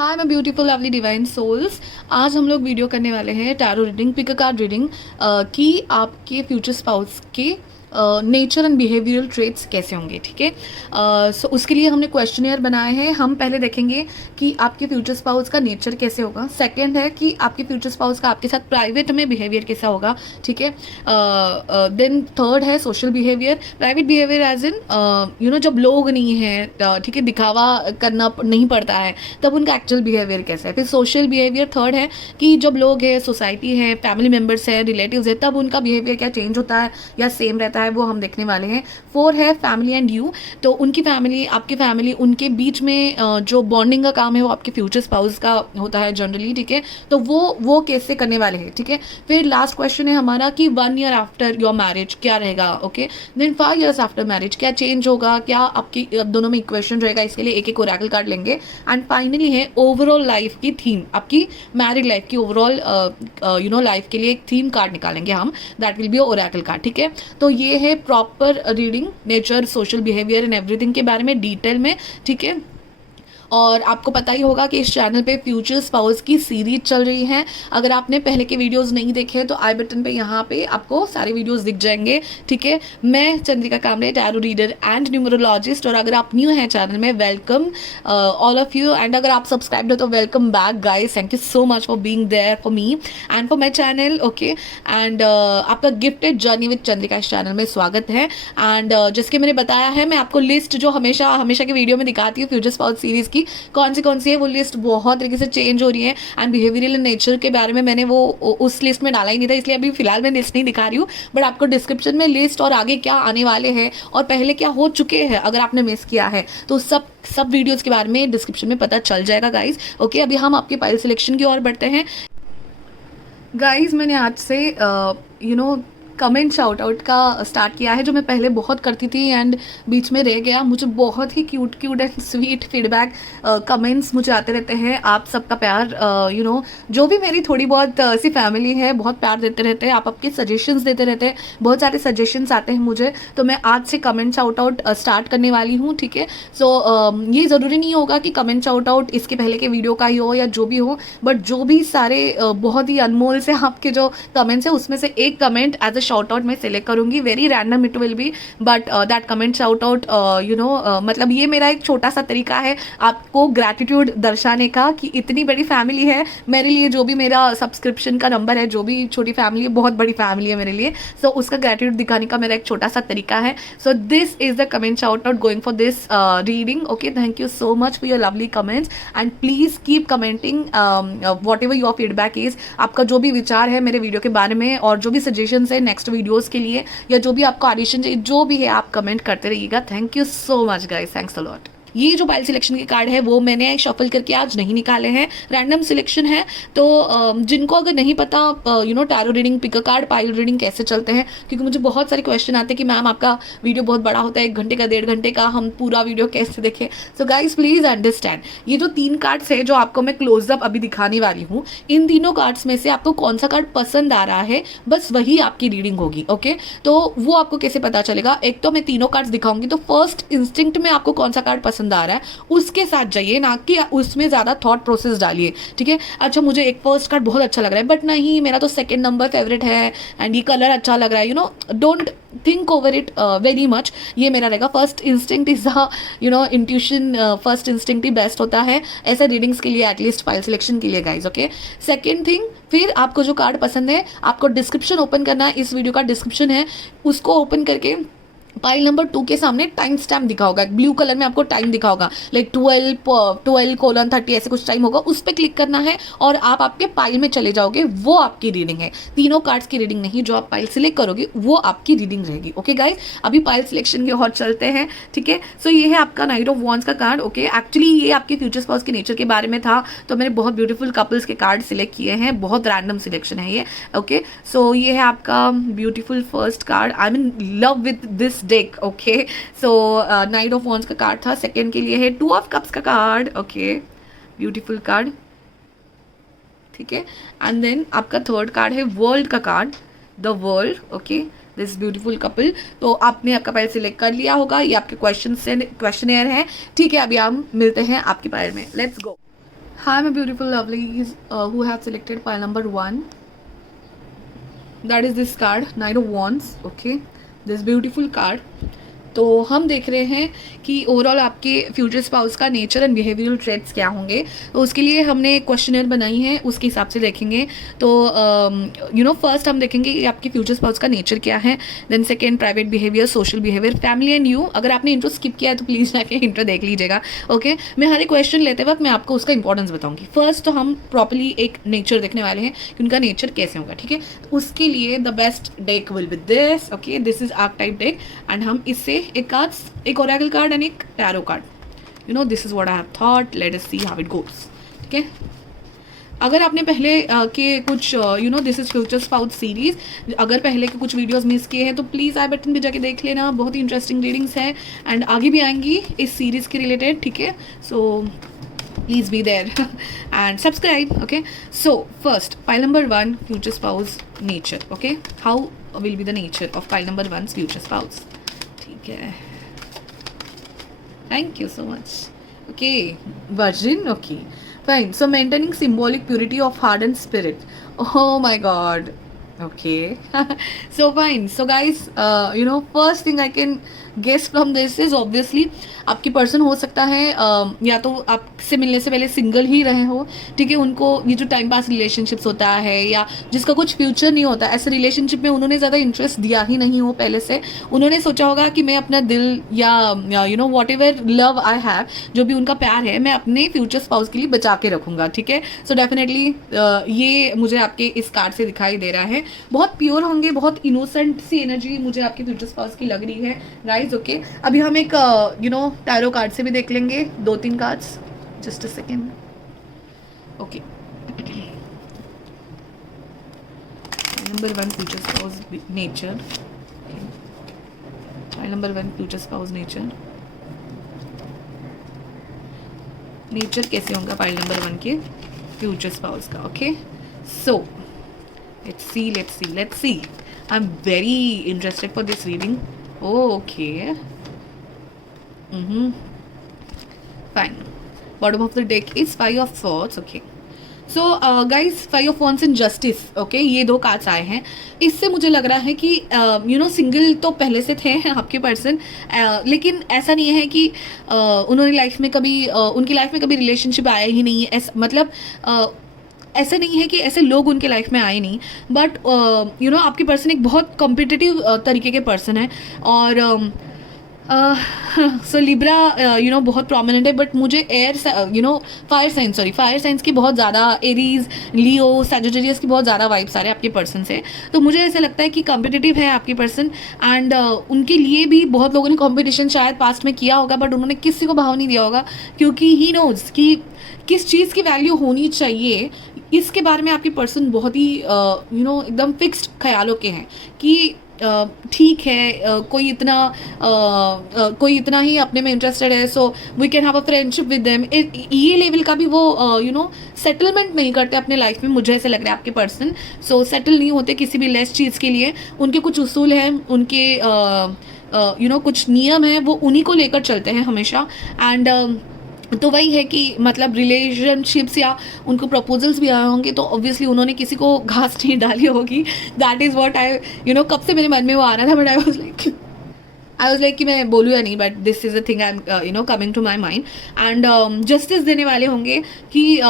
हाय मैं beautiful lovely divine souls. आज हम लोग वीडियो करने वाले हैं tarot reading, pick a card reading कि आपके फ्यूचर स्पाउस के नेचर एंड बिहेवियरल ट्रेट्स कैसे होंगे। ठीक है, सो उसके लिए हमने क्वेश्चनियर बनाए हैं। हम पहले देखेंगे कि आपके फ्यूचर स्पाउस का नेचर कैसे होगा। सेकंड है कि आपके फ्यूचर स्पाउस का आपके साथ प्राइवेट में बिहेवियर कैसा होगा। ठीक है, देन थर्ड है social behaviour. Private behaviour as in जब लोग नहीं हैं, ठीक है, दिखावा करना नहीं पड़ता है, तब उनका एक्चुअल बिहेवियर कैसा है। फिर सोशल बिहेवियर थर्ड है कि जब लोग हैं, सोसाइटी है, फैमिली मेम्बर्स है, रिलेटिव्स है, तब उनका बिहेवियर क्या चेंज होता है या सेम रहता है, वो हम देखने वाले हैं। फोर है फैमिली एंड यू, तो उनकी फैमिली, आपकी फैमिली, उनके बीच में जो बॉन्डिंग का काम है वो आपके फ्यूचर स्पाउस का होता है जनरली। ठीक है, तो वो कैसे करने वाले हैं। ठीक है, फिर लास्ट क्वेश्चन है हमारा कि 1 ईयर आफ्टर योर मैरिज क्या रहेगा। Okay, then 5 years after marriage क्या चेंज होगा, क्या आपकी दोनों में इक्वेशन रहेगा। इसके लिए एक एक ओरेकल कार्ड लेंगे। एंड फाइनली है ओवरऑल लाइफ की थीम, आपकी मैरिड लाइफ की ओवरऑल लाइफ के लिए एक थीम कार्ड निकालेंगे हम, that will be Oracle card. ठीक है, तो ये है proper reading nature, social behaviour and everything के बारे में डिटेल में। ठीक है, और आपको पता ही होगा कि इस चैनल पे फ्यूचर स्पाउस की सीरीज चल रही है। अगर आपने पहले के वीडियोस नहीं देखे तो आई बटन पे यहाँ पे आपको सारे वीडियोस दिख जाएंगे। ठीक है, मैं Chandrika Kamre, tarot reader and numerologist. और अगर आप न्यू हैं चैनल में, welcome all of you. And अगर आप सब्सक्राइब हो तो welcome back guys, thank you so much for being there for me and for my channel. Okay, and आपका गिफ्टेड जर्नी विद चंद्रिका इस चैनल में स्वागत है। एंड जिसके मैंने बताया है, मैं आपको लिस्ट जो हमेशा हमेशा की वीडियो में दिखाती हूँ फ्यूचर स्पाउस सीरीज की, कौन सी है, वो लिस्ट बहुत तरीके से चेंज हो रही है। एंड बिहेवियरल नेचर के बारे में मैंने वो उस लिस्ट में डाला ही नहीं था, इसलिए अभी फिलहाल मैं लिस्ट नहीं दिखा रही हूँ। बट आपको डिस्क्रिप्शन में लिस्ट और आगे क्या आने वाले हैं और पहले क्या हो चुके हैं, अगर आपने मिस किया है तो सब वीडियोस के बारे में डिस्क्रिप्शन में पता चल जाएगा गाइज। ओके, अभी हम आपके पाइल सिलेक्शन की ओर बढ़ते हैं। गाइज मैंने आज से कमेंट शाउट आउट का स्टार्ट किया है, जो मैं पहले बहुत करती थी एंड बीच में रह गया। मुझे बहुत ही cute and sweet feedback comments मुझे आते रहते हैं। आप सबका प्यार, जो भी मेरी थोड़ी बहुत ऐसी फैमिली है, बहुत प्यार देते रहते हैं। आप आपके सजेशंस देते रहते हैं, बहुत सारे सजेशंस आते हैं मुझे, तो मैं आज से कमेंट शाउट आउट स्टार्ट करने वाली हूँ। ठीक है, सो ये ज़रूरी नहीं होगा कि कमेंट शाउट आउट इसके पहले के वीडियो का ही हो या जो भी हो, बट जो भी सारे बहुत ही अनमोल से आपके जो कमेंट्स है, उसमें से एक comment as a shout out मैं सिलेक्ट करूंगी। Very random it will be, but that comment shout out मतलब ये मेरा एक छोटा सा तरीका है आपको ग्रैटिट्यूड दर्शाने का कि इतनी बड़ी फैमिली है मेरे लिए। जो भी मेरा सब्सक्रिप्शन का नंबर है, जो भी छोटी फैमिली है, बहुत बड़ी फैमिली है मेरे लिए, सो उसका ग्रैटिट्यूड दिखाने का मेरा एक छोटा सा तरीका है। So this is the comment shout out going for this reading. Okay, thank you so much for your lovely comments and please keep commenting what ever your feedback is. आपका जो भी विचार है मेरे वीडियो के बारे में और जो भी सजेशन है नेक्स्ट वीडियोस के लिए, या जो भी आपको एडिशन चाहिए, जो भी है आप कमेंट करते रहिएगा। Thank you so much guys, thanks a lot. ये जो पाइल सिलेक्शन के कार्ड है वो मैंने शफल करके आज नहीं निकाले हैं, रैंडम सिलेक्शन है। तो जिनको अगर नहीं पता tarot reading, pick a card, pile reading कैसे चलते हैं, क्योंकि मुझे बहुत सारे क्वेश्चन आते हैं कि मैम आपका वीडियो बहुत बड़ा होता है, 1 घंटे का, 1.5 घंटे का, हम पूरा वीडियो कैसे देखें। सो गाइज प्लीज अंडरस्टैंड, ये जो 3 कार्ड्स है जो आपको मैं क्लोजअप अभी दिखाने वाली हूँ, इन तीनों कार्ड्स में से आपको कौन सा कार्ड पसंद आ रहा है, बस वही आपकी रीडिंग होगी। ओके, तो वो आपको कैसे पता चलेगा? एक तो मैं तीनों कार्ड्स दिखाऊंगी, तो फर्स्ट इंस्टिंक्ट में आपको कौन सा कार्ड पसंद आ रहा है उसके साथ जाइए, ना कि उसमें ज़्यादा थॉट प्रोसेस डालिए। ठीक है, अच्छा मुझे एक फर्स्ट कार्ड बहुत अच्छा लग रहा है, बट नहीं मेरा तो सेकंड नंबर फेवरेट है एंड ये कलर अच्छा लग रहा है, don't think over it very much. ये मेरा रहेगा first instinct is intuition, first instinct he best होता है ऐसे रीडिंग्स के लिए, एटलीस्ट फाइल सिलेक्शन के लिए गाइज। ओके, सेकेंड थिंग, फिर आपको जो कार्ड पसंद है आपको डिस्क्रिप्शन ओपन करना है। इस वीडियो का डिस्क्रिप्शन है, उसको ओपन करके पाइल नंबर 2 के सामने टाइम स्टैम्प दिखा होगा, ब्लू कलर में आपको टाइम दिखा होगा, लाइक 12:30 ऐसे कुछ टाइम होगा, उस पर क्लिक करना है और आप आपके पाइल में चले जाओगे। वो आपकी रीडिंग है, तीनों कार्ड्स की रीडिंग नहीं, जो आप पाइल सिलेक्ट करोगे वो आपकी रीडिंग रहेगी। ओके गाइज, अभी पाइल सिलेक्शन की ओर चलते हैं। ठीक है, सो ये है आपका नाइट ऑफ वॉन्ड्स का कार्ड। ओके, एक्चुअली ये आपके फ्यूचर स्पाउस के नेचर के बारे में था, तो मैंने बहुत ब्यूटीफुल कपल्स के कार्ड सिलेक्ट किए हैं, बहुत रैंडम सिलेक्शन है ये। ओके, सो ये है आपका beautiful first card, I am in love with this deck. Okay, so night of wands का कार्ड था। सेकंड के लिए है 2 ऑफ कप्स का कार्ड। Okay, beautiful card. ठीक है, एंड देन आपका थर्ड कार्ड है वर्ल्ड का card, the world. Okay, this beautiful couple. तो आपने आपका पाइल सिलेक्ट कर लिया होगा, ये आपके क्वेश्चनेयर है। ठीक है, अभी हम मिलते हैं आपके पाइल में, let's go. Hi, my beautiful lovelies who have selected pile number 1. That is this card, Knight of Wands. Okay, this beautiful card. तो हम देख रहे हैं कि ओवरऑल आपके फ्यूचर स्पाउस का नेचर एंड बिहेवियरल ट्रेट्स क्या होंगे. तो उसके लिए हमने क्वेश्चनर बनाई है, उसके हिसाब से देखेंगे. तो फर्स्ट हम देखेंगे कि आपके फ्यूचर स्पाउस का नेचर क्या है. Then second, private behaviour, social behaviour, family and you. अगर आपने इंट्रो स्किप किया है तो प्लीज़ जाके इंट्रो देख लीजिएगा. ओके, मैं हर एक क्वेश्चन लेते वक्त मैं आपको उसका इंपॉर्टेंस बताऊंगी. फर्स्ट तो हम प्रॉपरली एक नेचर देखने वाले हैं कि उनका नेचर कैसे होगा. ठीक है, तो उसके लिए the best deck will be this. Okay, this is archetype deck and हम इससे एक ओरेकल कार्ड एंड एक tarot card. This is what I have thought. Let us see how it goes. ठीक है, अगर आपने पहले के कुछ this is future spouse series, अगर पहले के कुछ वीडियोस मिस किए हैं तो प्लीज़ आई बटन पे जाके देख लेना. बहुत ही इंटरेस्टिंग रीडिंग्स है एंड आगे भी आएंगी इस सीरीज़ के रिलेटेड. ठीक है, सो please be there and subscribe. Okay, so first, pile number 1, future spouse nature. Okay, how will be the nature of pile number 1's future spouse? ठीक है, thank you so much. Okay, virgin. Okay, fine. So maintaining symbolic purity of heart and spirit. Oh my god. Okay. So fine. So guys, first thing I can guess from this is obviously आपकी person हो सकता है या तो आपसे मिलने से पहले सिंगल ही रहे हो. ठीक है, उनको ये जो टाइम पास रिलेशनशिप्स होता है या जिसका कुछ फ्यूचर नहीं होता, ऐसे रिलेशनशिप में उन्होंने ज़्यादा इंटरेस्ट दिया ही नहीं हो पहले से. उन्होंने सोचा होगा कि मैं अपना दिल या what ever love I have, जो भी उनका प्यार है, मैं अपने फ्यूचर स्पाउस के लिए बचा के रखूँगा. ठीक है, सो डेफिनेटली ये मुझे आपके इस कार्ड से दिखाई दे रहा है. बहुत प्योर होंगे, बहुत इनोसेंट सी एनर्जी मुझे आपके फ्यूचर स्पाउस की लग रही है गाइज. ओके, अभी हम एक टैरो कार्ड से भी देख लेंगे 2-3 cards. Just a second. Okay, number 1 future spouse nature. Number 1 future spouse nature. Nature कैसे होगा फाइल नंबर 1 के फ्यूचर स्पाउस का. Okay, so let's see. I'm very interested for this reading. Okay. Fine. Bottom of the deck is 5 of Swords. Okay. So guys, 5 of Wands and Justice. Okay, ये 2 cards आए हैं. इससे मुझे लग रहा है कि सिंगल तो पहले से थे आपके पर्सन, लेकिन ऐसा नहीं है कि उन्होंने लाइफ में कभी उनकी लाइफ में कभी रिलेशनशिप आया ही नहीं है. मतलब ऐसा नहीं है कि ऐसे लोग उनके लाइफ में आए नहीं, बट आपके पर्सन एक बहुत कॉम्पिटिटिव तरीके के पर्सन है. और सो लिब्रा बहुत प्रोमिनेंट है, बट मुझे फायर साइंस की बहुत ज़्यादा, एरीज, लियो, सैजिटेरियस की बहुत ज़्यादा वाइब्स आ रहे हैं आपके पर्सन से. तो मुझे ऐसा लगता है कि कॉम्पिटिटिव है आपके पर्सन एंड उनके लिए भी बहुत लोगों ने कॉम्पिटिशन शायद पास्ट में किया होगा, बट उन्होंने किसी को भाव नहीं दिया होगा, क्योंकि ही नोज कि किस चीज़ की वैल्यू होनी चाहिए. इसके बारे में आपके पर्सन बहुत ही एकदम फिक्स्ड ख्यालों के हैं कि ठीक है, कोई इतना ही अपने में इंटरेस्टेड है, so we can have a friendship with them. ये लेवल का भी वो सेटलमेंट नहीं करते अपने लाइफ में. मुझे ऐसा लग रहा है आपके पर्सन सो सेटल नहीं होते किसी भी लेस चीज़ के लिए. उनके कुछ उसूल हैं, उनके कुछ नियम हैं, वो उन्हीं को लेकर चलते हैं हमेशा. एंड तो वही है कि मतलब रिलेशनशिप्स या उनको प्रपोजल्स भी आए होंगे, तो ऑब्वियसली उन्होंने किसी को घास नहीं डाली होगी. दैट इज़ व्हाट आई कब से मेरे मन में वो आ रहा था, बट आई वाज लाइक कि मैं बोलूँ या नहीं, but this is a thing I am coming to my mind. And justice देने वाले होंगे कि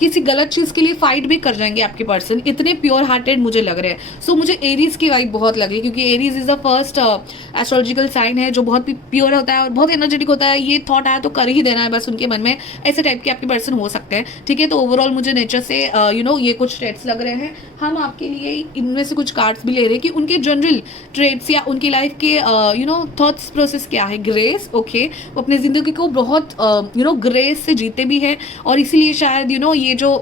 किसी गलत चीज़ के लिए फाइट भी कर जाएंगे आपके पर्सन. इतने प्योर हार्टेड मुझे लग रहे हैं. सो मुझे एरीज की वाइब बहुत लग रही है, क्योंकि Aries is the first astrological sign है जो बहुत प्योर होता है और बहुत एनर्जेटिक होता है. ये थॉट आया तो कर ही देना है बस उनके मन में. ऐसे टाइप के आपके पर्सन हो सकते हैं. ठीक है, तो ओवरऑल मुझे नेचर से ये कुछ ट्रेड्स लग रहे हैं. हम आपके लिए इनमें से कुछ कार्ड्स भी ले रहे हैं कि उनके जनरल ट्रेड्स या उनकी लाइफ के थॉट्स प्रोसेस क्या है. ग्रेस. ओके, वो अपनी ज़िंदगी को बहुत ग्रेस से जीते भी हैं, और इसीलिए शायद ये जो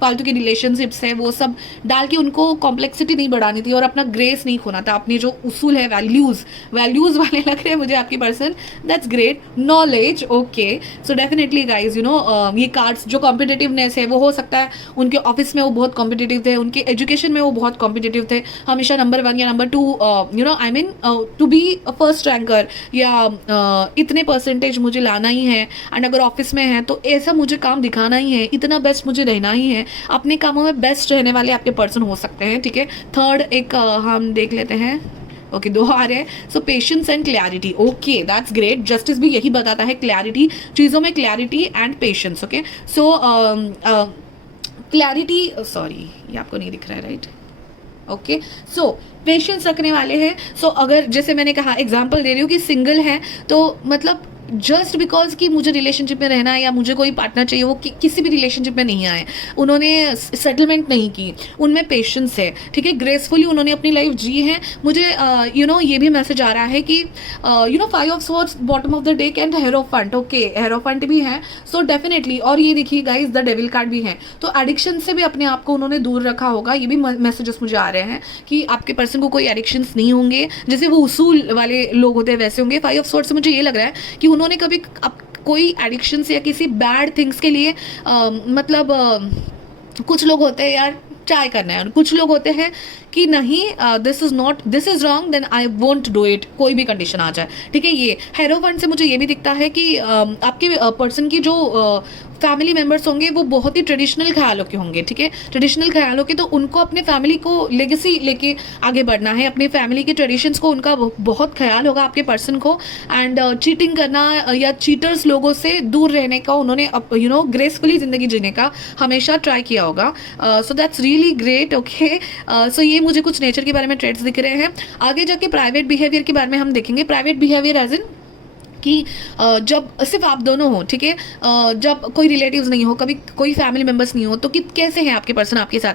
फालतू के रिलेशनशिप्स है वो सब डाल के उनको कॉम्प्लेक्सिटी नहीं बढ़ानी थी और अपना ग्रेस नहीं खोना था. अपने जो उसूल है, वैल्यूज़ वाले लग रहे हैं मुझे आपके person. That's great. Knowledge. Okay, so definitely guys ये कार्ड्स जो कॉम्पिटिटिवनेस है वो हो सकता है उनके ऑफिस में वो बहुत कॉम्पिटिटिव थे, उनके एजुकेशन में वो बहुत कॉम्पिटिटिव थे, हमेशा नंबर 1 या number 2 I mean to be first first ranker या इतने परसेंटेज मुझे लाना ही है, एंड अगर ऑफिस में है तो ऐसा मुझे काम दिखाना ही है, इतना बेस्ट मुझे रहना ही है। अपने कामों में बेस्ट रहने वाले आपके पर्सन हो सकते हैं, ठीक है। थर्ड एक हम देख लेते हैं, ओके, 2 आ रहे हैं। So patience and clarity, okay that's great. Justice भी यही बताता है, क्लैरिटी, चीज़ों में clarity and patience, okay. So clarity, sorry ये आपको नहीं दिख रहा है, राइट, ओके। सो पेशेंस रखने वाले हैं। सो अगर जैसे मैंने कहा, एग्जांपल दे रही हूँ कि सिंगल है तो मतलब जस्ट बिकॉज कि मुझे रिलेशनशिप में रहना है या मुझे कोई पार्टनर चाहिए, वो किसी भी रिलेशनशिप में नहीं आए, उन्होंने सेटलमेंट नहीं की, उनमें पेशेंस है, ठीक है, ग्रेसफुली उन्होंने अपनी लाइफ जी है। मुझे ये भी मैसेज आ रहा है कि 5 of swords bottom of the deck and hierophant, okay, hierophant भी है। सो डेफिनेटली, और ये देखिए गाइज द डेविल कार्ड भी है, तो एडिक्शन से भी अपने आप को उन्होंने दूर रखा होगा। ये भी मैसेजेस मुझे आ रहे हैं कि आपके पर्सन को कोई एडिक्शंस नहीं होंगे, जैसे वो उसूल वाले लोग होते हैं वैसे होंगे। 5 ऑफ स्वॉर्ड्स से मुझे ये लग रहा है कि उन्होंने कभी कोई एडिक्शन से या किसी बैड थिंग्स के लिए मतलब कुछ लोग होते हैं यार ट्राई करना है, कुछ लोग होते हैं कि नहीं, this is wrong, then I won't do it, कोई भी कंडीशन आ जाए, ठीक है। ये हेरोफंट से मुझे ये भी दिखता है कि आपके पर्सन की जो फैमिली मेम्बर्स होंगे वो बहुत ही ट्रेडिशनल ख्यालों के होंगे, ठीक है, ट्रेडिशनल ख्यालों के, तो उनको अपने फैमिली को लेगेसी लेके आगे बढ़ना है, अपने फैमिली के ट्रेडिशंस को उनका बहुत ख्याल होगा आपके पर्सन को, एंड चीटिंग करना या चीटर्स लोगों से दूर रहने का उन्होंने ग्रेसफुली ज़िंदगी जीने का हमेशा ट्राई किया होगा। So that's really great, okay. So ये मुझे कुछ नेचर के बारे में ट्रेड्स दिख रहे हैं। आगे जाके प्राइवेट बिहेवियर के बारे में हम देखेंगे। प्राइवेट बिहेवियर एज इन कि जब सिर्फ आप दोनों हो, ठीक है, जब कोई रिलेटिव्स नहीं हो, कभी कोई फैमिली मेम्बर्स नहीं हो, तो कि कैसे हैं आपके पर्सन आपके साथ,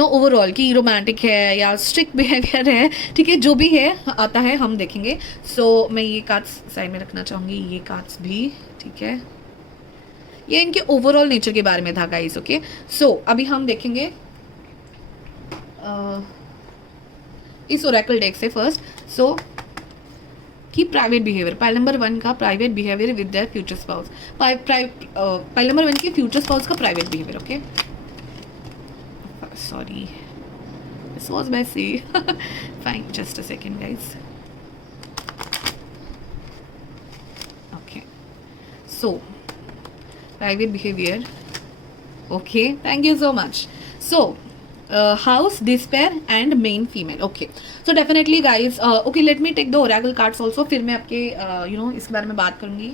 ओवरऑल कि रोमांटिक है या स्ट्रिक्ट बिहेवियर है, ठीक है, जो भी है आता है हम देखेंगे। सो मैं ये कार्ड्स साइड में रखना चाहूँगी, ये कार्ड्स भी, ठीक है, ये इनके ओवरऑल नेचर के बारे में था गाइस, ओके। सो अभी हम देखेंगे इस ओरेकल डेक से फर्स्ट। सो कि प्राइवेट बिहेवियर, पाइल नंबर 1 का private behaviour with their future spouse, pile number 1 के फ्यूचर स्पाउस का private behaviour, okay. Sorry this was messy, fine, just a second guys, okay. So private behaviour, okay, thank you so much. So house, despair and men female, okay. So definitely guys, okay, let me take the oracle cards also, फिर मैं आपके इसके बारे में बात करूंगी।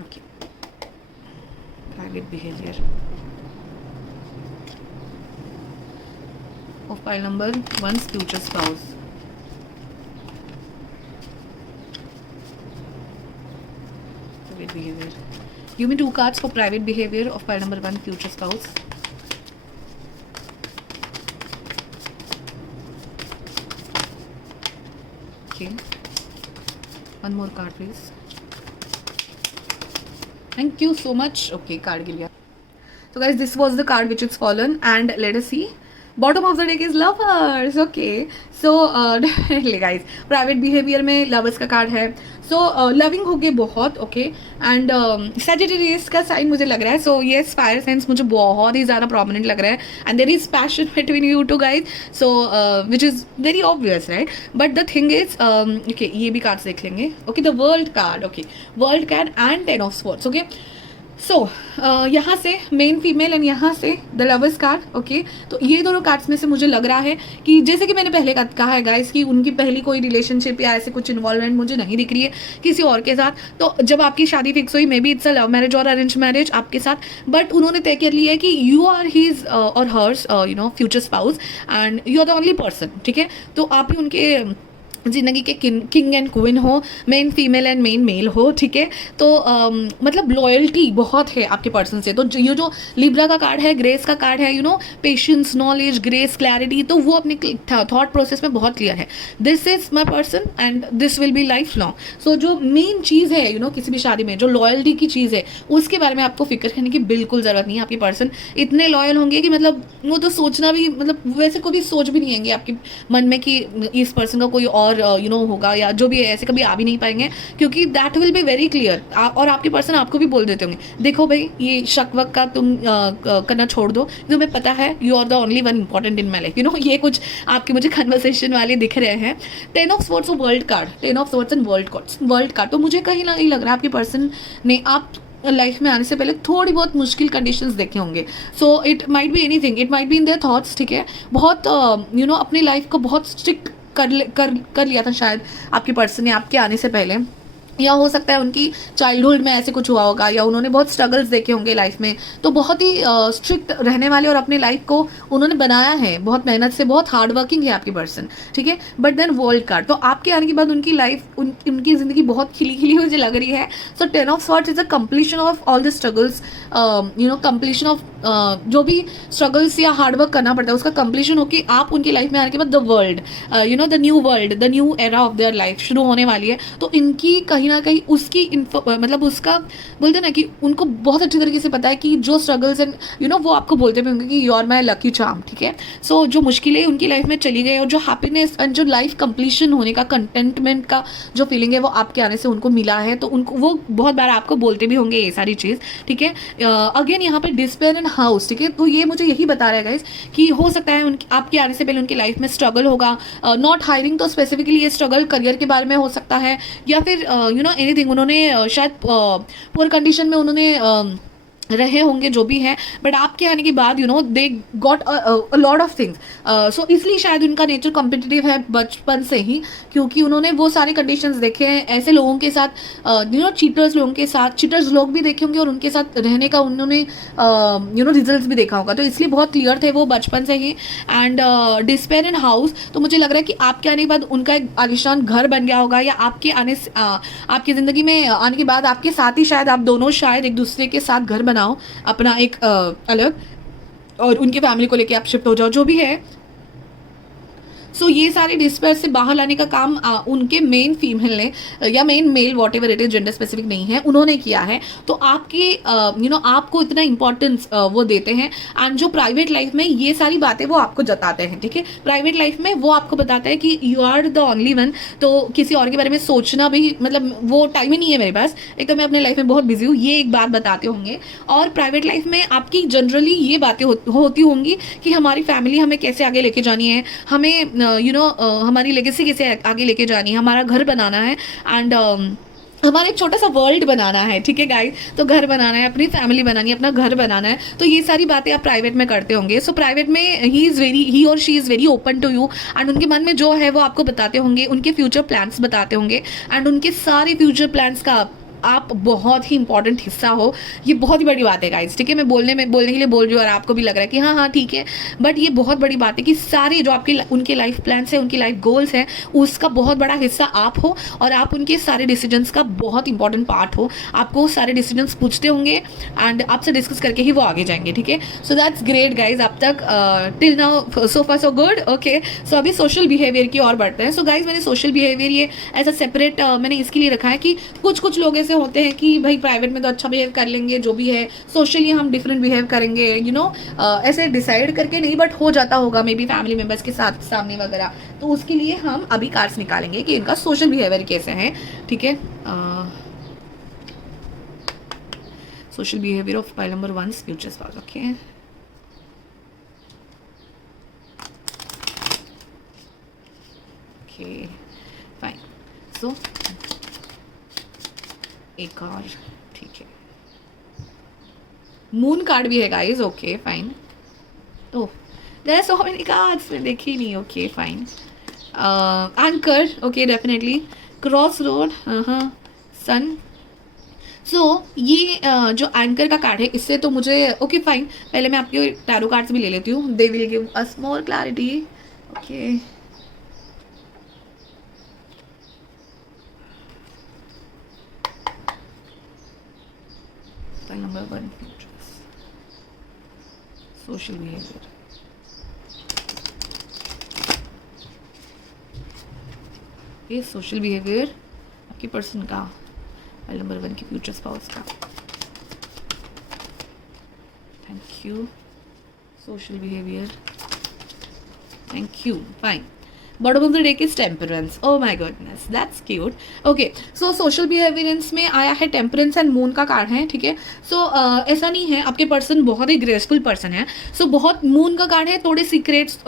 Okay, private behaviour of pile number 1 future spouse, private behavior. Give me 2 cards for private behavior of pile number 1 future spouse. Okay, one more card please. Thank you so much. Okay, card गिर गया. So guys, this was the card which is fallen, and let us see. Bottom of the deck is lovers, okay. So definitely guys, private behaviour में lovers का card है। So loving हो गए बहुत, okay, and Sagittarius का sign मुझे लग रहा है। सो येस, फायर साइंस मुझे बहुत ही ज़्यादा प्रोमिनेंट लग रहा है, and there is passion between you two guys, so which is very obvious, right. But the thing is, okay, ये भी कार्ड्स देख लेंगे, ओके। The world card, okay, world card and 10 of swords, okay. So यहाँ से main female and यहाँ से the lovers card, okay. तो ये दोनों कार्ड्स में से मुझे लग रहा है कि जैसे कि मैंने पहले कहा है गाइस कि उनकी पहली कोई रिलेशनशिप या ऐसे कुछ इन्वॉल्वमेंट मुझे नहीं दिख रही है किसी और के साथ। तो जब आपकी शादी फिक्स हुई, may be it's a love marriage और अरेंज मैरिज आपके साथ, बट उन्होंने तय कर लिया है कि यू आर हीज और hers future spouse and you are the only person, ठीक है। तो आप ही उनके जिंदगी के किंग एंड क्वीन हो, men female and men male हो, ठीक है। तो मतलब लॉयल्टी बहुत है आपके पर्सन से। तो ये जो लिब्रा का कार्ड है, ग्रेस का कार्ड है, पेशेंस, नॉलेज, ग्रेस, क्लैरिटी, तो वो अपने थॉट प्रोसेस में बहुत क्लियर है। This is my person and this will be lifelong. So जो मेन चीज़ है किसी भी शादी में जो लॉयल्टी की चीज़ है, उसके बारे में आपको फिक्र करने की बिल्कुल ज़रूरत नहीं है। आपके पर्सन इतने लॉयल होंगे कि मतलब वो तो सोचना भी, मतलब वैसे कोई सोच भी नहीं आएंगे आपके मन में कि इस पर्सन का कोई और और होगा, या जो भी है ऐसे कभी आ भी नहीं पाएंगे, क्योंकि that will be very clear. और आपके पर्सन आपको भी बोल देते होंगे, देखो भाई ये शक वक का तुम करना छोड़ दो, तुम्हें पता है you are the only one important in my life, ये कुछ आपके मुझे कन्वर्सेशन वाले दिख रहे हैं। 10 ऑफ स्वॉर्ड्स और world card, 10 of swords and world card. तो मुझे कहीं ना कहीं लग रहा है आपके पर्सन ने आप लाइफ में आने से पहले थोड़ी बहुत मुश्किल कंडीशंस देखे होंगे। So it might be anything, it might be in their thoughts, ठीक है। बहुत अपनी लाइफ को बहुत स्ट्रिक्ट कर लिया था शायद आपके पर्सन ने आपके आने से पहले, या हो सकता है उनकी चाइल्डहुड में ऐसे कुछ हुआ होगा, या उन्होंने बहुत स्ट्रगल्स देखे होंगे लाइफ में, तो बहुत ही स्ट्रिक्ट रहने वाले और अपने लाइफ को उन्होंने बनाया है बहुत मेहनत से, बहुत हार्ड वर्किंग है आपकी पर्सन, ठीक है। बट देन वर्ल्ड कार्ड, तो आपके आने के बाद उनकी लाइफ उनकी ज़िंदगी बहुत खिली खिली मुझे लग रही है। सो 10 of swords is a completion of all the struggles, completion of जो भी स्ट्रगल्स या हार्डवर्क करना पड़ता है उसका कंप्लीशन हो कि आप उनकी लाइफ में आने के बाद the world, the new world, the new era of their life शुरू होने वाली है। तो इनकी कहीं ना कहीं उसकी मतलब उसका बोलते हैं ना कि उनको बहुत अच्छी तरीके से पता है कि जो स्ट्रगल्स एंड वो आपको बोलते भी होंगे कि you are my lucky charm, ठीक है। सो जो मुश्किलें उनकी लाइफ में चली गई और जो हैप्पीनेस एंड जो लाइफ कंप्लीशन होने का, कंटेंटमेंट का जो फीलिंग है वो आपके आने से उनको मिला है। तो उनको वो बहुत बार आपको बोलते भी होंगे ये सारी चीज़, ठीक है। अगेन यहाँ पे डिस्पेयर एंड हाउस, ठीक है। तो ये मुझे यही बता रहा है गाइस कि हो सकता है आपके आने से पहले उनकी लाइफ में स्ट्रगल होगा, नॉट हायरिंग, तो स्पेसिफिकली ये स्ट्रगल करियर के बारे में हो सकता है, या फिर एनीथिंग, उन्होंने शायद पुअर कंडीशन में उन्होंने रहे होंगे जो भी है, बट आपके आने के बाद they got a lot of things. So इसलिए शायद उनका नेचर कॉम्पिटिटिव है बचपन से ही, क्योंकि उन्होंने वो सारे कंडीशंस देखे हैं ऐसे लोगों के साथ, चीटर्स लोगों के साथ, चीटर्स लोग भी देखे होंगे और उनके साथ रहने का उन्होंने रिजल्ट्स भी देखा होगा, तो इसलिए बहुत क्लियर थे वो बचपन से ही। एंड डिस्पेयर इन हाउस, तो मुझे लग रहा है कि आपके आने के बाद उनका एक आलिशान घर बन गया होगा, या आपके आने से आपकी ज़िंदगी में आने के बाद आपके साथ ही शायद आप दोनों शायद एक दूसरे के साथ घर बनाओ अपना एक अलग, और उनके फैमिली को लेके आप शिफ्ट हो जाओ, जो भी है। सो ये सारे डिस्पेयर से बाहर लाने का काम उनके मेन फीमेल ने या men male, whatever it is, gender specific नहीं है, उन्होंने किया है। तो आपके आपको इतना इंपॉर्टेंस वो देते हैं, एंड जो प्राइवेट लाइफ में ये सारी बातें वो आपको जताते हैं, ठीक है। प्राइवेट लाइफ में वो आपको बताते हैं कि you are the only one, तो किसी और के बारे में सोचना भी मतलब वो टाइम ही नहीं है मेरे पास, एक तो मैं अपने लाइफ में बहुत बिजी हूँ, ये एक बात बताते होंगे। और प्राइवेट लाइफ में आपकी जनरली ये बातें होती होंगी कि हमारी फैमिली हमें कैसे आगे लेके जानी है, हमें हमारी लेगेसी कैसे आगे लेके जानी है, हमारा घर बनाना है, एंड हमारा एक छोटा सा वर्ल्ड बनाना है, ठीक है गाइस। तो घर बनाना है, अपनी फैमिली बनानी है, अपना घर बनाना है, तो ये सारी बातें आप प्राइवेट में करते होंगे। सो प्राइवेट में ही और she is very open to you, and उनके मन में जो है वो आपको बताते होंगे, उनके फ्यूचर प्लान्स बताते होंगे, एंड उनके सारे फ्यूचर प्लान्स का आप बहुत ही इंपॉर्टेंट हिस्सा हो। ये बहुत ही बड़ी बात है गाइस, ठीक है। मैं बोलने के लिए बोल रही हूँ और आपको भी लग रहा है कि हाँ हाँ ठीक है, बट ये बहुत बड़ी बात है कि सारे जो आपके उनके लाइफ प्लान्स हैं, उनकी लाइफ गोल्स हैं, उसका बहुत बड़ा हिस्सा आप हो, और आप उनके सारे डिसीजंस का बहुत इंपॉर्टेंट पार्ट हो। आपको सारे डिसीजंस पूछते होंगे एंड आपसे डिस्कस करके ही वो आगे जाएंगे, ठीक है। सो दैट्स ग्रेट गाइज, अब तक टिल नाउ सो फार सो गुड, ओके। सो अभी सोशल बिहेवियर की और बढ़ते हैं। सो गाइज मैंने सोशल बिहेवियर ये ऐसा सेपरेट मैंने इसके लिए रखा है कि कुछ लोग ऐसे होते हैं कि भाई प्राइवेट में तो अच्छा बिहेव कर लेंगे, जो भी है सोशली हम डिफरेंट बिहेव करेंगे, ऐसे डिसाइड करके नहीं, बट हो जाता होगा मे बी फैमिली मेंबर्स के साथ सामने वगैरह। तो उसके लिए हम अभी कार्ड्स निकालेंगे कि इनका सोशल बिहेवियर कैसे है, ठीक है। Social behaviour of pile number 1 future spouse, okay. Okay fine, so एक और, ठीक है। मून कार्ड भी है guys, okay fine. Oh there are so many cards, मैं देखी नहीं, okay fine. Anchor, okay definitely. Cross road, sun. So ये जो एंकर का कार्ड है, इससे तो मुझे ओके फाइन, पहले मैं आपके टैरो कार्ड्स भी ले लेती हूँ, they will give us more clarity, okay. Number 1 futures, social behavior, ये सोशल बिहेवियर आपकी पर्सन का, नंबर 1 की फ्यूचर स्पाउस का। Thank you. Social behaviour, thank you, fine. Bottom of the deck is temperance. Oh my goodness, that's cute. Okay, so social बिहेवियरेंस में आया है temperance and moon का कार्ड है. ठीक है, सो ऐसा नहीं है, आपके पर्सन बहुत ही ग्रेसफुल पर्सन है. सो बहुत मून का कार्ड है, थोड़े सीक्रेट्स,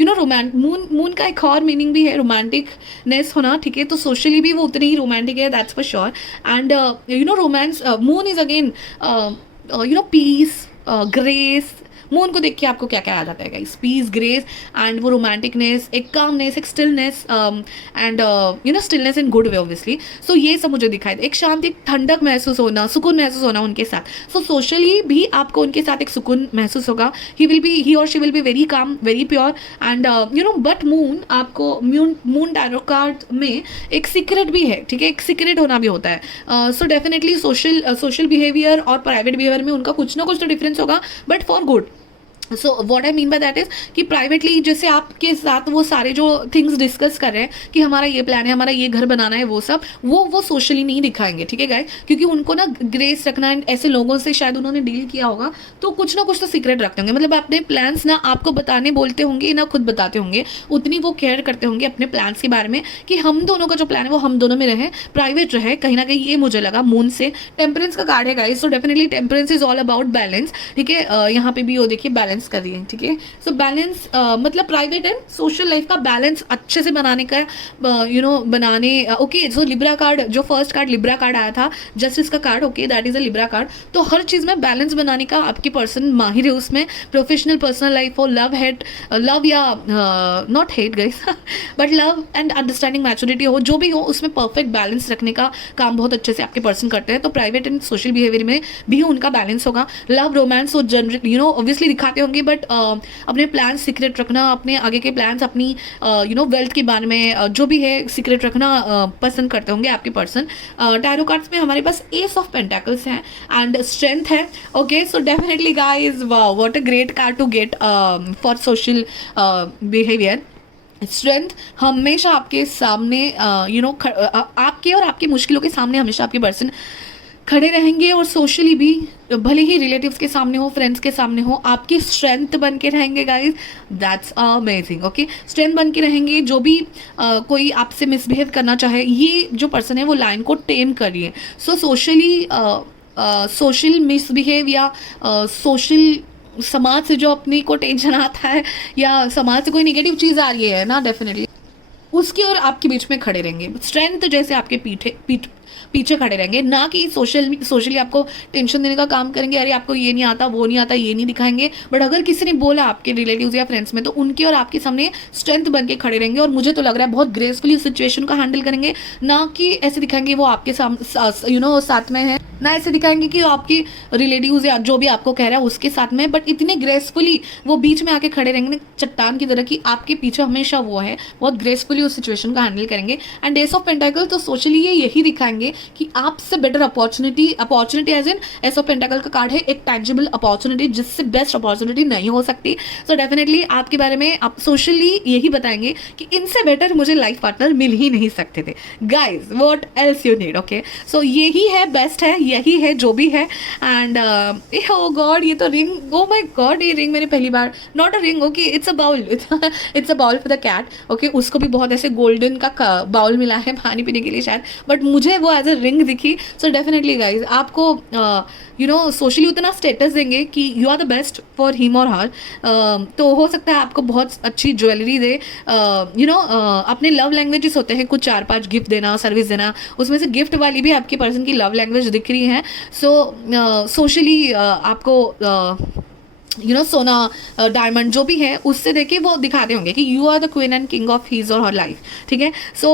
मून का एक और मीनिंग भी है रोमांटिकनेस होना. ठीक है, तो सोशली भी वो उतनी ही रोमांटिक है, that's for sure. And romance, moon is again peace, grace. Moon को देख के आपको क्या क्या याद आता है गाइस? पीस, ग्रेस एंड वो रोमांटिकनेस, एक कामनेस, एक stillness, and stillness in good way obviously. So ये सब मुझे दिखाई दे, एक शांति, एक ठंडक महसूस होना, सुकून महसूस होना उनके साथ. सो सोशली भी आपको उनके साथ एक सुकून महसूस होगा. ही और she will be very calm, very pure. And but moon आपको, मून टैरो कार्ड में एक सीक्रेट भी है. ठीक है, एक सीक्रेट होना भी होता है. सो डेफिनेटली सोशल बिहेवियर और प्राइवेट बिहेवियर में उनका कुछ ना कुछ तो डिफरेंस होगा, but for good. So what I mean by that is कि प्राइवेटली जैसे आपके साथ वो सारे जो थिंग्स डिस्कस कर रहे हैं कि हमारा ये प्लान है, हमारा ये घर बनाना है, वो सब वो सोशली नहीं दिखाएंगे. ठीक है गाइस, क्योंकि उनको ना ग्रेस रखना, एंड ऐसे लोगों से शायद उन्होंने डील किया होगा, तो कुछ ना कुछ तो सीक्रेट रखते होंगे. मतलब अपने प्लान्स ना आपको बताने बोलते होंगे, ना खुद बताते होंगे. उतनी वो केयर करते होंगे अपने प्लान्स के बारे में कि हम दोनों का जो प्लान है वो हम दोनों में रहे, प्राइवेट रहे कहीं ना कहीं. ये मुझे लगा मून से. टेम्परेंस का कार्ड है guys, so definitely temperance is all about balance. ठीक है, यहाँ पे भी वो देखिए बैलेंस कर रही है. ठीक है, सो बैलेंस मतलब प्राइवेट एंड सोशल लाइफ का बैलेंस अच्छे से बनाने का, बनाने. ओके, सो लिब्रा कार्ड, जो फर्स्ट कार्ड लिब्रा कार्ड आया था, जस्टिस का card, okay, that is a Libra card. तो हर चीज़ में बैलेंस बनाने का आपके पर्सन माहिर है उसमें. प्रोफेशनल, पर्सनल लाइफ हो, लव या not hate guys, but love and understanding, maturity हो, जो भी हो उसमें परफेक्ट बैलेंस रखने का काम बहुत अच्छे से आपके पर्सन करते हैं. तो प्राइवेट एंड सोशल बिहेवियर में भी उनका बैलेंस होगा. लव, रोमांस वो जनरल ऑब्वियसली दिखाते होंगे, बट अपने प्लान सीक्रेट रखना, अपने आगे के प्लान्स, अपनी वेल्थ के बारे में जो भी है सीक्रेट रखना पसंद करते होंगे आपके पर्सन. टैरो कार्ड्स में हमारे पास एस ऑफ पेंटाकल्स हैं एंड स्ट्रेंथ है. Okay, so definitely guys, wow, what a great card to get for social behaviour. Strength हमेशा आपके सामने, आपके और आपकी मुश्किलों के सामने हमेशा आपके पर्सन खड़े रहेंगे. और सोशली भी, भले ही रिलेटिव्स के सामने हो, फ्रेंड्स के सामने हो, आपकी स्ट्रेंथ बन के रहेंगे guys. That's amazing. Okay, strength बन के रहेंगे. जो भी कोई आपसे मिसबिहेव करना चाहे, ये जो पर्सन है वो लाइन को टेम करिए. सो सोशल मिसबिहेव या सोशल समाज से जो अपनी को टेंशन आता है, या समाज से कोई निगेटिव चीज़ आ रही है ना, डेफिनेटली उसकी और आपके बीच में खड़े रहेंगे. स्ट्रेंथ जैसे आपके पीछे खड़े रहेंगे, ना कि सोशली आपको टेंशन देने का काम करेंगे. अरे आपको ये नहीं आता, वो नहीं आता, ये नहीं दिखाएंगे. बट अगर किसी ने बोला आपके रिलेटिव्स या फ्रेंड्स में, तो उनके और आपके सामने स्ट्रेंथ बन के खड़े रहेंगे. और मुझे तो लग रहा है बहुत ग्रेसफुली उस सिचुएशन को हैंडल करेंगे, ना कि ऐसे दिखाएंगे वो आपके साथ में है, ना ऐसे दिखाएंगे कि आपके रिलेटिव्स या जो भी आपको कह रहा है उसके साथ में. बट इतने ग्रेसफुली वो बीच में आके खड़े रहेंगे चट्टान की तरह, कि आपके पीछे हमेशा वो है. बहुत ग्रेसफुली उस सिचुएशन को हैंडल करेंगे. एंड एस ऑफ पेंटाकल तो सोशली ये यही दिखाएंगे कि आपसे better opportunity as in ace of pentacle का कार्ड है, एक टैंजिबल अपॉर्चुनिटी जिससे बेस्ट अपॉर्चुनिटी नहीं हो सकती. सो डेफिनेटली आपके बारे में आप सोशली यही बताएंगे कि इनसे बेटर मुझे लाइफ पार्टनर मिल ही नहीं सकते थे. Guys, what else you need? Okay, so यही है, बेस्ट है, यही है जो भी है. एंड ओ गॉड, ये तो रिंग, ओ माय गॉड, ये रिंग मैंने पहली बार, not a ring, okay, it's a bowl, it's a bowl for the cat. Okay, उसको भी बहुत ऐसे गोल्डन का बाउल मिला है पानी पीने के लिए शायद, बट मुझे वो एज अ रिंग दिखी. सो डेफिनेटली गाइज, आपको सोशली उतना स्टेटस देंगे कि you are the best for him और हर. तो हो सकता है आपको बहुत अच्छी ज्वेलरी दे. अपने लव लैंग्वेजेस होते हैं कुछ 4-5 गिफ्ट देना, सर्विस देना, उसमें से गिफ्ट वाली भी आपके पर्सन की लव लैंग्वेज दिख रही है. सो सोशली आपको सोना, डायमंड जो भी है उससे देखे वो दिखाते होंगे कि you are the queen and king of his और हर लाइफ. ठीक है, सो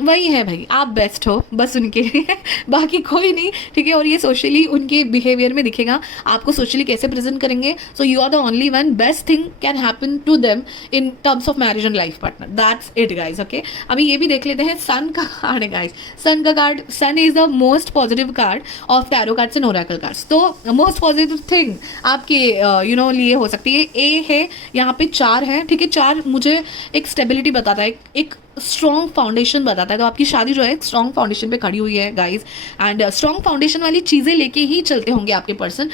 वही है भाई, आप बेस्ट हो बस उनके लिए, बाकी कोई नहीं. ठीक है, और ये सोशली उनके बिहेवियर में दिखेगा, आपको सोशली कैसे प्रेजेंट करेंगे. So you are the only one, best thing can happen to them in terms of marriage and life partner. That's it guys. Okay, अभी ये भी देख लेते हैं. सन का कार्ड है गाइज. सन का card, sun is the most positive card of tarot cards and oracle cards. तो मोस्ट पॉजिटिव थिंग आपके लिए हो सकती है। ए है, यहाँ पे 4 है, ठीक है। 4 मुझे एक स्टेबिलिटी बताता है, एक स्ट्रॉन्ग फाउंडेशन बताता है। तो आपकी शादी जो है एक स्ट्रॉन्ग फाउंडेशन पे खड़ी हुई है गाइज, एंड स्ट्रॉन्ग फाउंडेशन वाली चीज़ें लेके ही चलते होंगे आपके पर्सन।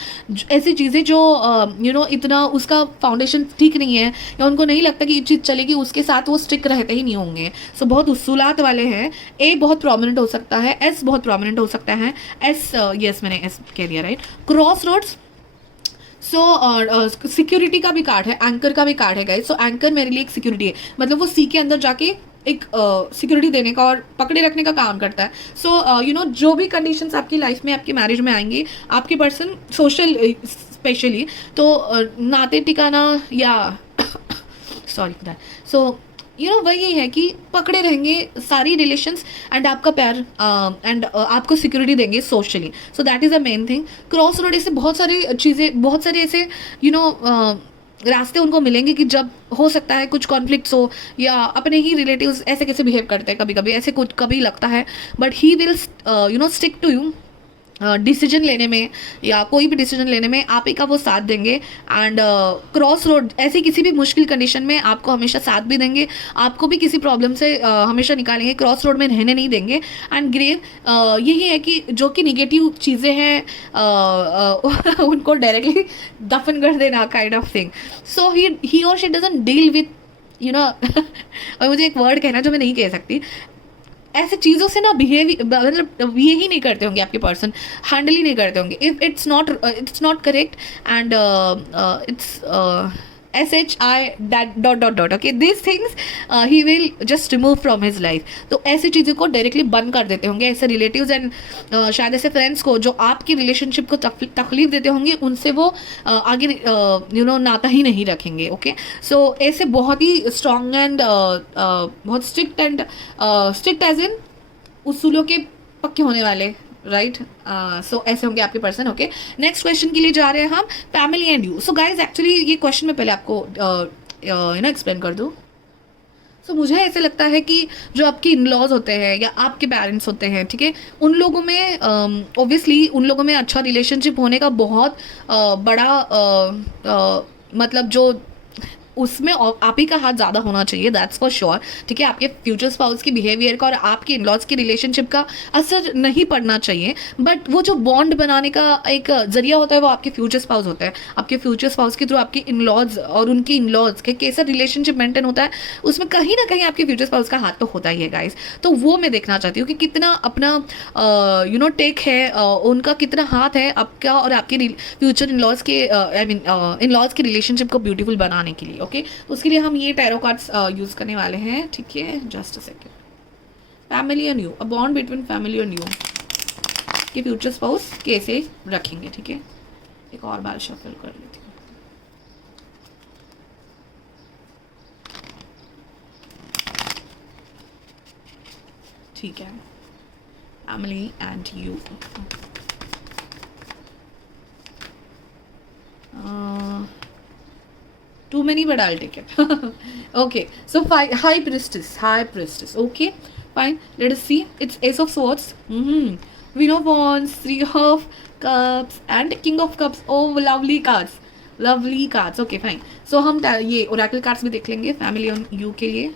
ऐसी चीज़ें जो इतना उसका फाउंडेशन ठीक नहीं है, या उनको नहीं लगता कि ये चीज़ चलेगी, उसके साथ वो स्टिक रहते ही नहीं होंगे। सो बहुत उसूलात वाले हैं। ए बहुत प्रोमिनेंट हो सकता है, एस बहुत प्रोमिनेंट हो सकता है। एस, यस मैंने एस कह दिया, right. Crossroads, so security का भी कार्ड है, एंकर का भी कार्ड है गाइस। सो एंकर मेरे लिए एक सिक्योरिटी है, मतलब वो सी के अंदर जाके एक सिक्योरिटी देने का और पकड़े रखने का काम करता है। सो जो भी कंडीशंस आपकी लाइफ में, आपकी मैरिज में आएंगी, आपके पर्सन सोशल स्पेशली, तो नाते टिकाना या सॉरी सो वही है कि पकड़े रहेंगे सारी रिलेशंस, एंड आपका प्यार एंड आपको सिक्योरिटी देंगे socially. So that is a main thing. Cross road ऐसे बहुत सारी चीज़ें, बहुत सारे ऐसे रास्ते उनको मिलेंगे कि जब हो सकता है कुछ कॉन्फ्लिक्ट्स हो, या अपने ही रिलेटिव्स ऐसे कैसे बिहेव करते हैं कभी कभी, ऐसे कुछ कभी लगता है, but he will stick to you decision लेने में, या कोई भी डिसीजन लेने में आप ही का वो साथ देंगे। एंड क्रॉस रोड ऐसी किसी भी मुश्किल कंडीशन में आपको हमेशा साथ भी देंगे, आपको भी किसी प्रॉब्लम से हमेशा निकालेंगे, क्रॉस रोड में रहने नहीं देंगे। एंड ग्रेव यही है कि जो कि निगेटिव चीज़ें हैं उनको डायरेक्टली दफन कर देना, काइंड ऑफ थिंग। सो ही और शी डजंट डील विथ और मुझे एक वर्ड कहना जो मैं नहीं कह सकती, ऐसे चीज़ों से ना बिहेव, मतलब ये ही नहीं करते होंगे आपके पर्सन, हैंडल ही नहीं करते होंगे। If it's not correct, and it's SHI dot okay, this things he will just remove from his life. तो ऐसी चीज़ों को डायरेक्टली बंद कर देते होंगे। ऐसे रिलेटिव्स एंड शायद ऐसे फ्रेंड्स को जो आपकी रिलेशनशिप को तकलीफ देते होंगे, उनसे वो आगे नाता ही नहीं रखेंगे। ओके, सो ऐसे बहुत ही स्ट्रॉन्ग एंड बहुत स्ट्रिक्ट एज इन उसूलों के पक्के होने वाले, राइट। सो ऐसे होंगे आपके पर्सन। ओके, नेक्स्ट क्वेश्चन के लिए जा रहे हैं हम, family and you. So guys actually ये क्वेश्चन मैं पहले आपको एक्सप्लेन कर दूँ। सो मुझे ऐसे लगता है कि जो आपके इन लॉज होते हैं या आपके पेरेंट्स होते हैं, ठीक है, उन लोगों में ऑब्वियसली उन लोगों में अच्छा रिलेशनशिप होने का बहुत बड़ा मतलब जो उसमें आप ही का हाथ ज़्यादा होना चाहिए, दैट्स फॉर श्योर। ठीक है, आपके फ्यूचर स्पाउस की बिहेवियर का और आपके इन लॉज की रिलेशनशिप का असर नहीं पड़ना चाहिए, बट वो जो बॉन्ड बनाने का एक जरिया होता है वो आपके फ्यूचर स्पाउस होता है। आपके फ्यूचर स्पाउस के थ्रू आपके इन लॉज और उनकी इन लॉज के कैसा रिलेशनशिप मेंटेन होता है, उसमें कहीं ना कहीं आपके फ्यूचर स्पाउस का हाथ तो होता ही है गाइस। तो वो मैं देखना चाहती हूँ कि कितना अपना टेक है, उनका कितना हाथ है आपका और आपके फ्यूचर इन लॉज के इन लॉज के रिलेशनशिप को ब्यूटीफुल बनाने के लिए। ओके, तो उसके लिए हम ये टैरो कार्ड्स यूज करने वाले हैं। ठीक है, just a second. Family and you, a bond between family and you के फ्यूचर स्पाउस कैसे रखेंगे। ठीक है, एक और बार शफल कर लेती हूँ। ठीक है, family and you. Too many, but I'll take it. Okay, so high priestess. Okay, fine. Let us see. It's Ace of Swords. Queen of Wands, 3 of Cups, and King of Cups. Oh, lovely cards. Okay, fine. So हम ये oracle cards भी देख लेंगे family on you के लिए.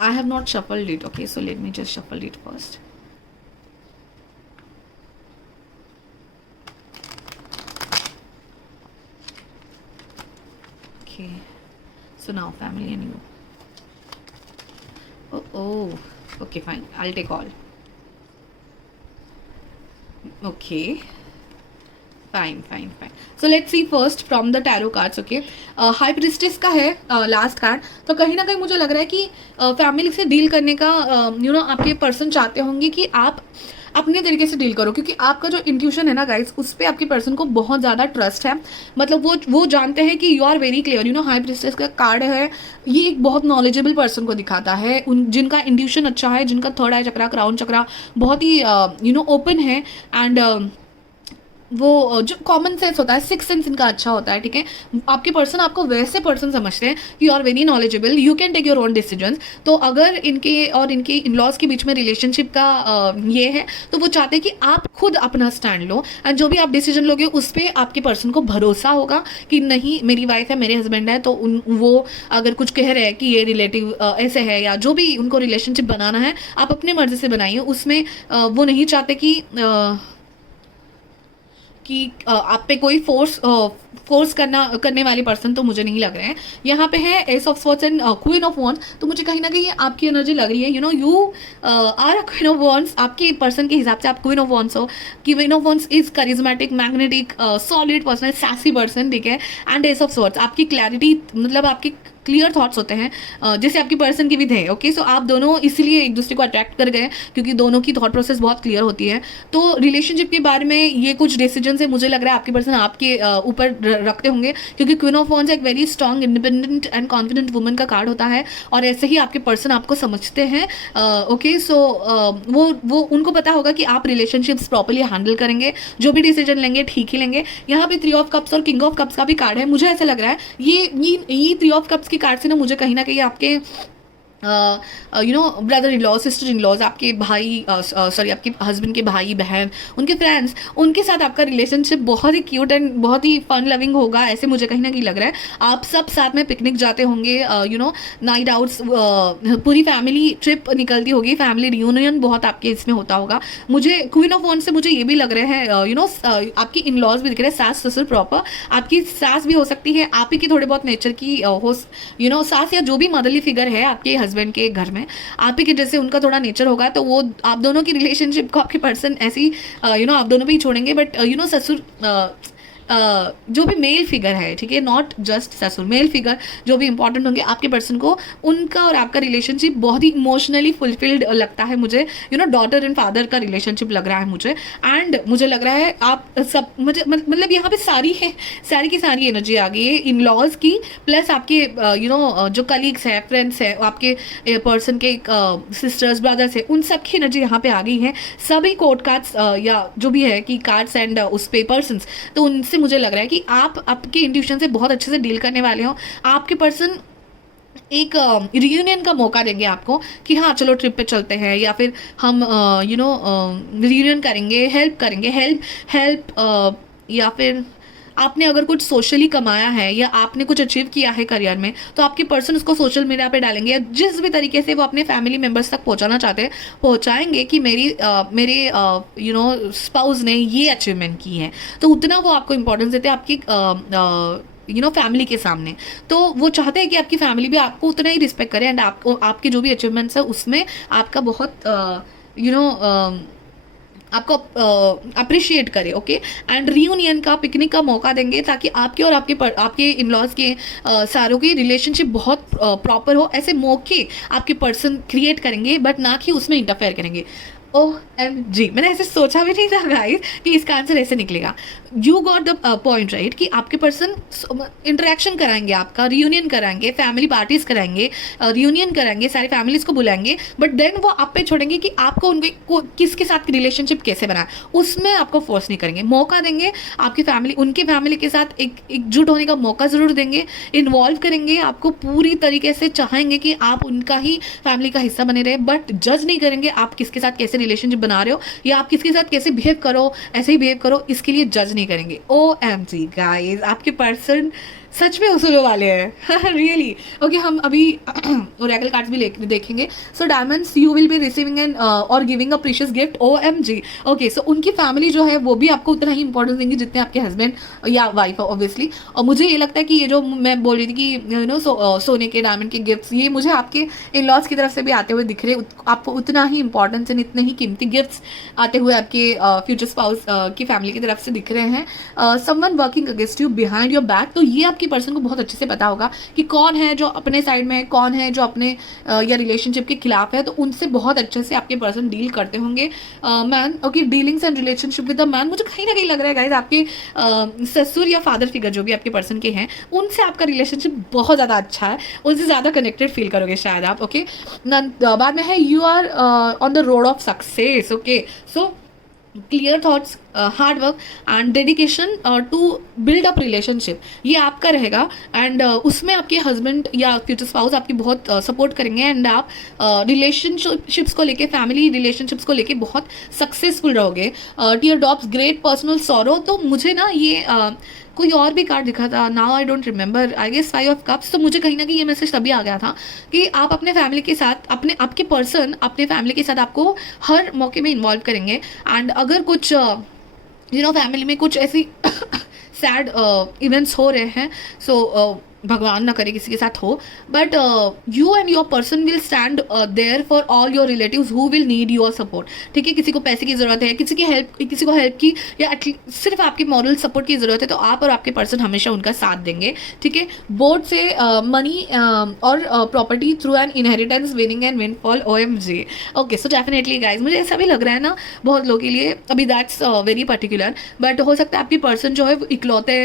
I have not shuffled it. Okay, so let me just shuffle it first. Okay, so now family and you. Oh, okay, fine. I'll take all. Okay, fine. So let's see first from the tarot cards. Okay, High Priestess का है last card. तो कहीं ना कहीं मुझे लग रहा है कि फैमिली से डील करने का आपके पर्सन चाहते होंगे कि आप अपने तरीके से डील करो, क्योंकि आपका जो इंट्यूशन है ना गाइस, उस पर आपके पर्सन को बहुत ज़्यादा ट्रस्ट है। मतलब वो जानते हैं कि you are very clear. High priestess का कार्ड है, ये एक बहुत नॉलेजेबल पर्सन को दिखाता है, जिनका इंट्यूशन अच्छा है, जिनका थर्ड आई चक्रा, क्राउन चक्रा बहुत ही ओपन है, एंड वो जो कॉमन सेंस होता है, सिक्स सेंस इनका अच्छा होता है, ठीक है। आपके पर्सन आपको वैसे पर्सन समझते हैं कि you are very knowledgeable, you can take your own decisions. तो अगर इनके और इनके इन लॉज के बीच में रिलेशनशिप का ये है, तो वो चाहते हैं कि आप खुद अपना स्टैंड लो, एंड जो भी आप डिसीजन लोगे उस पर आपके पर्सन को भरोसा होगा कि नहीं, मेरी वाइफ है, मेरे हस्बैंड है, तो वो अगर कुछ कह रहे हैं कि ये रिलेटिव ऐसे है, या जो भी उनको रिलेशनशिप बनाना है, आप अपने मर्जी से बनाइए। उसमें वो नहीं चाहते कि आप पे कोई फोर्स करने वाले पर्सन तो मुझे नहीं लग रहे हैं। यहाँ पे है ace of swords and queen of wands, तो मुझे कहीं ना कहीं आपकी एनर्जी लग रही है, you are a queen of wands. आपके पर्सन के हिसाब से आप क्वीन ऑफ वॉन्ड्स हो। Queen of wands is charismatic, magnetic, solid person, sassy person, ठीक है। एंड एस ऑफ स्वॉर्ड्स आपकी क्लैरिटी, मतलब आपकी क्लियर थॉट्स होते हैं, जैसे आपकी पर्सन के भी थे। ओके, सो आप दोनों इसलिए एक दूसरे को अट्रैक्ट कर गए क्योंकि दोनों की थॉट प्रोसेस बहुत क्लियर होती है। तो रिलेशनशिप के बारे में ये कुछ डिसीजन है, मुझे लग रहा है आपके पर्सन आपके ऊपर रखते होंगे, क्योंकि क्वीन ऑफ वॉन्ड्स एक very strong, independent and confident woman का कार्ड होता है, और ऐसे ही आपके पर्सन आपको समझते हैं। ओके, सो वो उनको पता होगा कि आप रिलेशनशिप्स प्रॉपर्ली हैंडल करेंगे, जो भी डिसीजन लेंगे ठीक ही लेंगे। यहाँ पे 3 ऑफ कप्स और किंग ऑफ कप्स का भी कार्ड है। मुझे ऐसा लग रहा है ये 3 ऑफ कप्स के कार्ड से ना मुझे कहीं ना कहीं आपके brother in law, sister in laws, आपके भाई, सॉरी आपके हस्बैंड के भाई बहन, उनके फ्रेंड्स, उनके साथ आपका रिलेशनशिप बहुत ही क्यूट एंड बहुत ही फन लविंग होगा, ऐसे मुझे कहीं ना कहीं लग रहा है। आप सब साथ में पिकनिक जाते होंगे, नाइट आउट्स, पूरी फैमिली ट्रिप निकलती होगी, फैमिली रियूनियन बहुत आपके इसमें होता होगा। मुझे क्वीन ऑफ वॉन्ड्स से मुझे ये भी लग रहे हैं, आपकी इन लॉज भी दिख रहे हैं, सास ससुर प्रॉपर, आपकी सास भी हो सकती है, आप ही की थोड़े बहुत नेचर की सास, या जो भी मदरली फिगर है आपके हस्बैंड के घर में, आप ही के जैसे उनका थोड़ा नेचर होगा, तो वो आप दोनों की रिलेशनशिप को आपके पर्सन ऐसी आप दोनों भी ही छोड़ेंगे। बट ससुर जो भी मेल फिगर है, ठीक है, नॉट जस्ट ससुर, मेल फिगर जो भी इंपॉर्टेंट होंगे आपके पर्सन को, उनका और आपका रिलेशनशिप बहुत ही इमोशनली फुलफिल्ड लगता है मुझे। डॉटर एंड फादर का रिलेशनशिप लग रहा है मुझे। एंड मुझे लग रहा है आप सब, मुझे मतलब यहाँ पे सारी की सारी एनर्जी आ गई है इन लॉज की, प्लस आपके जो कलीग्स है, फ्रेंड्स है, आपके पर्सन के सिस्टर्स, ब्रदर्स है, उन सब की एनर्जी यहाँ पे आ गई है। सभी कोर्ट कार्ड्स या जो भी है कि कार्ड्स एंड उस पे पर्सन्स, तो उनसे मुझे लग रहा है कि आप आपके इंट्यूशन से बहुत अच्छे से डील करने वाले हो। आपके पर्सन एक रियूनियन का मौका देंगे आपको कि हाँ चलो ट्रिप पे चलते हैं, या फिर हम रियूनियन करेंगे, हेल्प करेंगे, हेल्प या फिर आपने अगर कुछ सोशली कमाया है या आपने कुछ अचीव किया है करियर में, तो आपके पर्सन उसको सोशल मीडिया पे डालेंगे, या जिस भी तरीके से वो अपने फैमिली मेम्बर्स तक पहुंचाना चाहते हैं पहुंचाएंगे कि मेरे स्पाउस ने ये अचीवमेंट की है, तो उतना वो आपको इंपॉर्टेंस देते हैं आपकी फैमिली के सामने। तो वो चाहते हैं कि आपकी फैमिली भी आपको उतना ही रिस्पेक्ट करे, एंड आपको आपके जो भी अचीवमेंट्स है उसमें आपका बहुत आपको अप्रिशिएट करे। ओके, एंड रियूनियन का, पिकनिक का मौका देंगे ताकि आपके और आपके इन लॉज के सारों की रिलेशनशिप बहुत प्रॉपर हो। ऐसे मौके आपके पर्सन क्रिएट करेंगे, बट ना कि उसमें इंटरफेयर करेंगे। OMG, मैंने ऐसे सोचा भी नहीं था गाइस कि इसका आंसर ऐसे निकलेगा। You got the point right, कि आपके पर्सन इंटरेक्शन कराएंगे, आपका रियूनियन कराएंगे, फैमिली पार्टीज कराएंगे, रियूनियन कराएंगे, सारी फैमिलीज को बुलाएंगे, बट देन वो आप पे छोड़ेंगे कि आपको किसके साथ रिलेशनशिप कैसे बनाए, उसमें आपको फोर्स नहीं करेंगे। मौका देंगे आपकी फैमिली, उनके फैमिली के साथ एकजुट होने का मौका ज़रूर देंगे, इन्वॉल्व करेंगे, आपको पूरी तरीके से चाहेंगे कि आप उनका ही फैमिली का हिस्सा बने रहे, बट जज नहीं करेंगे आप किसके साथ कैसे रिलेशनशिप बना रहे हो, या आप किसके साथ कैसे बिहेव करो, ऐसे ही बिहेव करो, इसके लिए जज नहीं करेंगे। OMG गाइस, आपके पर्सन सच में उसूलों वाले हैं रियली। ओके, हम अभी ओरेकल कार्ड्स भी देखेंगे। So diamonds, you will be receiving and और giving a precious gift. OMG। Okay, so उनकी फैमिली जो है वो भी आपको उतना ही इंपॉर्टेंस देंगे जितने आपके हस्बैंड या वाइफ ऑब्वियसली। और मुझे ये लगता है कि ये जो मैं बोल रही थी कि सोने के, डायमंड के गिफ्ट्स, ये मुझे आपके इन लॉज की तरफ से भी आते हुए दिख रहे, आपको उतना ही इंपॉर्टेंस एंड इतने ही कीमती गिफ्ट्स आते हुए आपके फ्यूचर स्पाउस की फैमिली की तरफ से दिख रहे हैं। Someone working against you behind your back, तो ये आपकी पर्सन को बहुत अच्छे से पता होगा कि कौन है जो अपने साइड में है, कौन है जो अपने या रिलेशनशिप के खिलाफ है, तो उनसे बहुत अच्छे से आपके पर्सन डील करते होंगे। Man, okay, dealings and relationship with the man, मुझे कहीं ना कहीं लग रहा है गाइस आपके ससुर या फादर फिगर जो भी आपके पर्सन के हैं, उनसे आपका रिलेशनशिप बहुत ज़्यादा अच्छा है, उनसे ज़्यादा कनेक्टेड फील करोगे शायद आप। ओके, बाद में है you are on the road of success. Okay, so clear thoughts, hard work and dedication to build up relationship, ये आपका रहेगा। एंड उसमें आपके हस्बैंड या फ्यूचर स्पाउस आपकी बहुत सपोर्ट करेंगे एंड आप रिलेशनशिप्स को लेके, फैमिली रिलेशनशिप्स को लेके बहुत सक्सेसफुल रहोगे। Tear drops, great personal sorrow. तो मुझे ना ये कोई और भी कार्ड दिखा था, now I don't remember, I guess 5 of cups. तो मुझे कहीं ना कहीं ये मैसेज तभी आ गया था कि आप अपने फैमिली के साथ, आपके पर्सन अपने फैमिली के साथ आपको हर मौके में इन्वॉल्व करेंगे। एंड अगर कुछ फैमिली में कुछ ऐसी सैड इवेंट्स हो रहे हैं, सो भगवान ना करे किसी के साथ हो, but you and your person will stand there for all your relatives who will need your support. ठीक है, किसी को पैसे की ज़रूरत है, किसी को हेल्प की, या सिर्फ आपकी मॉरल सपोर्ट की ज़रूरत है, तो आप और आपके पर्सन हमेशा उनका साथ देंगे। ठीक है, बोर्ड से मनी और property through an inheritance, winning and windfall, OMG। Okay, so definitely guys, मुझे ऐसा भी लग रहा है ना बहुत लोगों के लिए, अभी दैट्स वेरी पर्टिकुलर, बट हो सकता है आपकी पर्सन जो है वो इकलौते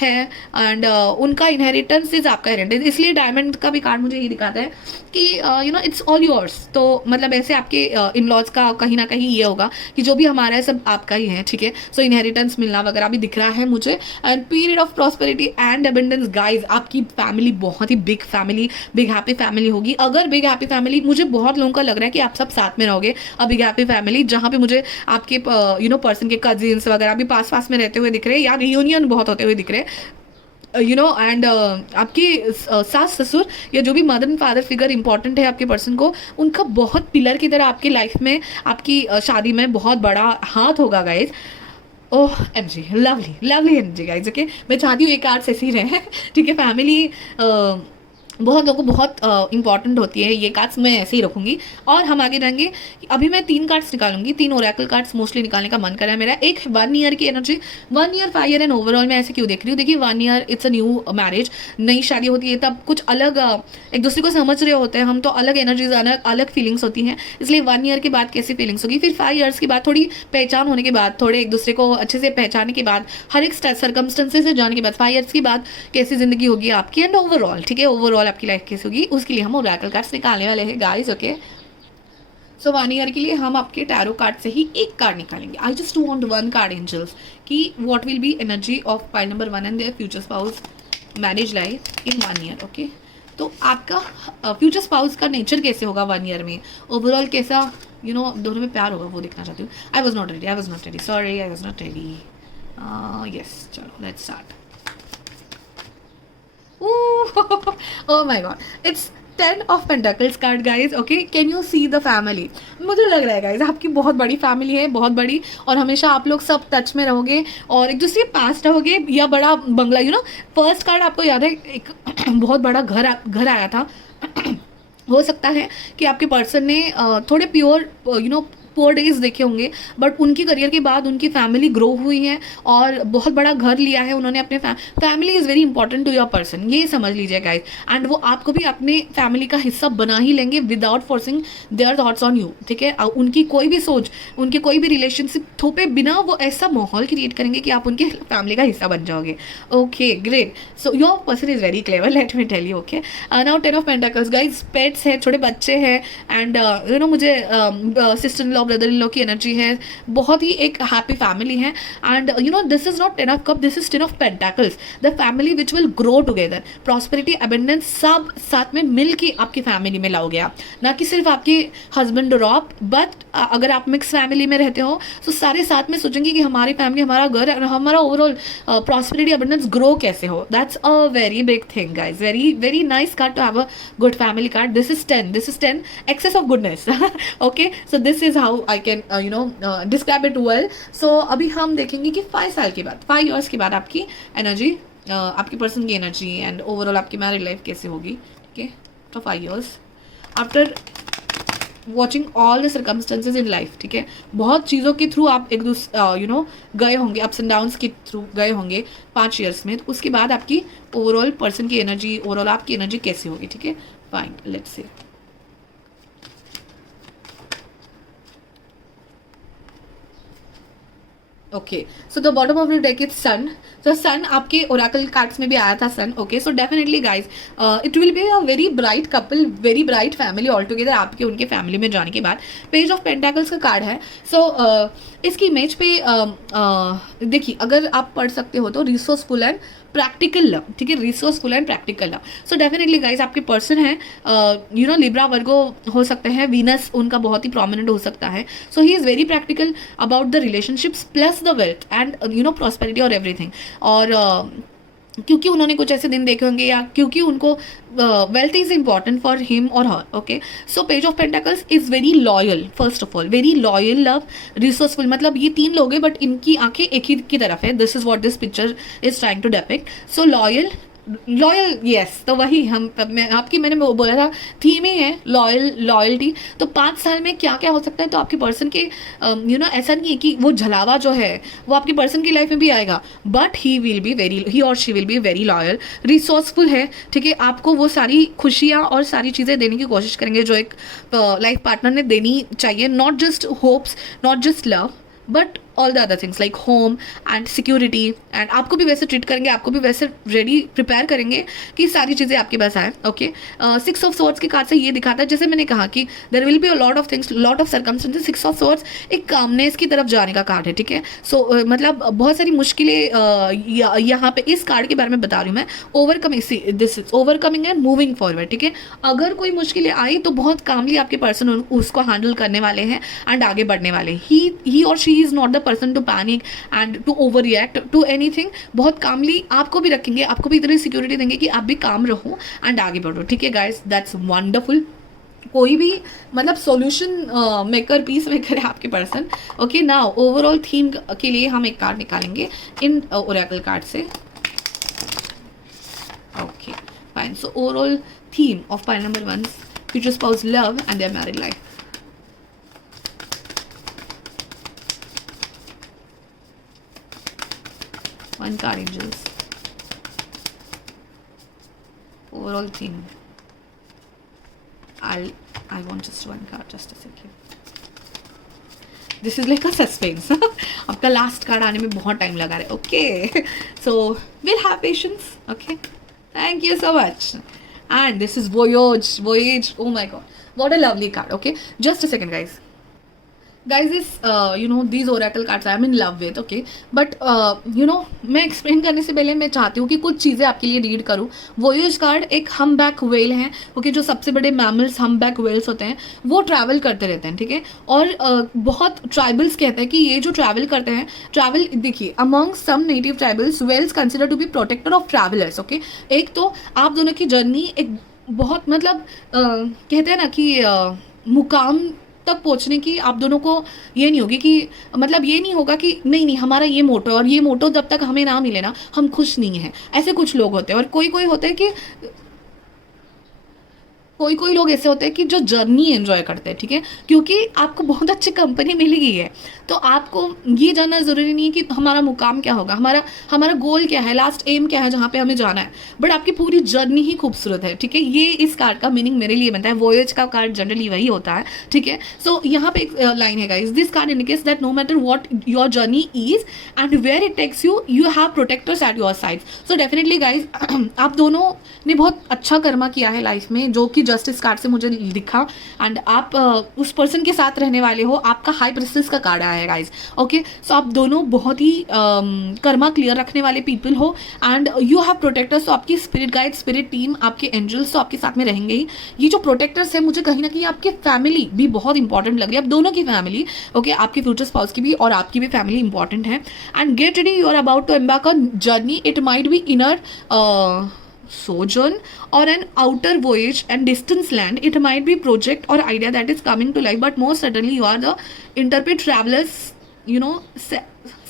है एंड उनका इनहेरिटेंस इज आपका इनहेरिटेंस। इसलिए डायमंड का भी कार्ड मुझे ये दिखाता है कि इट्स ऑल योर्स। तो मतलब ऐसे आपके इन लॉज का कहीं ना कहीं ये होगा कि जो भी हमारा है सब आपका ही है। ठीक है, सो इनहेरिटेंस मिलना वगैरह भी दिख रहा है मुझे। And period of prosperity and abundance. Guys, आपकी फैमिली बहुत ही big family, big happy family होगी। अगर बिग हैप्पी फैमिली, मुझे बहुत लोगों का लग रहा है कि आप सब साथ में रहोगे, अब बिग हैप्पी फैमिली, जहाँ पे मुझे आपके पर्सन के कजिन्स वगैरह भी पास पास में रहते हुए दिख रहे हैं, या रियूनियन बहुत होते हुए दिख रहे हैं, एंड आपकी सास ससुर या जो भी mother and father figure important है आपके पर्सन को, उनका बहुत पिलर की तरह आपकी लाइफ में, आपकी शादी में बहुत बड़ा हाथ होगा गाइज। ओह MG, lovely lovely energy guys. Okay, मैं चाहती हूँ ये कार्ड्स ऐसे ही रहे। ठीक है, फैमिली बहुत लोगों को बहुत इंपॉर्टेंट होती है, ये कार्ड्स मैं ऐसे ही रखूंगी। और हम आगे जाएंगे। अभी मैं 3 कार्ड्स निकालूंगी, 3 ओरेकल कार्ड्स मोस्टली निकालने का मन कर रहा है मेरा। एक 1 ईयर की energy, 1 year 5 year and overall मैं ऐसे क्यों देख रही हूँ। देखिए 1 year it's a new marriage, नई शादी होती है, तब कुछ अलग एक दूसरे को समझ रहे होते हैं हम, तो अलग एनर्जीज, अलग फीलिंग्स होती हैं। इसलिए 1 ईयर के बाद कैसी फीलिंग्स होगी, फिर 5 ईयर्स के बाद थोड़ी पहचान होने के बाद, थोड़े एक दूसरे को अच्छे से पहचानने के बाद, हर एक सर्कमस्टेंसेस से जाने के बाद 5 ईयर्स के बाद कैसी जिंदगी होगी आपकी, एंड ओवरऑल। ठीक है, ओवरऑल आपकी लाइफ कैसी होगी, उसके लिए हम ओरेकल कार्ड्स निकालने वाले हैं गाइस। ओके, सो 1 ईयर के लिए हम आपके टैरो कार्ड से ही एक कार्ड निकालेंगे। I just want 1 card angels कि what will be energy of pile number 1 and their future spouse marriage life in 1 year. Okay, तो आपका फ्यूचर स्पाउस का नेचर कैसे होगा 1 ईयर में, ओवरऑल कैसा दोनों में प्यार होगा, वो देखना चाहती हूँ। I was not ready, sorry, I was not ready. Yes, चलो let's start. Oh my god, it's 10 of Pentacles card guys. Okay, can you see the family? मुझे लग रहा है guys आपकी बहुत बड़ी फैमिली है, बहुत बड़ी, और हमेशा आप लोग सब टच में रहोगे और एक दूसरे के पास रहोगे, या बड़ा बंगला। फर्स्ट कार्ड आपको याद है, एक बहुत बड़ा घर आया था। हो सकता है कि आपके पर्सन ने थोड़े प्योर पोर डेज देखे होंगे, बट उनकी करियर के बाद उनकी फैमिली ग्रो हुई है और बहुत बड़ा घर लिया है उन्होंने अपने family is very important to your person, ये समझ लीजिए गाइज। एंड वो आपको भी अपने फैमिली का हिस्सा बना ही लेंगे without forcing their thoughts on you. ठीक है, उनकी कोई भी सोच, उनके कोई भी रिलेशनशिप थोपे बिना वो ऐसा माहौल क्रिएट करेंगे कि आप उनके फैमिली का हिस्सा बन जाओगे। Okay, great. So your person is very clever, let me tell you. Okay, now 10 of pentacles guys, pets है, छोटे बच्चे हैं, एंड मुझे sister in law, brother in law की एनर्जी है, बहुत ही एक हैप्पी फैमिली है। And this is not 10 of cup, this is 10 of pentacles, the family which will grow together. Prosperity, abundance सब साथ में मिल के आपकी फैमिली में लाओगे आप, ना कि सिर्फ आपके हस्बैंड और आप। बट अगर आप मिक्स फैमिली में रहते हो तो सारे साथ में सोचेंगे कि हमारी फैमिली, हमारा घर, हमारा ओवरऑल प्रॉस्पेरिटी, अबंडेंस ग्रो कैसे हो। That's a very big thing guys, very very nice card to have a good family card. This is 10 excess of goodness। okay, so this is how I can describe it well। so अभी हम देखेंगे कि 5 साल के बाद, 5 years के बाद आपकी एनर्जी, आपकी पर्सन की एनर्जी एंड ओवरऑल आपकी मैरिड लाइफ कैसे होगी। ठीक है, तो 5 years after watching all the circumstances in life. ठीक है, बहुत चीज़ों के थ्रू आप एक दूसरे गए होंगे, अप्स एंड डाउन्स के थ्रू गए होंगे 5 years में। तो उसके बाद आपकी ओवरऑल पर्सन की एनर्जी, ओवरऑल आपकी एनर्जी कैसी होगी। ठीक है, fine, let's see. Okay, so the bottom of the deck is sun. तो सन आपके ओरेकल कार्ड्स में भी आया था sun. Okay, so definitely guys it will be a very bright couple, very bright family all together. आपके उनके family में जाने के बाद पेज ऑफ पेंटाकल्स का कार्ड है. सो इसकी इमेज पे देखिए, अगर आप पढ़ सकते हो तो रिसोर्सफुल एंड प्रैक्टिकल लव. ठीक है, resourceful and practical love. So definitely guys आपके पर्सन है यू नो लिब्रा वर्गो हो सकते हैं, वीनस उनका बहुत ही प्रोमिनेंट हो सकता है. So he is very practical about the relationships plus the wealth and you know prosperity और एवरीथिंग. और क्योंकि उन्होंने कुछ ऐसे दिन देखे होंगे या क्योंकि उनको wealth is important for him और her. Okay, so page of pentacles is very loyal. First of all very loyal, love, resourceful. मतलब ये 3 लोग हैं बट इनकी आंखें एक ही की तरफ है. This is what this picture is trying to depict. So loyal, loyal, yes. तो वही मैंने बोला था थीम ही है लॉयल, लॉयल्टी. तो 5 साल में क्या क्या हो सकता है. तो आपके पर्सन के यू नो ऐसा नहीं है कि वो झलावा जो है वो आपके पर्सन की लाइफ में भी आएगा, बट ही और she will be very loyal, resourceful है. ठीक है, आपको वो सारी खुशियाँ और सारी चीज़ें देने की कोशिश करेंगे जो एक लाइफ पार्टनर ने देनी चाहिए. Not just hopes, not just love, but all the other things like home and security. And आपको भी वैसे ट्रीट करेंगे, आपको भी वैसे रेडी प्रिपेयर करेंगे कि सारी चीज़ें आपके पास आए. ओके, 6 ऑफ सोर्ड्स के कार्ड से ये दिखाता है, जैसे मैंने कहा कि there will be a lot of things, lot of circumstances. 6 of swords एक कामनेस की तरफ जाने का कार्ड है. ठीक है, सो मतलब बहुत सारी मुश्किलें यहाँ पे इस कार्ड के बारे में बता रही हूँ मैं. Overcoming, this is overcoming and moving forward. ठीक है, अगर कोई मुश्किलें आई तो बहुत कामली आपके पर्सन उसको हैंडल करने वाले हैं एंड आगे बढ़ने वाले. ही और she is not the person to panic and to overreact to anything. बहुत कामली आपको भी रखेंगे, आपको भी इतनी सिक्योरिटी देंगे कि आप भी काम रहो एंड आगे बढ़ो. ठीक है गाइस, दैट्स वंडरफुल. कोई भी मतलब सॉल्यूशन मेकर, पीस मेकर है आपके person. Okay, now overall theme के लिए हम एक कार्ड निकालेंगे इन ओरेकल कार्ड से. Okay fine. So overall theme of pile number 1, future spouse, love and their married life. One card, angels. Overall theme. I want just one card. Just a second. This is like a suspense. आपका last card आने में बहुत time लगा रहा है. Okay, so will have patience. Okay, thank you so much. And this is voyage. Oh my god, what a lovely card. Okay, just a second guys. Guys, this you know these oracle cards I'm in love with. Okay, but you know मैं explain करने से पहले मैं चाहती हूँ कि कुछ चीज़ें आपके लिए रीड करूँ. वोयेज कार्ड एक हमबैक व्हेल है. ओके, जो सबसे बड़े मैमल्स हमबैक व्हेल्स होते हैं वो ट्रैवल करते रहते हैं. ठीक है, और बहुत ट्राइबल्स कहते हैं कि ये जो ट्रैवल करते हैं, ट्रैवल देखिए among some native tribals whales consider to be protector of travellers. Okay, एक तो आप दोनों की जर्नी एक बहुत मतलब कहते हैं ना कि मुकाम तक पहुंचने की आप दोनों को ये नहीं होगी कि मतलब ये नहीं होगा कि नहीं हमारा ये मोटो है और ये मोटो जब तक हमें ना मिले ना हम खुश नहीं हैं. ऐसे कुछ लोग होते हैं. और कोई होते हैं कि कोई लोग ऐसे होते हैं कि जो जर्नी एंजॉय करते हैं. ठीक है, क्योंकि आपको बहुत अच्छी कंपनी मिली गई है तो आपको ये जानना ज़रूरी नहीं है कि हमारा मुकाम क्या होगा, हमारा गोल क्या है, लास्ट एम क्या है जहाँ पे हमें जाना है, बट आपकी पूरी जर्नी ही खूबसूरत है. ठीक है, ये इस कार्ड का मीनिंग मेरे लिए बनता है. वोयेज का कार्ड जनरली वही होता है. ठीक है, सो यहाँ पे एक लाइन है guys, this card indicates that no matter what your journey is and where it takes you, you have protectors at your side. So definitely guys आप दोनों ने बहुत अच्छा कर्मा किया है लाइफ में, जो कि जस्टिस कार्ड से मुझे दिखा. एंड आप उस पर्सन के साथ रहने वाले हो. आपका हाई प्रिस्टेस का कार्ड आया है गाइज. ओके, सो आप दोनों बहुत ही कर्मा क्लियर रखने वाले पीपल हो एंड यू हैव प्रोटेक्टर्स. तो आपकी स्पिरिट गाइड, स्पिरिट टीम, आपके एंजल्स तो आपके साथ में रहेंगे ही. ये जो प्रोटेक्टर्स है मुझे कहीं ना कहीं आपके फैमिली भी बहुत इंपॉर्टेंट लग रही है. आप दोनों की फैमिली, ओके, आपके फ्यूचर स्पाउस की भी और आपकी भी फैमिली इंपॉर्टेंट है. And get ready, you are about to embark on journey. It might be inner sojourn or an outer voyage and distance land. It might be project or idea that is coming to life, but most certainly you are the intrepid travelers, you know,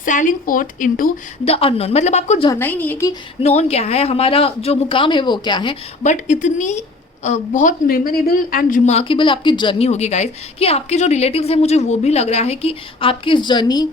sailing forth into the unknown. मतलब आपको जानना ही नहीं है कि non क्या है, हमारा जो मुकाम है वो क्या है, बट इतनी बहुत मेमोरेबल एंड रिमार्केबल आपकी जर्नी होगी गाइज कि आपके जो रिलेटिव्स हैं मुझे वो भी लग रहा है कि आपकी इस जर्नी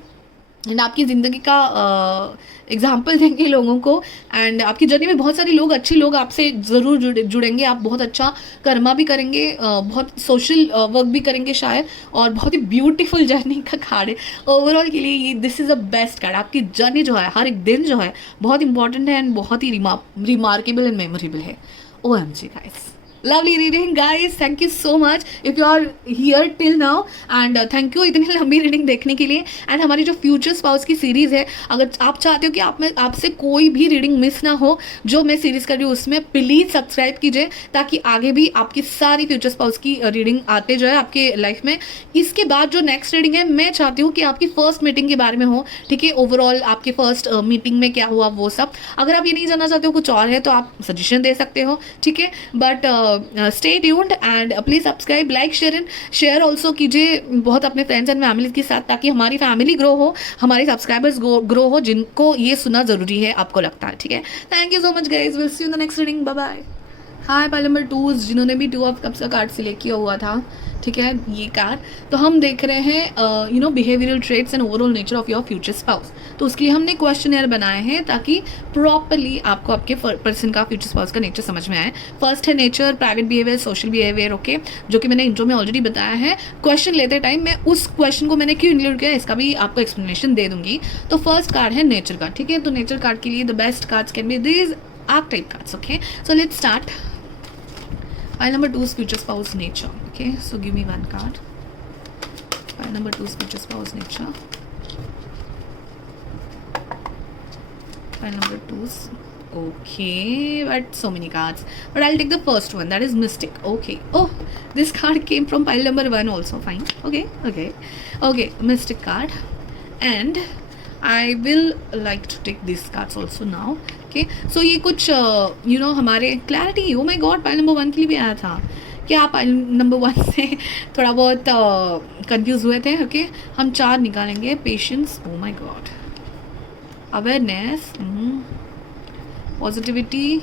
एंड आपकी ज़िंदगी का एग्जाम्पल देंगे लोगों को। एंड आपकी जर्नी में बहुत सारे लोग, अच्छे लोग आपसे ज़रूर जुड़ेंगे। आप बहुत अच्छा कर्मा भी करेंगे, बहुत सोशल वर्क भी करेंगे शायद, और बहुत ही ब्यूटीफुल जर्नी का कार्ड है ओवरऑल के लिए। ये this is a best card. आपकी जर्नी जो है, हर एक दिन जो है बहुत इंपॉर्टेंट है एंड बहुत ही रिमार्केबल एंड मेमोरेबल है। OMG guys, lovely reading guys, thank you so much if you are here till now and thank you इतनी लंबी रीडिंग देखने के लिए। एंड हमारी जो फ्यूचर स्पाउस की सीरीज़ है, अगर आप चाहते हो कि आपसे कोई भी रीडिंग मिस ना हो जो मैं सीरीज़ कर रही हूँ उसमें, प्लीज़ सब्सक्राइब कीजिए ताकि आगे भी आपकी सारी फ्यूचर स्पाउस की रीडिंग आते जाए आपके लाइफ में। इसके बाद जो नेक्स्ट रीडिंग है, मैं चाहती हूँ कि आपकी फर्स्ट मीटिंग के बारे में हो, ठीक है, ओवरऑल आपके फर्स्ट मीटिंग में क्या हुआ वो सब। अगर आप ये नहीं जानना चाहते हो, कुछ और है, तो आप सजेशन दे सकते हो, ठीक है। But stay tuned and please subscribe, like, share also कीजिए बहुत अपने फ्रेंड्स एंड फैमिली के साथ, ताकि हमारी फैमिली ग्रो हो, हमारे सब्सक्राइबर्स ग्रो हो, जिनको ये सुनना जरूरी है, आपको लगता है, ठीक है। Thank you so much guys, will see you in the next reading, bye bye. Hi pile number 2, जिन्होंने भी 2 ऑफ कप्स का कार्ड सिलेक्ट किया हुआ था, ठीक है, ये कार्ड, तो हम देख रहे हैं behavioural traits and overall nature of your future spouse. तो उसके लिए हमने क्वेश्चनर बनाए हैं ताकि प्रॉपरली आपको आपके पर्सन का फ्यूचर स्पाउस का नेचर समझ में आए। फर्स्ट है nature, private behaviour, social behaviour, okay, जो कि मैंने इंट्रो में ऑलरेडी बताया है। क्वेश्चन लेते टाइम मैं उस क्वेश्चन को मैंने क्यों इंक्लूड किया, इसका भी आपको एक्सप्लेनेशन दे दूंगी। तो फर्स्ट कार्ड है नेचर कार्ड, ठीक है। तो नेचर कार्ड के लिए the best cards can be these archetype cards, okay. So let's start. Pile number 2 is future spouse nature. Okay, so give me one card. Pile number 2 is future spouse nature. Pile number 2 is okay, but so many cards. But I'll take the first one. That is mystic. Okay. Oh, this card came from pile number 1 also. Fine. Okay. Mystic card, and I will like to take these cards also now. Okay, so ये कुछ हमारे clarity, oh my god, pile number 1 के लिए भी आया था क्या? आप पाइल नंबर 1 से थोड़ा बहुत कंफ्यूज हुए थे, ओके। हम 4 निकालेंगे। Patience, O my God, awareness, positivity,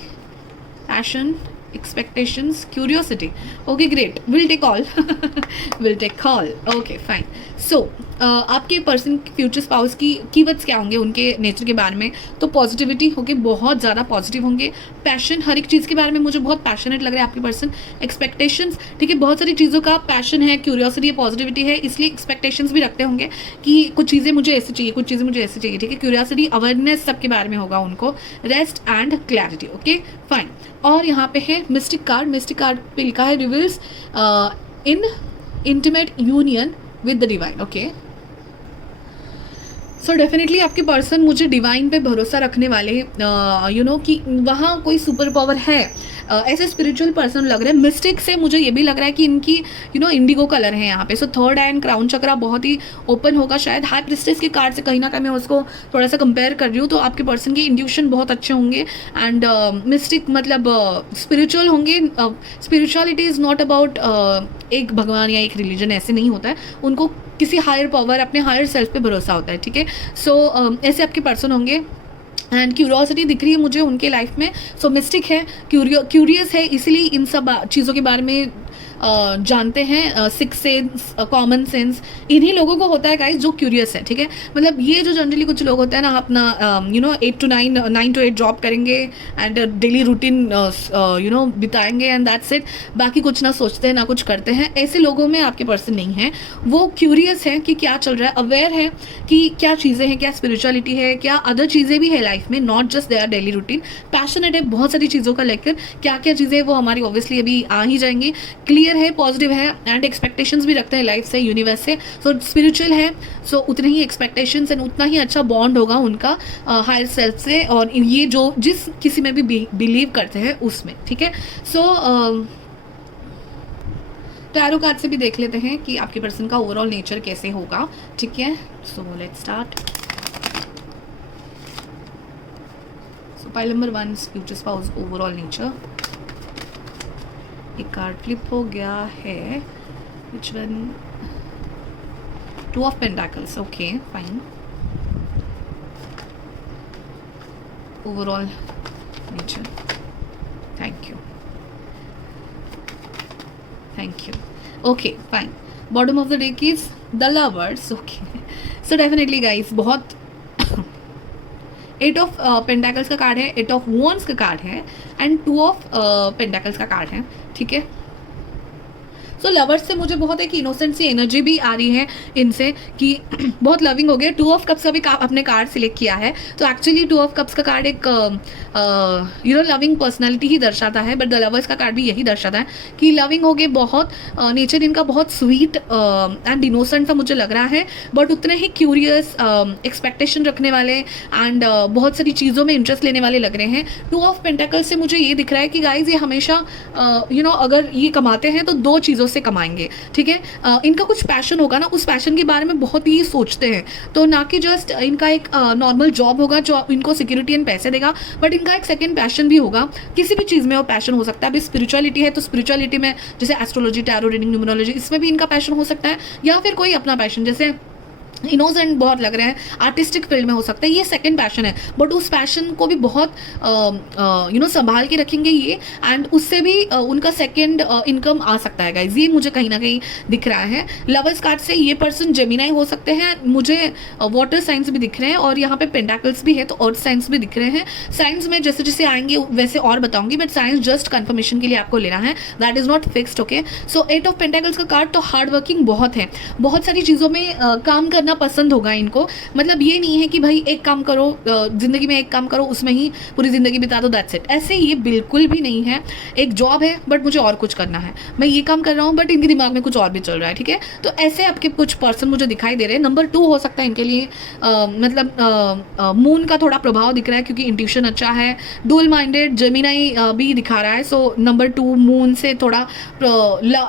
passion, expectations, curiosity. Okay, great, we'll take all. Okay, fine. So आपके पर्सन फ्यूचर स्पाउस की कीवर्ड्स क्या होंगे उनके नेचर के बारे में? तो पॉजिटिविटी, होके बहुत ज़्यादा पॉजिटिव होंगे। पैशन, हर एक चीज़ के बारे में मुझे बहुत पैशनेट लग रहा है आपके पर्सन। एक्सपेक्टेशंस, ठीक है, बहुत सारी चीज़ों का पैशन है, क्यूरियोसिटी है, पॉजिटिविटी है, इसलिए एक्सपेक्टेशंस भी रखते होंगे कि कुछ चीज़ें मुझे ऐसी चाहिए, कुछ चीज़ें मुझे ऐसी चाहिए, ठीक है। क्यूरियोसिटी, अवेयरनेस सबके बारे में होगा उनको। Rest and clarity, okay, fine. और यहाँ पे है मिस्टिक कार्ड। मिस्टिक कार्ड पे लिखा है reveals in intimate union with the divine, okay. So definitely आपके पर्सन मुझे डिवाइन पे भरोसा रखने वाले, कि वहाँ कोई सुपर पावर है, ऐसे स्पिरिचुअल पर्सन लग रहे हैं। मिस्टिक से मुझे ये भी लग रहा है कि इनकी इंडिगो कलर है यहाँ पे। So third eye and crown chakra बहुत ही ओपन होगा शायद। हाई प्रिस्टेस के कार्ड से कहीं ना कहीं मैं उसको थोड़ा सा कंपेयर कर रही हूँ। तो आपके पर्सन के इंट्यूशन बहुत अच्छे होंगे एंड मिस्टिक मतलब स्पिरिचुअल होंगे। स्पिरिचुअलिटी इज़ नॉट अबाउट एक भगवान या एक रिलीजन, ऐसे नहीं होता है। उनको किसी हायर पावर, अपने हायर सेल्फ पे भरोसा होता है, ठीक है। सो ऐसे आपके पर्सन होंगे। एंड क्यूरियोसिटी दिख रही है मुझे उनके लाइफ में। सो मिस्टिक है, क्यूरियस है, इसीलिए इन सब चीज़ों के बारे में जानते हैं। सिक्स सेंस, कॉमन सेंस इन्हीं लोगों को होता है गाइस जो क्यूरियस है, ठीक है। मतलब ये जो जनरली कुछ लोग होते हैं ना, अपना 8 to 9, 9 to 8 जॉब करेंगे एंड डेली रूटीन बिताएंगे एंड दैट्स इट। बाकी कुछ ना सोचते हैं ना कुछ करते हैं। ऐसे लोगों में आपके पर्सन नहीं है। वो क्यूरियस है कि क्या चल रहा है, अवेयर है कि क्या चीज़ें हैं, क्या स्पिरिचुअलिटी है, क्या अदर चीज़ें भी है लाइफ में, not just their daily routine. Passionate है बहुत सारी चीज़ों का लेकर। क्या क्या चीज़ें वो हमारी ऑब्वियसली अभी आ ही जाएंगी। क्लियर है, पॉजिटिव है एंड एक्सपेक्टेशंस भी रखते हैं लाइफ से, यूनिवर्स से। सो स्पिरिचुअल है, सो उतने ही एक्सपेक्टेशंस एंड उतना ही अच्छा बॉन्ड होगा उनका हायर सेल्फ से, और ये जो जिस किसी में भी बिलीव करते हैं उसमें, ठीक है। सो टैरो कार्ड से भी देख लेते हैं कि आपके पर्सन का ओवरऑल नेचर कैसे होगा, ठीक है। So let's start. So pile number 1 future spouse overall nature. एक कार्ड फ्लिप हो गया है, which one? 2 of Pentacles, okay, fine. Overall nature, thank you, okay, fine. Bottom of the deck is the lovers, okay. So definitely guys बहुत eight of pentacles का card है, eight of wands का card है and two of pentacles का card है, ठीक है। सो lovers से मुझे बहुत एक इनोसेंट सी एनर्जी भी आ रही है इनसे कि बहुत लविंग हो गया। टू ऑफ कप्स का भी अपने कार्ड सिलेक्ट किया है, तो एक्चुअली टू ऑफ कप्स का कार्ड एक लविंग पर्सनैलिटी ही दर्शाता है, बट द लवर्स का कार्ड भी यही दर्शाता है कि लविंग हो गए बहुत, नेचर इनका बहुत स्वीट एंड इनोसेंट सा मुझे लग रहा है, बट उतने ही क्यूरियस, एक्सपेक्टेशन रखने वाले एंड बहुत सारी चीज़ों में इंटरेस्ट लेने वाले लग रहे हैं। टू ऑफ पेंटाकल्स से मुझे ये दिख रहा है कि गाइज ये हमेशा अगर ये कमाते हैं तो दो चीज़ों से कमाएंगे, ठीक है। इनका कुछ पैशन होगा ना, उस पैशन के बारे में बहुत ही सोचते हैं, तो ना कि जस्ट इनका एक नॉर्मल जॉब होगा जो इनको सिक्योरिटी एंड पैसे देगा, बट इनका एक सेकंड पैशन भी होगा, किसी भी चीज़ में वो पैशन हो सकता है। अभी स्पिरिचुअलिटी है तो स्पिरिचुअलिटी में जैसे एस्ट्रोलॉजी, टैरो रीडिंग, न्यूमरोलॉजी, इसमें भी इनका पैशन हो सकता है, या फिर कोई अपना पैशन जैसे इनोसेंट बहुत लग रहे हैं, आर्टिस्टिक फील्ड में हो सकता है, ये सेकंड पैशन है, बट उस पैशन को भी बहुत संभाल के रखेंगे ये, एंड उससे भी उनका सेकंड इनकम आ सकता है गाइज, ये मुझे कहीं ना कहीं दिख रहा है। लवर्स कार्ड से ये पर्सन जेमिनाई हो सकते हैं, मुझे वाटर साइंस भी दिख रहे हैं, और यहाँ पे पेंटाकल्स भी है तो अर्थ साइंस भी दिख रहे हैं। साइंस में जैसे जैसे आएंगे वैसे और बताऊंगी, बट साइंस जस्ट कंफर्मेशन के लिए आपको लेना है, that is not fixed, okay. So eight of pentacles का कार्ड तो हार्ड वर्किंग बहुत है, बहुत सारी चीज़ों में काम करना पसंद होगा इनको, मतलब ये नहीं है कि भाई एक काम करो, जिंदगी में एक काम करो उसमें ही पूरी जिंदगी बिता दो, दैट्स इट, ऐसे ये बिल्कुल भी नहीं है। एक जॉब है बट मुझे और कुछ करना है, मैं ये काम कर रहा हूँ बट इनके दिमाग में कुछ और भी चल रहा है, ठीक है। तो ऐसे आपके कुछ पर्सन मुझे दिखाई दे रहे हैं। नंबर 2 हो सकता है इनके लिए, मतलब मून का थोड़ा प्रभाव दिख रहा है क्योंकि इंट्यूशन अच्छा है, डुअल माइंडेड, जेमिनाई भी दिखा रहा है, सो नंबर 2 मून से थोड़ा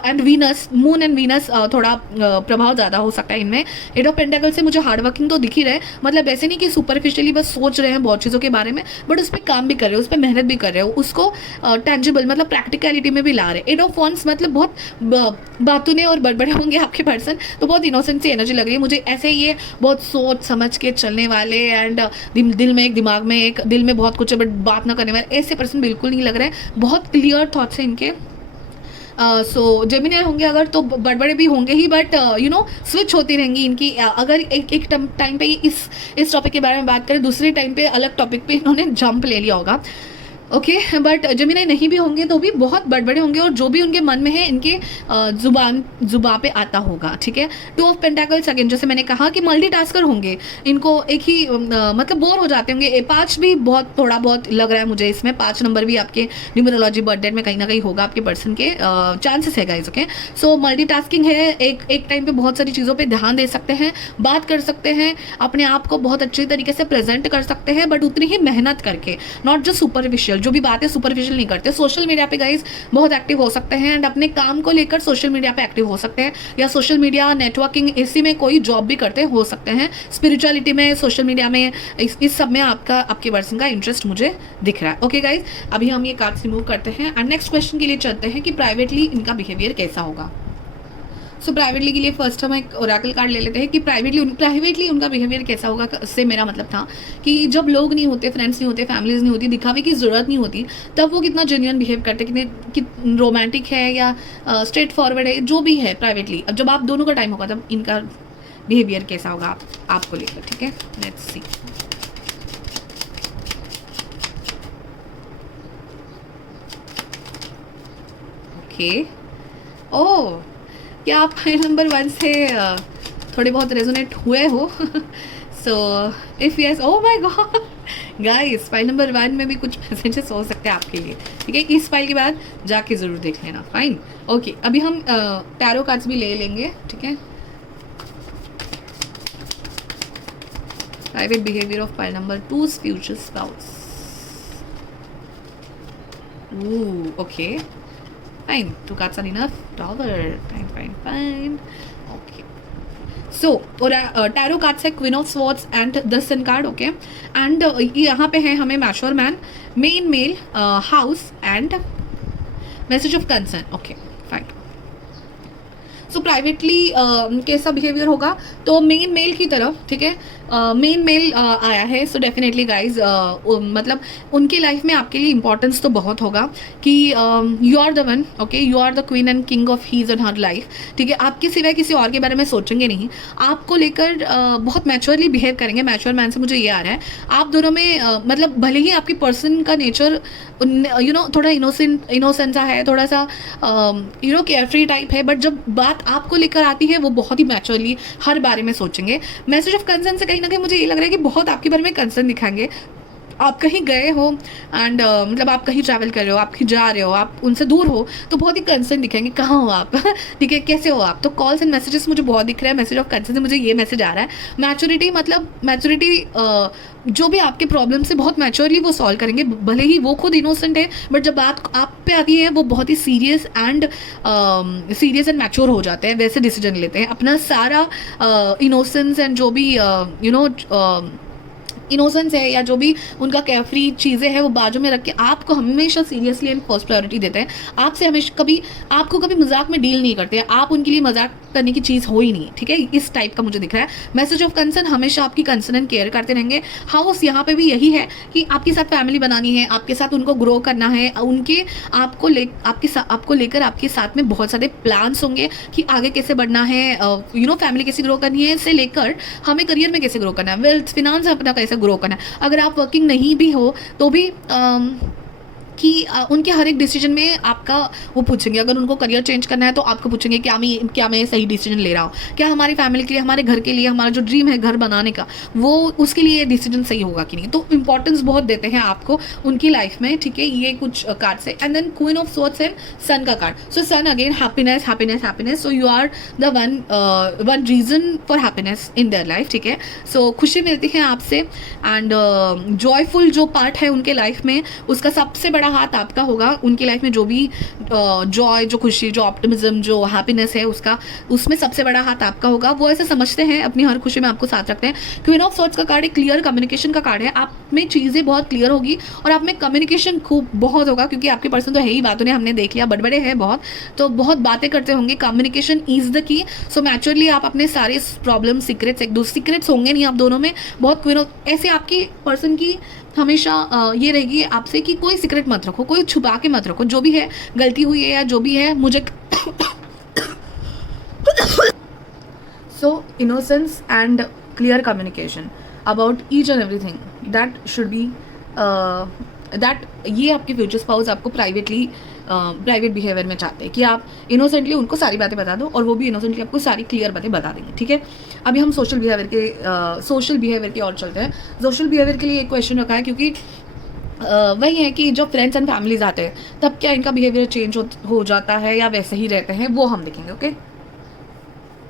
and Venus, moon and Venus थोड़ा प्रभाव ज़्यादा हो सकता है इनमें। एट ऑफ पेंटाकल से मुझे हार्ड वर्किंग तो दिख ही रहे, मतलब ऐसे नहीं कि सुपरफिशियली बस सोच रहे हैं बहुत चीज़ों के बारे में, बट उस पर काम भी कर रहे हो, उस पर मेहनत भी कर रहे हो, उसको टेंजिबल मतलब प्रैक्टिकलिटी में भी ला रहे। एट ऑफ वॉन्ड्स मतलब बहुत बातूने और बड़बड़े होंगे आपके पर्सन, तो बहुत इनोसेंट सी एनर्जी लग रही है मुझे, ऐसे ये बहुत सोच समझ के चलने वाले एंड दिल में एक, दिमाग में एक, दिल में बहुत कुछ है बट बात ना करने वाले, ऐसे पर्सन बिल्कुल नहीं लग रहे हैं, बहुत क्लियर थॉट्स हैं इनके। सो जेमिनी होंगे अगर तो बड़बड़े भी होंगे ही, बट स्विच होती रहेंगी इनकी। अगर एक टाइम पे इस टॉपिक के बारे में बात करें, दूसरे टाइम पे अलग टॉपिक पे इन्होंने जंप ले लिया होगा, ओके। बट जेमिनी नहीं भी होंगे तो भी बहुत बड़बड़े होंगे, और जो भी उनके मन में है इनके जुबान पे आता होगा, ठीक है। 2 ऑफ पेंटाकल्स अगेन जैसे मैंने कहा कि मल्टीटास्कर होंगे, इनको एक ही मतलब बोर हो जाते होंगे। 5 भी बहुत थोड़ा बहुत लग रहा है मुझे इसमें, 5 नंबर भी आपके न्यूमरोलॉजी बर्थ डेट में कहीं ना कहीं होगा आपके पर्सन के, चांसेस है गाइस, ओके। सो मल्टीटास्किंग है, एक टाइम पे बहुत सारी चीज़ों पे ध्यान दे सकते हैं, बात कर सकते हैं, अपने आप को बहुत अच्छे तरीके से प्रेजेंट कर सकते हैं, बट उतनी ही मेहनत करके, नॉट जस्ट सुपरफिशियल, जो भी बातें सुपरफिशियल नहीं करते। सोशल मीडिया पे गाइस बहुत एक्टिव हो सकते हैं एंड अपने काम को लेकर सोशल मीडिया पे एक्टिव हो सकते हैं, या सोशल मीडिया नेटवर्किंग इसी में कोई जॉब भी करते हो सकते हैं, स्पिरिचुअलिटी में, सोशल मीडिया में, इस सब में आपके पर्सन का इंटरेस्ट मुझे दिख रहा है, ओके गाइज। अभी हम ये कार्ड्स रिमूव करते हैं एंड नेक्स्ट क्वेश्चन के लिए चलते हैं कि प्राइवेटली इनका बिहेवियर कैसा होगा। सो प्राइवेटली के लिए फर्स्ट हम एक ओरेकल कार्ड ले लेते हैं कि प्राइवेटली उनका बिहेवियर कैसा होगा। से मेरा मतलब था कि जब लोग नहीं होते, फ्रेंड्स नहीं होते, फैमिलीज नहीं होती, दिखावे की ज़रूरत नहीं होती, तब वो कितना जेन्युइन बिहेव करते, कितने रोमांटिक है या स्ट्रेट फॉरवर्ड है, जो भी है प्राइवेटली। अब जब आप दोनों का टाइम होगा तब इनका बिहेवियर कैसा होगा आपको लेकर, ठीक है। Let's see. ओके, ओह, क्या आप फाइल नंबर 1 से थोड़े बहुत रेजोनेट हुए हो? So if yes, oh my God guys, file number 1 में भी कुछ मैसेजेस हो सकते हैं आपके लिए, ठीक है। इस फाइल के बाद जाके ज़रूर देख लेना, फाइन, ओके। अभी हम टैरो कार्ड्स भी ले लेंगे, ठीक है। Private behaviour of pile number 2's future spouse, okay, fine, 2 cards are enough, tower, fine, okay. So tarot cards है queen of swords and the sun card, okay. And यहाँ पे है हमें mature man, main male, house and message of concern, okay, fine. So privately कैसा behaviour होगा, तो main mail की तरफ, ठीक है, मेन मेल आया है, सो डेफिनेटली गाइज मतलब उनकी लाइफ में आपके लिए इंपॉर्टेंस तो बहुत होगा कि you are the one, okay, you are the queen and king of his and her life, ठीक है। आपके सिवाय किसी और के बारे में सोचेंगे नहीं, आपको लेकर बहुत मैच्योरली बिहेव करेंगे। मैच्योर मैन से मुझे ये आ रहा है आप दोनों में मतलब भले ही आपकी पर्सन का नेचर थोड़ा इनोसेंट सा है, थोड़ा सा केयरफ्री टाइप है, बट जब बात आपको लेकर आती है वो बहुत ही मैच्योरली हर बारे में सोचेंगे। मैसेज ऑफ कंसर्न से कहीं ना कहीं मुझे ये लग रहा है कि बहुत आपके बारे में कंसर्न दिखाएंगे। आप कहीं गए हो एंड मतलब आप कहीं ट्रैवल कर रहे हो, आप कहीं जा रहे हो, आप उनसे दूर हो, तो बहुत ही कंसर्न दिखेंगे, कहाँ हो आप ठीक है, कैसे हो आप। तो कॉल्स एंड मैसेजेस मुझे बहुत दिख रहा है। मैसेज ऑफ कंसर्न से मुझे ये मैसेज आ रहा है मैच्योरिटी, मतलब मैच्योरिटी जो भी आपके प्रॉब्लम से बहुत मैच्योरली वो सॉल्व करेंगे। भले ही वो खुद इनोसेंट है, बट जब बात आप पे आती है वो बहुत ही सीरियस एंड मैच्योर हो जाते हैं, वैसे डिसीजन लेते हैं। अपना सारा इनोसेंस एंड जो भी इनोसेंस है या जो भी उनका केयरफ्री चीज़ें हैं वो बाजू में रख के आपको हमेशा सीरियसली एंड फर्स्ट प्रायोरिटी देते हैं। आपसे हमेशा आपको कभी मजाक में डील नहीं करते हैं, आप उनके लिए मजाक करने की चीज़ हो ही नहीं, ठीक है। इस टाइप का मुझे दिख रहा है। मैसेज ऑफ कंसर्न हमेशा आपकी कंसर्न एंड केयर करते रहेंगे। हाउस यहाँ पे भी यही है कि आपके साथ फैमिली बनानी है, आपके साथ उनको ग्रो करना है, उनके आपको लेकर आपके साथ में बहुत सारे प्लान्स होंगे कि आगे कैसे बढ़ना है, फैमिली कैसे ग्रो करनी है, इससे लेकर हमें करियर में कैसे ग्रो करना है, वेल्थ फिनांस अपना कैसे ग्रो करना है। अगर आप वर्किंग नहीं भी हो तो भी कि उनके हर एक डिसीजन में आपका वो पूछेंगे। अगर उनको करियर चेंज करना है तो आपको पूछेंगे क्या मैं सही डिसीजन ले रहा हूँ, क्या हमारी फैमिली के लिए, हमारे घर के लिए, हमारा जो ड्रीम है घर बनाने का, वो उसके लिए डिसीजन सही होगा कि नहीं। तो इंपॉर्टेंस बहुत देते हैं आपको उनकी लाइफ में, ठीक है। ये कुछ कार्ड से। And then queen of swords and sun का card. So sun again happiness happiness happiness. So you are the one reason for happiness in their life, ठीक है। सो खुशी मिलती है आपसे एंड जॉयफुल जो पार्ट है उनके लाइफ में उसका सबसे बड़ा हाथ आपका होगा। उनकी लाइफ में जो भी जॉय, जो खुशी, जो ऑप्टिमिज्म, जो हैप्पीनेस है उसमें सबसे बड़ा हाथ आपका होगा। वो ऐसे समझते हैं, अपनी हर खुशी में आपको साथ रखते हैं। क्वीन ऑफ स्वॉर्ड्स का कार्ड एक क्लियर कम्युनिकेशन का कार्ड है। आप में चीज़ें बहुत क्लियर होगी और आप में कम्युनिकेशन खूब बहुत होगा, क्योंकि आपके पर्सन तो है ही, बातों ने हमने देख लिया, बड़े हैं बहुत, तो बहुत बातें करते होंगे। Communication is the key. So maturely आप अपने सारे प्रॉब्लम सीक्रेट्स होंगे नहीं आप दोनों में बहुत। क्वीन ऑफ ऐसे आपकी पर्सन की हमेशा ये रहेगी आपसे कि कोई सीक्रेट मत रखो, कोई छुपा के मत रखो, जो भी है गलती हुई है या जो भी है मुझे so innocence and clear communication about each and everything that should be that ये आपके फ्यूचर स्पाउस आपको प्राइवेट बिहेवियर में चाहते हैं कि आप इनोसेंटली उनको सारी बातें बता दो और वो भी इनोसेंटली आपको सारी क्लियर बातें बता देंगे, ठीक है। अभी हम सोशल बिहेवियर के और चलते हैं। सोशल बिहेवियर के लिए एक क्वेश्चन रखा है, क्योंकि वही है कि जब फ्रेंड्स एंड फैमिलीज आते हैं तब क्या इनका बिहेवियर चेंज हो जाता है या वैसे ही रहते हैं, वो हम देखेंगे, ओके।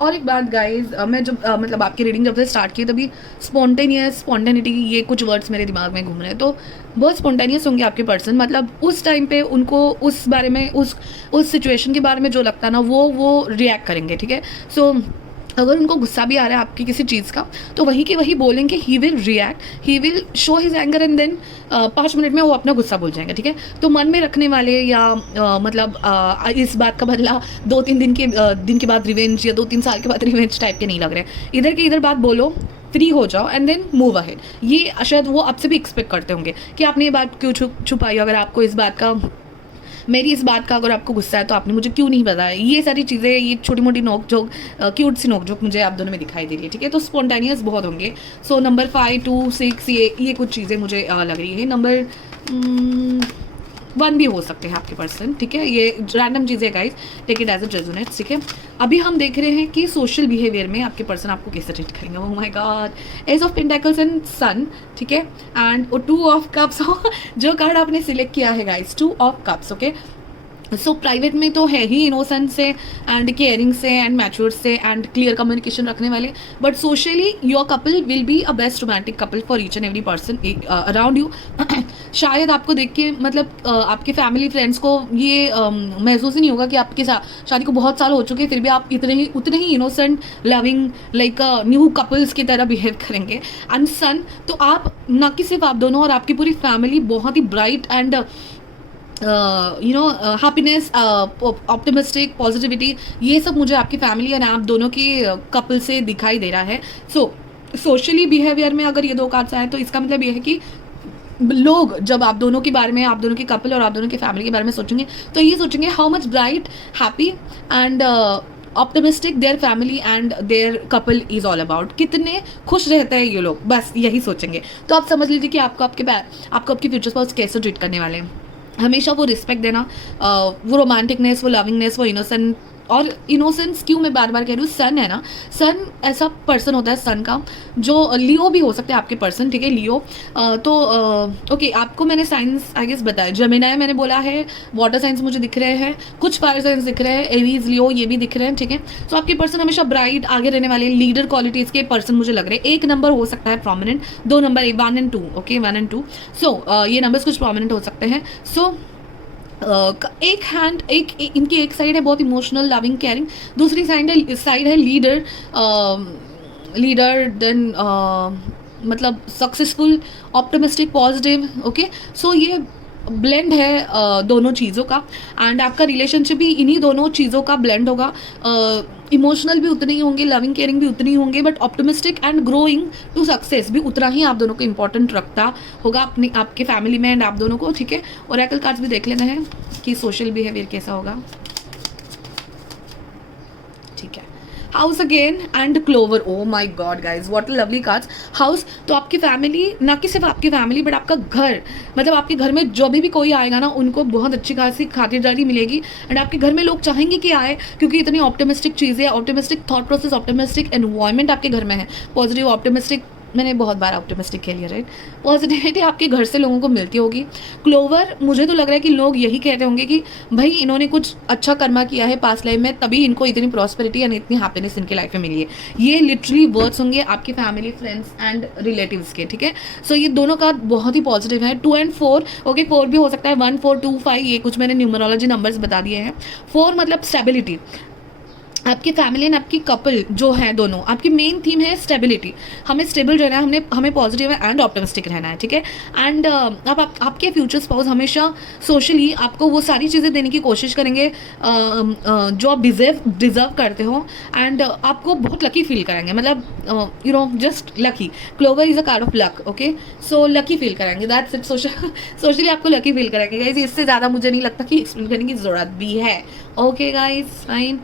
और एक बात गाइज, मैं जब मतलब आपकी रीडिंग जब से स्टार्ट की तभी स्पॉन्टेनिटी ये कुछ वर्ड्स मेरे दिमाग में घूम रहे हैं। तो बहुत स्पॉन्टेनियस होंगे आपके पर्सन, मतलब उस टाइम पे उनको उस बारे में उस सिचुएशन के बारे में जो लगता है ना वो रिएक्ट करेंगे, ठीक है। सो अगर उनको गुस्सा भी आ रहा है आपकी किसी चीज़ का तो वही के वही बोलेंगे। He will react, he will show his anger and then 5 minute में वो अपना गुस्सा भूल जाएंगे, ठीक है। तो मन में रखने वाले या इस बात का बदला 2-3 दिन के बाद रिवेंज या 2-3 साल के बाद रिवेंज टाइप के नहीं लग रहे। इधर के इधर बात बोलो, फ्री हो जाओ एंड देन मूव अहेड। ये शायद वो आपसे भी एक्सपेक्ट करते होंगे कि आपने ये बात क्यों छुपाई, अगर आपको मेरी इस बात का अगर आपको गुस्सा है तो आपने मुझे क्यों नहीं बताया। ये सारी चीज़ें, ये छोटी मोटी नोक जोक, क्यूट सी नोक जोक मुझे आप दोनों में दिखाई दे रही है, ठीक है। तो स्पॉन्टेनियस बहुत होंगे। सो नंबर 5, 2, 6 ये कुछ चीज़ें मुझे लग रही है। नंबर 1 भी हो सकते हैं आपके पर्सन, ठीक है। ये रैंडम चीज़ें guys, take it as a resonates, ठीक है। अभी हम देख रहे हैं कि सोशल बिहेवियर में आपके पर्सन आपको कैसे ट्रीट करेंगे। Oh my god, ace of pentacles and sun, ठीक है। एंड 2 ऑफ कप्स जो कार्ड आपने सिलेक्ट किया है guys, 2 of cups, okay. So private में तो है ही इनोसेंस से एंड केयरिंग से एंड मैच्योर से एंड क्लियर कम्युनिकेशन रखने वाले, but socially your couple will be a best romantic couple for each and every person around you. शायद आपको देख के मतलब आपके फैमिली फ्रेंड्स को ये महसूस ही नहीं होगा कि आपकी शादी को बहुत साल हो चुके, फिर भी आप उतने ही innocent, loving, like new couples की तरह बिहेव करेंगे। एंड सन, तो आप न कि सिर्फ आप दोनों और आपकी पूरी फैमिली बहुत ही bright and happiness, optimistic, positivity, ये सब मुझे आपकी फैमिली एंड आप दोनों की कपल से दिखाई दे रहा है। सो सोशली बिहेवियर में अगर ये 2 कार्ड्स आए तो इसका मतलब ये है कि लोग जब आप दोनों के बारे में, आप दोनों के कपल और आप दोनों की फैमिली के बारे में सोचेंगे तो ये सोचेंगे how much bright, happy and optimistic their family and their couple is all about. कितने खुश रहते हैं ये लोग, बस यही सोचेंगे। तो आप समझ लीजिए कि आपको आपकी फ्यूचर स्पाउस कैसे ट्रीट करने वाले हैं। हमेशा वो रिस्पेक्ट देना, वो रोमांटिकनेस, वो लविंगनेस, वो इनोसेंट। और इनोसेंस क्यों मैं बार बार कह रही हूँ, सन है ना, सन ऐसा पर्सन होता है सन का, जो लियो भी हो सकते हैं आपके पर्सन, ठीक है, लियो। तो ओके, आपको मैंने साइंस आई गेस बताया, जेमिनाई मैंने बोला है, वाटर साइंस मुझे दिख रहे हैं, कुछ फायर साइंस दिख रहे हैं, एरीज, लियो ये भी दिख रहे हैं, ठीक है। तो आपके पर्सन हमेशा ब्राइट, आगे रहने वाले, लीडर क्वालिटीज़ के पर्सन मुझे लग रहे हैं। 1 नंबर हो सकता है prominent, 2 number 1 and 2, okay 1 and 2। सो ये नंबर्स कुछ प्रोमिनेंट हो सकते हैं। सो इनकी एक साइड है बहुत इमोशनल, लविंग, केयरिंग, दूसरी साइड है लीडर, देन मतलब successful, optimistic, positive, okay. So ये ब्लेंड है दोनों चीज़ों का, एंड आपका रिलेशनशिप भी इन्हीं दोनों चीज़ों का ब्लेंड होगा। इमोशनल भी उतने ही होंगे, लविंग केयरिंग भी उतनी ही होंगे, but optimistic and growing to success भी उतना ही आप दोनों को इंपॉर्टेंट रखता होगा आपके फैमिली में एंड आप दोनों को, ठीक है। ओरेकल कार्ड्स भी देख लेना है कि सोशल बिहेवियर कैसा होगा, ठीक है। House again and clover, oh my God guys, what a lovely cards. House तो आपकी फैमिली, ना कि सिर्फ आपकी फैमिली बट आपका घर, मतलब आपके घर में जो भी कोई आएगा ना उनको बहुत अच्छी खासी खातिरदारी मिलेगी, एंड आपके घर में लोग चाहेंगे कि आए, क्योंकि इतनी ऑप्टिमिस्टिक चीज़ें, optimistic thought process, optimistic environment आपके घर में है, पॉजिटिव, ऑप्टिमिस्टिक, मैंने बहुत बार ऑप्टिमिस्टिक खेली है, राइट। पॉजिटिविटी आपके घर से लोगों को मिलती होगी। क्लोवर, मुझे तो लग रहा है कि लोग यही कहते होंगे कि भाई इन्होंने कुछ अच्छा कर्मा किया है पास्ट लाइफ में, तभी इनको इतनी प्रॉस्पेरिटी एंड इतनी हैप्पीनेस इनकी लाइफ में मिली है। ये लिटरली वर्ड्स होंगे आपकी फैमिली, फ्रेंड्स एंड रिलेटिव्स के, ठीक है। सो ये दोनों का बहुत ही पॉजिटिव है। 2 and 4, ओके, 4 भी हो सकता है, 1 4 2 5, ये कुछ मैंने न्यूमरोलॉजी नंबर्स बता दिए हैं। 4 मतलब स्टेबिलिटी, आपकी फैमिली एंड आपकी कपल जो है दोनों, आपकी मेन थीम है स्टेबिलिटी। हमें स्टेबल रहना है, हमें पॉजिटिव एंड ऑप्टिमिस्टिक रहना है, ठीक है। एंड आपके फ्यूचर स्पाउस हमेशा सोशली आपको वो सारी चीज़ें देने की कोशिश करेंगे जो आप डिजर्व करते हो, एंड आपको बहुत लकी फील कराएंगे, मतलब you know just lucky. Clover is a card of luck, okay. So lucky feel कराएंगे, दैट्स इट। सोशली आपको लकी फील कराएंगे गाइज, इससे ज़्यादा मुझे नहीं लगता कि एक्सप्लेन करने की ज़रूरत भी है। ओके गाइज, फाइन,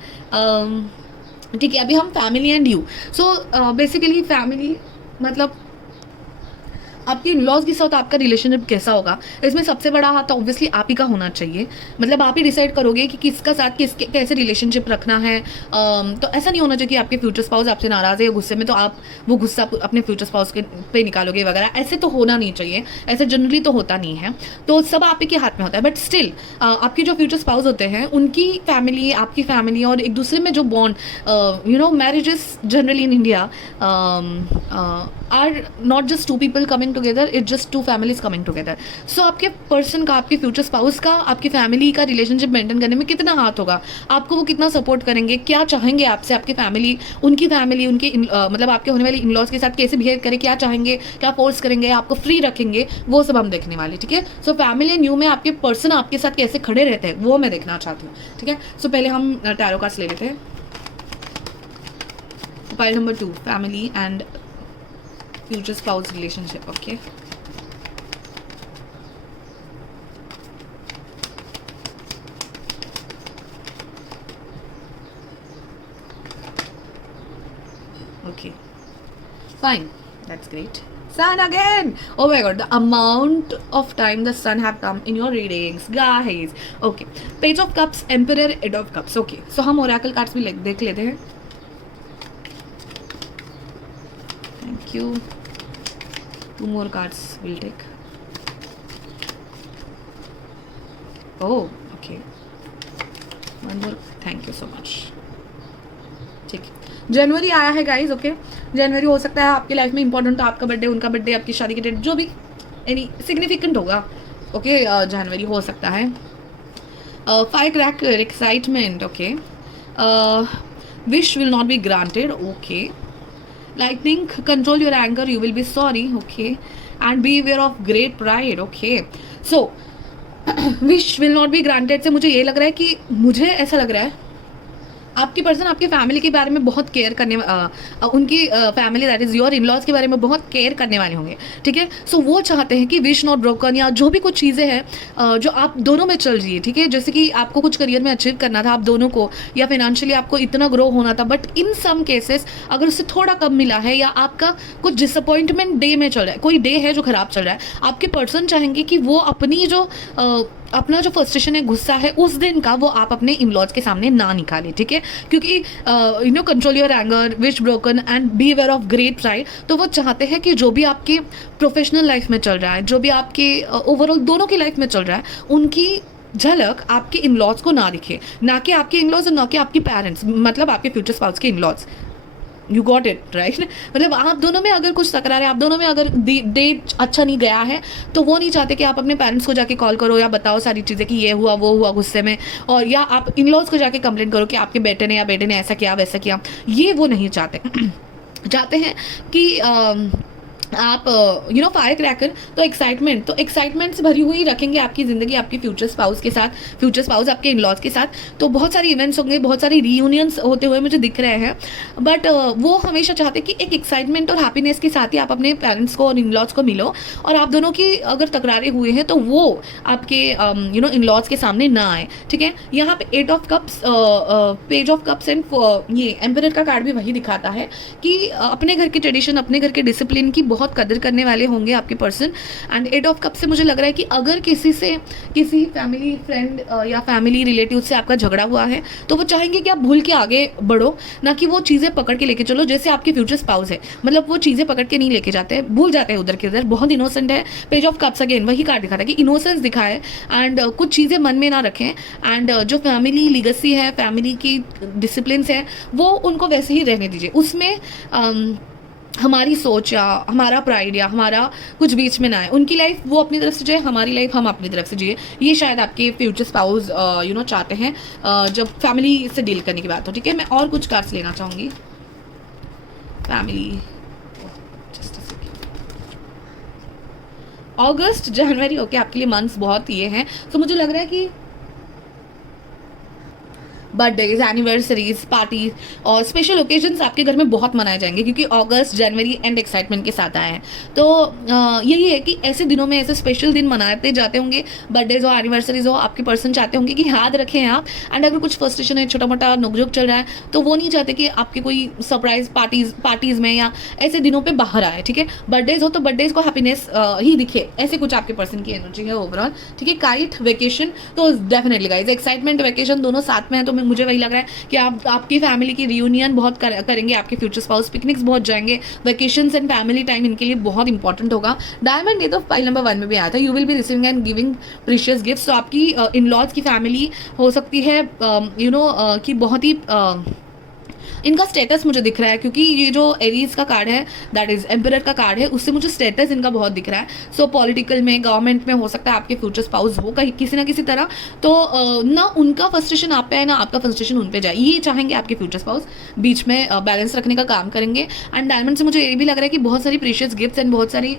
ठीक है। अभी हम family and you. So basically family मतलब आपके इन-लॉज के साथ आपका रिलेशनशिप कैसा होगा, इसमें सबसे बड़ा हाथ ऑब्वियसली आप ही का होना चाहिए। मतलब आप ही डिसाइड करोगे कि किसका साथ कैसे रिलेशनशिप रखना है। तो ऐसा नहीं होना चाहिए कि आपके फ्यूचर स्पाउस आपसे नाराज़ है या गुस्से में तो आप वो गुस्सा अपने फ्यूचर स्पाउस के पे निकालोगे वगैरह, ऐसे तो होना नहीं चाहिए, ऐसे जनरली तो होता नहीं है। तो सब आप ही के हाथ में होता है, बट स्टिल आपके जो फ्यूचर स्पाउस होते हैं उनकी फैमिली, आपकी फैमिली और एक दूसरे में जो bond, you know marriages generally in India are not just 2 people coming together, it just 2 families coming together. So आपके पर्सन का, आपके फ्यूचर स्पाउस का, आपकी फैमिली का रिलेशनशिप मेंटेन करने में कितना हाथ होगा, आपको वो कितना सपोर्ट करेंगे, क्या चाहेंगे आपसे आपकी फैमिली, उनकी मतलब आपके होने वाले इन-लॉज के साथ कैसे बिहेव करें, क्या चाहेंगे, क्या फोर्स करेंगे, आपको फ्री रखेंगे, वो सब हम देखने वाले, ठीक है। सो फैमिली एंड यू में आपके पर्सन आपके साथ कैसे खड़े रहते हैं वो मैं देखना चाहती हूँ, ठीक है। सो पहले हम टैरो कार्ड्स ले लेते हैं। Pile number 2, family and future spouse relationship, okay। Okay, fine, that's great। Sun again, oh my god, the amount of time the sun have come in your readings guys, okay। Page of cups, emperor, head of cups, okay। so हम oracle cards भी देख लेते हैं। Thank you। 2 more cards we'll take। Oh, okay। One more, thank you so much। ठीक है, जनवरी आया है guys, okay. जनवरी हो सकता है आपकी लाइफ में इंपॉर्टेंट, आपका बर्थडे, उनका बर्थडे, आपकी शादी की डेट, जो भी एनी सिग्निफिकेंट होगा, ओके। जनवरी हो सकता है। Fire cracker, excitement, okay. Wish will not be granted, okay. Lightning, control your anger, you will be sorry, okay। And be aware of great pride, okay। So wish will not be granted से मुझे ये लग रहा है कि, मुझे ऐसा लग रहा है आपकी पर्सन आपके फैमिली के बारे में बहुत केयर करने उनकी family that is your in laws के बारे में बहुत केयर करने वाले होंगे, ठीक है। सो वो चाहते हैं कि विश नॉट ब्रोकन, या जो भी कुछ चीज़ें हैं जो आप दोनों में चल रही है, ठीक है, जैसे कि आपको कुछ करियर में अचीव करना था आप दोनों को, या फाइनेंशियली आपको इतना ग्रो होना था, बट इन सम केसेस अगर उससे थोड़ा कम मिला है, या आपका कुछ डिसअपॉइंटमेंट डे में चल रहा है, कोई डे है जो खराब चल रहा है, आपके पर्सन चाहेंगे कि वो अपनी जो अपना जो फ्रस्ट्रेशन है, गुस्सा है, उस दिन का वो आप अपने इन लॉज के सामने ना निकालें, ठीक है, क्योंकि control your anger, wish broken and be aware of great pride. तो वो चाहते हैं कि जो भी आपके प्रोफेशनल लाइफ में चल रहा है, जो भी आपके ओवरऑल दोनों की लाइफ में चल रहा है, उनकी झलक आपके इन लॉज को ना दिखे, ना कि आपके इन लॉज और ना कि आपके पेरेंट्स, मतलब आपके फ्यूचर स्पाउस के in laws. You got it right. मतलब आप दोनों में अगर कुछ तकरार है, आप दोनों में अगर डेट अच्छा नहीं गया है, तो वो नहीं चाहते कि आप अपने पेरेंट्स को जाके कॉल करो या बताओ सारी चीज़ें कि ये हुआ वो हुआ गुस्से में, और या आप इन लॉज को जाके कंप्लेंट करो कि आपके बेटे ने या बेटे ने ऐसा किया वैसा किया। ये वो नहीं चाहते। चाहते हैं कि आप फायर क्रैकर, तो एक्साइटमेंट से भरी हुई रखेंगे आपकी ज़िंदगी आपके फ्यूचर स्पाउस के साथ, फ्यूचर स्पाउस आपके इन लॉज के साथ। तो बहुत सारे इवेंट्स होंगे, बहुत सारी रीयूनियंस होते हुए मुझे दिख रहे हैं, बट वो हमेशा चाहते हैं कि एक एक्साइटमेंट और हैप्पीनेस के साथ ही आप अपने पेरेंट्स को और इन लॉज को मिलो, और आप दोनों की अगर तकरारें हुए हैं तो वो आपके इन लॉज के सामने ना आए, ठीक है। यहाँ पे 8 of cups, page of cups and ये एम्परर का कार्ड भी वही दिखाता है कि अपने घर के ट्रेडिशन, अपने घर के डिसिप्लिन की बहुत कदर करने वाले होंगे आपके पर्सन। एंड 8 ऑफ कप से मुझे लग रहा है कि अगर किसी फैमिली फ्रेंड या फैमिली रिलेटिव से आपका झगड़ा हुआ है, तो वो चाहेंगे कि आप भूल के आगे बढ़ो, ना कि वो चीज़ें पकड़ के लेके चलो जैसे आपके फ्यूचर स्पाउस है। मतलब वो चीज़ें पकड़ के नहीं लेके जाते, भूल जाते हैं उधर के उधर, बहुत इनोसेंट है। पेज ऑफ कप्स अगेन वही कार्ड दिखाता है कि इनोसेंस दिखाए, एंड कुछ चीज़ें मन में ना रखें, एंड जो फैमिली लीगेसी है, फैमिली की डिसिप्लिन है, वो उनको वैसे ही रहने दीजिए। उसमें हमारी सोच या हमारा प्राइड या हमारा कुछ बीच में ना है। उनकी लाइफ वो अपनी तरफ से जिए, हमारी लाइफ हम अपनी तरफ से जिए। ये शायद आपके फ्यूचर स्पाउस चाहते हैं जब फैमिली से डील करने की बात हो, ठीक है। मैं और कुछ कार्ड्स लेना चाहूँगी। फैमिली, अगस्त जनवरी, ओके, आपके लिए मंथ्स बहुत ये हैं। तो मुझे लग रहा है कि बर्थडेज, एनिवर्सरीज, पार्टीज और स्पेशल ओकेजन्स आपके घर में बहुत मनाए जाएंगे, क्योंकि अगस्त जनवरी एंड एक्साइटमेंट के साथ आए हैं। तो यही है कि ऐसे दिनों में ऐसे स्पेशल दिन मनाते जाते होंगे, बर्थडेज हो, एनिवर्सरीज हो, आपके पर्सन चाहते होंगे कि याद रखें आप। एंड अगर कुछ फ्रस्ट्रेशन है, छोटा मोटा नोकझोंक चल रहा है, तो वो नहीं चाहते कि आपके कोई सरप्राइज पार्टीज में या ऐसे दिनों पर बाहर आए, ठीक है। बर्थडेज हो तो बर्थडेज को हैप्पीनेस ही दिखे, ऐसे कुछ आपके पर्सन की एनर्जी है ओवरऑल, ठीक है। काइट, वेकेशन, तो डेफिनेटली गाइज एक्साइटमेंट वेकेशन दोनों साथ में है, तो मुझे वही लग रहा है कि आपकी फैमिली की रियूनियन बहुत करेंगे, आपके फ्यूचर स्पाउस पिकनिक्स बहुत जाएंगे, वेकेशंस एंड फैमिली टाइम इनके लिए बहुत इंपॉर्टेंट होगा। डायमंड, ये तो फाइल नंबर 1 में भी आया था, you will be receiving end giving precious gifts. तो आपकी इन लॉज की फैमिली हो सकती है कि बहुत ही इनका स्टेटस मुझे दिख रहा है, क्योंकि ये जो एरीज का कार्ड है, दैट इज एम्परर का कार्ड है, उससे मुझे स्टेटस इनका बहुत दिख रहा है। सो पॉलिटिकल में, गवर्नमेंट में हो सकता है आपके फ्यूचर स्पाउस हो कहीं किसी ना किसी तरह, तो ना उनका फ्रस्ट्रेशन आप पे है, ना आपका फ्रस्ट्रेशन उन पे जाए, ये चाहेंगे आपके फ्यूचर स्पाउस। बीच में बैलेंस रखने का काम करेंगे। एंड डायमंड से मुझे ये भी लग रहा है कि बहुत सारी प्रीशियस गिफ्ट्स एंड बहुत सारी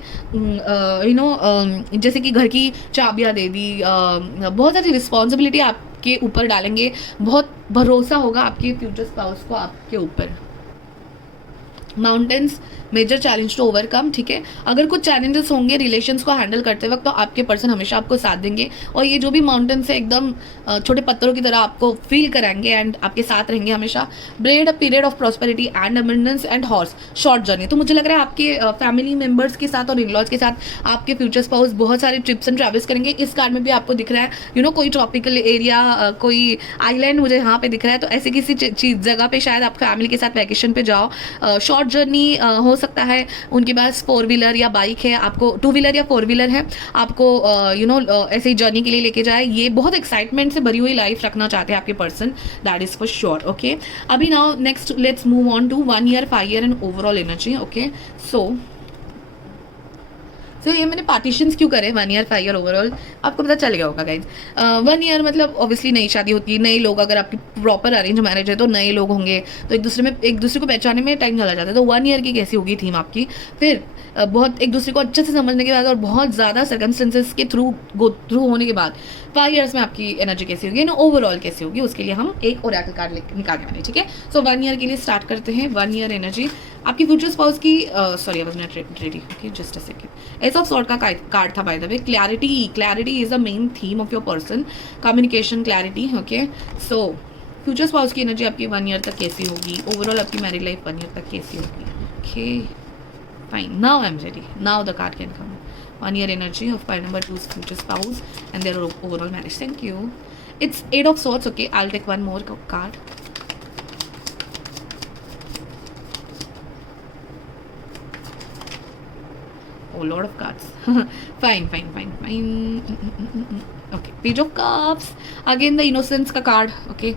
जैसे कि घर की चाबियाँ दे दी, बहुत सारी रिस्पॉन्सिबिलिटी आपके ऊपर डालेंगे, बहुत भरोसा होगा आपके फ्यूचर स्पाउस को आपके ऊपर। Mountains, major challenge to overcome, ठीक है। अगर कुछ चैलेंजेस होंगे रिलेशंस को हैंडल करते वक्त, तो आपके पर्सन हमेशा आपको साथ देंगे, और ये जो भी माउंटेन्स है एकदम छोटे पत्थरों की तरह आपको फील कराएंगे एंड आपके साथ रहेंगे हमेशा। Bread, a period of prosperity and abundance and horse, short journey. तो मुझे लग रहा है आपके फैमिली मेंबर्स के साथ और इन लॉज के साथ आपके फ्यूचर स्पाउस बहुत सारे ट्रिप्स एंड ट्रैवल्स करेंगे। इस कार्ड में भी आपको दिख रहा है कोई ट्रॉपिकल एरिया, कोई आइलैंड मुझे यहाँ पे दिख रहा है, तो ऐसी किसी चीज जगह पे शायद आप फैमिली के साथ वैकेशन पे जाओ। शॉर्ट जर्नी हो सकता है, उनके पास 4 व्हीलर या बाइक है, आपको 2 व्हीलर या 4 व्हीलर है, आपको ऐसे ही जर्नी के लिए लेके जाए। ये बहुत एक्साइटमेंट से भरी हुई लाइफ रखना चाहते हैं आपके person, that is for sure, okay. अभी now next let's move on to 1 year, 5 year and overall energy, okay. So तो ये मैंने पार्टीशंस क्यों करे 1 ईयर 5 ईयर ओवरऑल, आपको पता चल गया होगा गाइज। 1 ईयर मतलब ऑब्वियसली नई शादी होती है, नए लोग, अगर आपकी प्रॉपर अरेंज मैरिज है तो नए लोग होंगे, तो एक दूसरे को पहचानने में टाइम चला जाता है। तो 1 ईयर की कैसी होगी थीम आपकी, फिर बहुत एक दूसरे को अच्छे से समझने के बाद और बहुत ज़्यादा सर्कमस्टेंसेस के गो थ्रू होने के बाद 5 ईयर्स में आपकी एनर्जी कैसी होगी ना, ओवरऑल कैसी होगी, उसके लिए हम एक ओरेकल कार्ड निकाल के बने, ठीक है। सो 1 ईयर के लिए स्टार्ट करते हैं। 1 ईयर एनर्जी आपकी फ्यूचर स्पाउस की, sorry I was not ready, okay just a second. S of sword का कार्ड था by the way. Clarity is the main theme of your person, communication, clarity, okay. So future spouse की energy आपकी 1 year तक कैसी होगी, overall आपकी married life 1 year तक कैसी होगी, okay fine. Now I'm ready. Now the card can come. 1 year energy of pile number 2's future spouse and their overall marriage. Thank you. It's 8 of swords. Okay, I'll take one more card. Oh, lot of cards. fine. Okay, page of cups. Again the innocence का card. Okay.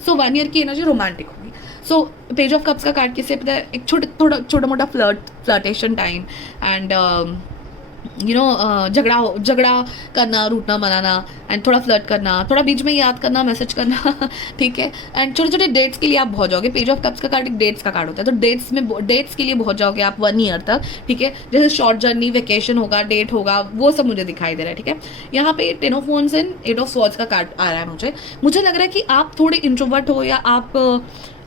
So 1 year की energy romantic होगी। सो page of cups का card किससे पता है, एक छोटा मोटा फ्लर्टेशन टाइम एंड झगड़ा करना, रूठना मनाना एंड थोड़ा फ्लर्ट करना, थोड़ा बीच में याद करना, मैसेज करना ठीक है। एंड छोटे छोटे डेट्स के लिए आप बहुत जाओगे। पेज ऑफ कप्स का कार्ड एक डेट्स का कार्ड होता है, तो डेट्स के लिए बहुत जाओगे आप 1 ईयर तक, ठीक है। जैसे शॉर्ट जर्नी, वेकेशन होगा, डेट होगा, वो सब मुझे दिखाई दे रहा है, ठीक है। यहाँ पे 10 of wands and 8 of swords का कार्ड आ रहा है मुझे लग रहा है कि आप थोड़े इंट्रोवर्ट हो, या आप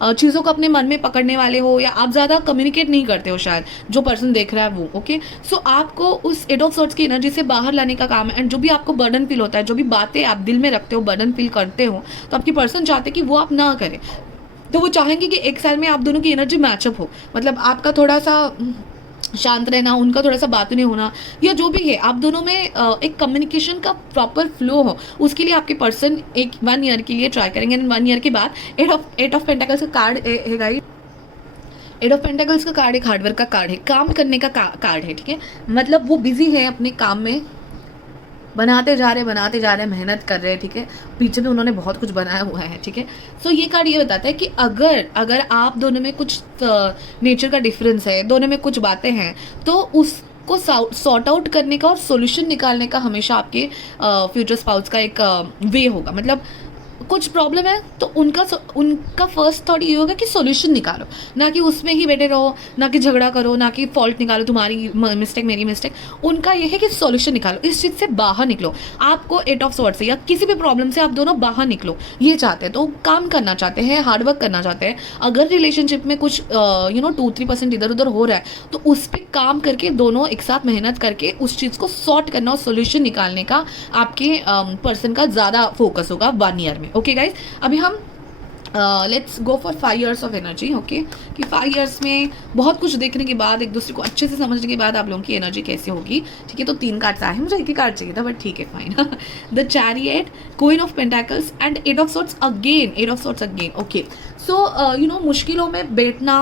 चीज़ों को अपने मन में पकड़ने वाले हो, या आप ज़्यादा कम्युनिकेट नहीं करते हो शायद, जो पर्सन देख रहा है वो, ओके। सो आपको उस 8 ऑफ सॉर्ड्स की एनर्जी से बाहर लाने का काम है। एंड जो भी आपको बर्डन फील होता है, जो भी बातें आप दिल में रखते हो, बर्डन फील करते हो, तो आपकी पर्सन चाहते कि वो आप ना करें। तो वो चाहेंगे कि 1 साल में आप दोनों की एनर्जी मैचअप हो, मतलब आपका थोड़ा सा शांत रहना, उनका थोड़ा सा बात नहीं होना, या जो भी है, आप दोनों में एक कम्युनिकेशन का प्रॉपर फ्लो हो, उसके लिए आपके पर्सन एक 1 ईयर के लिए ट्राई करेंगे। एंड 1 ईयर के बाद 8 ऑफ पेंटाकल्स का कार्ड है गाइस। 8 ऑफ पेंटाकल्स का कार्ड एक हार्डवर्क का कार्ड है, काम करने का कार्ड है, ठीक है। मतलब वो बिजी है अपने काम में, बनाते जा रहे, मेहनत कर रहे हैं, ठीक है। पीछे भी उन्होंने बहुत कुछ बनाया हुआ है, ठीक है। सो ये कार्ड ये बताता है कि अगर आप दोनों में कुछ नेचर का डिफरेंस है, दोनों में कुछ बातें हैं, तो उसको सॉर्ट आउट करने का और सॉल्यूशन निकालने का हमेशा आपके फ्यूचर स्पाउस का एक वे होगा। मतलब कुछ प्रॉब्लम है तो उनका फर्स्ट थॉट ये होगा कि सॉल्यूशन निकालो, ना कि उसमें ही बैठे रहो, ना कि झगड़ा करो, ना कि फॉल्ट निकालो, तुम्हारी मिस्टेक मेरी मिस्टेक। उनका ये है कि सॉल्यूशन निकालो, इस चीज़ से बाहर निकलो। आपको 8 ऑफ स्वॉर्ड्स से या किसी भी प्रॉब्लम से आप दोनों बाहर निकलो, ये चाहते हैं। तो काम करना चाहते हैं, हार्डवर्क करना चाहते हैं। अगर रिलेशनशिप में कुछ 2-3% इधर उधर हो रहा है, तो उस पर काम करके दोनों एक साथ मेहनत करके उस चीज़ को सॉर्ट करना और सोल्यूशन निकालने का आपके पर्सन का ज़्यादा फोकस होगा 1 ईयर में। ओके गाइज, अभी हम let's go for 5 years of energy, okay. कि 5 ईयर्स में बहुत कुछ देखने के बाद, एक दूसरे को अच्छे से समझने के बाद आप लोगों की एनर्जी कैसी होगी, ठीक है। तो 3 कार्ड्स आए हैं, मुझे एक ही कार्ड चाहिए था, बट ठीक है fine. The chariot, queen of pentacles and 8 of swords again, okay. So मुश्किलों में बैठना।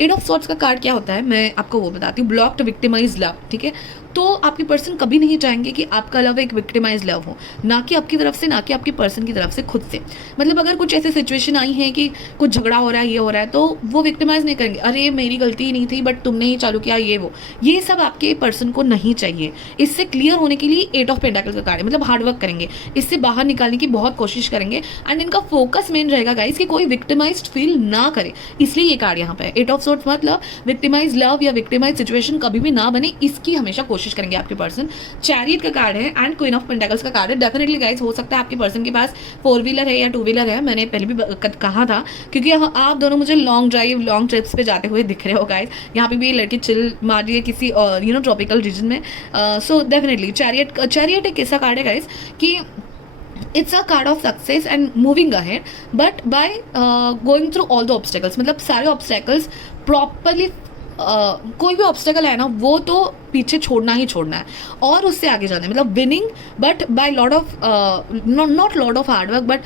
8 ऑफ सॉर्ड्स का कार्ड क्या होता है, मैं आपको वो बताती हूँ। ब्लॉक्ड विक्टिमाइज लव, ठीक है। तो आपके पर्सन कभी नहीं चाहेंगे कि आपका लव एक विक्टिमाइज लव हो, ना कि आपकी तरफ से, ना कि आपके पर्सन की तरफ से खुद से। मतलब अगर कुछ ऐसे सिचुएशन आई है कि कुछ झगड़ा हो रहा है, ये हो रहा है, तो वो विक्टिमाइज नहीं करेंगे, अरे मेरी गलती ही नहीं थी बट तुमने ही चालू किया, ये सब आपके पर्सन को नहीं चाहिए। इससे क्लियर होने के लिए 8 ऑफ पेंटाकल्स का कार्ड है, मतलब हार्डवर्क करेंगे, इससे बाहर निकालने की बहुत कोशिश करेंगे। एंड इनका फोकस मेन रहेगा गाइस कि कोई विक्टिमाइज्ड फील ना करे, इसलिए ये कार्ड यहाँ पे है। 8 ऑफ सॉर्ड्स मतलब विक्टिमाइज लव या विक्टिमाइज सिचुएशन कभी भी ना बने, इसकी हमेशा कोशिश करेंगे आपके पर्सन। चैरियट का कार्ड है एंड क्वीन ऑफ पेंटाकल्स का कार्ड है। डेफिनेटली गाइस, हो सकता है आपके पर्सन के पास 4 व्हीलर है या 2 व्हीलर है, मैंने पहले भी कहा था, क्योंकि आप दोनों मुझे लॉन्ग ड्राइव, लॉन्ग ट्रिप्स पे जाते हुए दिख रहे हो गाइस। यहाँ पे भी लड़की चिल मार रही है किसी ट्रॉपिकल रीजन में। सो डेफिनेटली चैरियट एक ऐसा कार्ड है गाइस कि it's a card of success and moving ahead, but by going through all the obstacles, मतलब सारे ऑब्स्टेकल्स प्रॉपरली, कोई भी ऑब्स्टेकल है ना, वो तो पीछे छोड़ना ही छोड़ना है और उससे आगे जाना है। मतलब winning, but by lot of not lot of hard work, but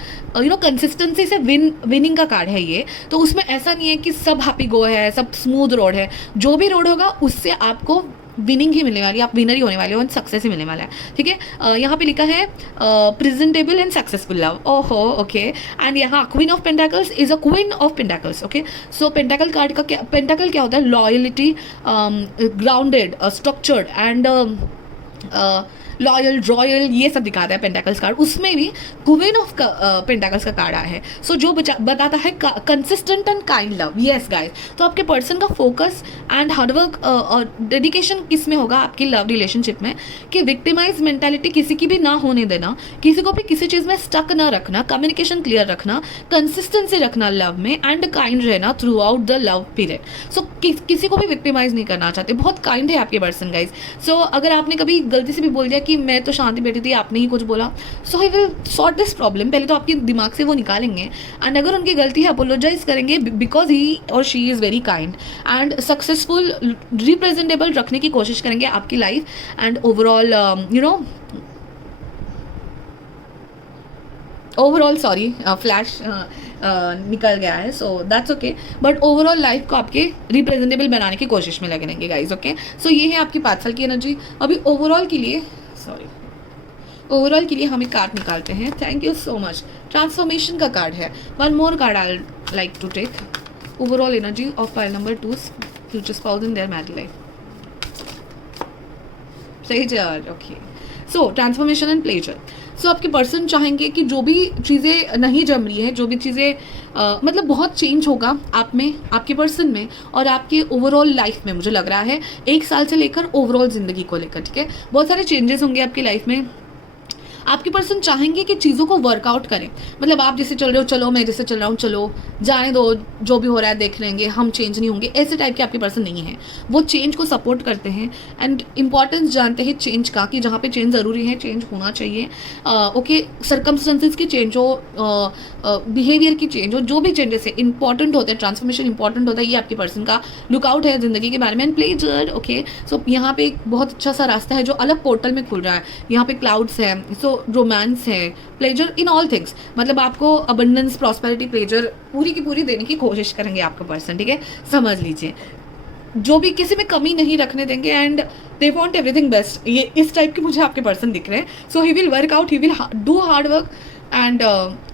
consistency से विनिंग का कार्ड है ये। तो उसमें ऐसा नहीं है कि सब हैप्पी गो है, सब स्मूथ रोड है। जो भी रोड होगा उससे आपको विनिंग ही मिलने वाली है, आप विनर ही होने वाले हो और सक्सेस ही मिलने वाला है, ठीक है। यहाँ पे लिखा है प्रेजेंटेबल एंड सक्सेसफुल लव, ओहो ओके। एंड यहाँ queen of pentacles is a queen of pentacles, okay. So pentacle card का क्या, पेंटाकल क्या होता है, loyalty, grounded, structured and loyal, royal, ये सब दिखाता है पेंटाकल्स कार्ड। उसमें भी क्वीन ऑफ पेंटाकल्स का कार्ड आया है। सो जो बताता है consistent and kind love, yes guys. तो आपके पर्सन का फोकस एंड हार्डवर्क और डेडिकेशन किस में होगा, आपकी लव रिलेशनशिप में, कि विक्टिमाइज मेंटालिटी किसी की भी ना होने देना, किसी को भी किसी चीज़ में स्टक ना रखना, कम्युनिकेशन क्लियर रखना, कंसिस्टेंसी रखना लव में, एंड काइंड रहना throughout the love period. So किसी को भी विक्टिमाइज नहीं करना चाहते, बहुत काइंड है आपके पर्सन गाइज। सो अगर आपने कभी गलती से भी बोल दिया कि मैं तो शांति बैठी थी, आपने ही कुछ बोला, so he will sort this problem. पहले तो आपके दिमाग से वो निकालेंगे, एंड अगर उनकी गलती है अपोलोजाइज करेंगे, बिकॉज ही और she is very kind and successful, representable रखने की कोशिश करेंगे आपकी life, and overall overall sorry flash निकल गया है, so that's okay, but overall life को आपके रिप्रेजेंटेबल बनाने की कोशिश में लगे रहेंगे गाइज, ओके। सो ये है आपकी 5 साल की एनर्जी। अभी ओवरऑल के लिए ओवरऑल के लिए हम एक कार्ड निकालते हैं। Thank you so much. Transformation का कार्ड है। One more card I like to take. Overall energy of pile number 2, future spouse in their married life. Pleasure, okay. So transformation and pleasure. So आपके person चाहेंगे कि जो भी चीज़ें नहीं जम रही है, जो भी चीज़ें मतलब बहुत चेंज होगा आप में, आपके पर्सन में और आपके ओवरऑल लाइफ में। मुझे लग रहा है 1 साल से लेकर ओवरऑल ज़िंदगी को लेकर, ठीक है, बहुत सारे चेंजेस होंगे आपकी लाइफ में। आपके पर्सन चाहेंगे कि चीज़ों को वर्कआउट करें, मतलब आप जैसे चल रहे हो चलो, मैं जैसे चल रहा हूँ चलो, जाने दो, जो भी हो रहा है देख लेंगे, हम चेंज नहीं होंगे, ऐसे टाइप के आपके पर्सन नहीं है। वो चेंज को सपोर्ट करते हैं एंड इंपॉर्टेंस जानते हैं चेंज का, कि जहाँ पे चेंज ज़रूरी है, चेंज होना चाहिए, ओके। सर्कमस्टेंसेस की चेंज हो, बिहेवियर की चेंज हो, जो भी चेंजेस है इंपॉर्टेंट होते हैं, ट्रांसफॉर्मेशन इंपॉर्टेंट होता है, ये आपके पर्सन का लुकआउट है ज़िंदगी के बारे में। And pleasure, okay. सो यहाँ पे एक बहुत अच्छा सा रास्ता है जो अलग पोर्टल में खुल रहा है, यहाँ पे क्लाउड्स है, सो रोमांस है, प्लेजर इन ऑल थिंग्स, मतलब आपको अबंडेंस, प्रॉस्पेरिटी, प्लेजर पूरी की पूरी देने की कोशिश करेंगे आपका पर्सन, ठीक है, समझ लीजिए। जो भी किसी में कमी नहीं रखने देंगे and they want everything best, ये इस टाइप के मुझे आपके पर्सन दिख रहे हैं। So he will work out, he will do hard work and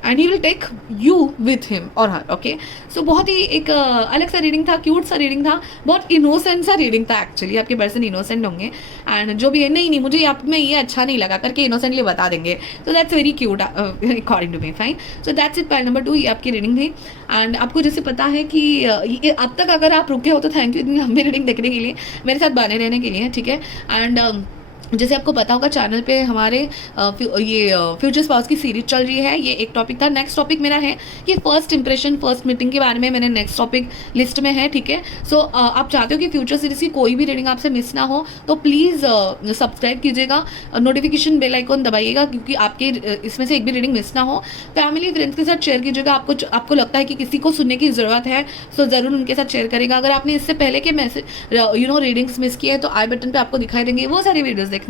he will take you with him और हर, ओके। सो बहुत ही एक अलग सा रीडिंग था, क्यूट सा रीडिंग था, बहुत इनोसेंट सा रीडिंग था एक्चुअली। आपके पर्सन इनोसेंट होंगे एंड जो भी है, नहीं मुझे आप में ये अच्छा नहीं लगा करके इनोसेंटली बता देंगे, तो that's very cute according to me, fine. So that's it, pile number 2 ये आपकी रीडिंग थी। एंड आपको जैसे पता है कि अब तक अगर आप रुके हो तो थैंक यू इतनी लंबी रीडिंग देखने के लिए, मेरे साथ बने रहने के लिए, ठीक है। एंड जैसे आपको पता होगा चैनल पे हमारे ये फ्यूचर स्पाउस की सीरीज चल रही है, ये एक टॉपिक था। नेक्स्ट टॉपिक मेरा है कि फर्स्ट इंप्रेशन, फर्स्ट मीटिंग के बारे में मैंने नेक्स्ट टॉपिक लिस्ट में है, ठीक है। सो आप चाहते हो कि फ्यूचर सीरीज की कोई भी रीडिंग आपसे मिस ना हो तो प्लीज़ सब्सक्राइब कीजिएगा, नोटिफिकेशन बेल आइकॉन दबाइएगा, क्योंकि आपके इसमें से एक भी रीडिंग मिस ना हो। फैमिली फ्रेंड्स के साथ शेयर कीजिएगा, आपको लगता है कि किसी को सुनने की ज़रूरत है तो ज़रूर उनके साथ शेयर करेगा। अगर आपने इससे पहले के मैसेज रीडिंग्स मिस किए हैं तो आई बटन पर आपको दिखाई देंगे, वो सारी वीडियोज़ देख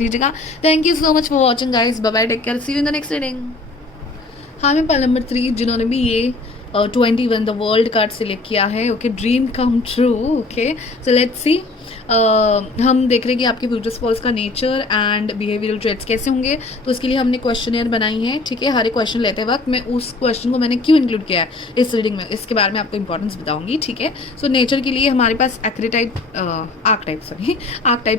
लीजिएगा। Thank you so much for watching guys, bye bye, take care, see you in the next reading. हाँ, मैं पाइल नंबर 3 जिन्होंने भी ये 21 द वर्ल्ड कार्ड सिलेक्ट किया है, okay, dream come true, okay. So let's see, हम देख रहे हैं कि आपके फ्यूचर स्पाउस का नेचर एंड बिहेवियरल ट्रेट्स कैसे होंगे। तो इसके लिए हमने क्वेश्चनर बनाई है, ठीक है। हर एक क्वेश्चन लेते वक्त मैं उस क्वेश्चन को मैंने क्यों इंक्लूड किया है इस रीडिंग में, इसके बारे में आपको इंपॉर्टेंस बताऊंगी, ठीक है। सो नेचर के लिए हमारे पास आर्क टाइप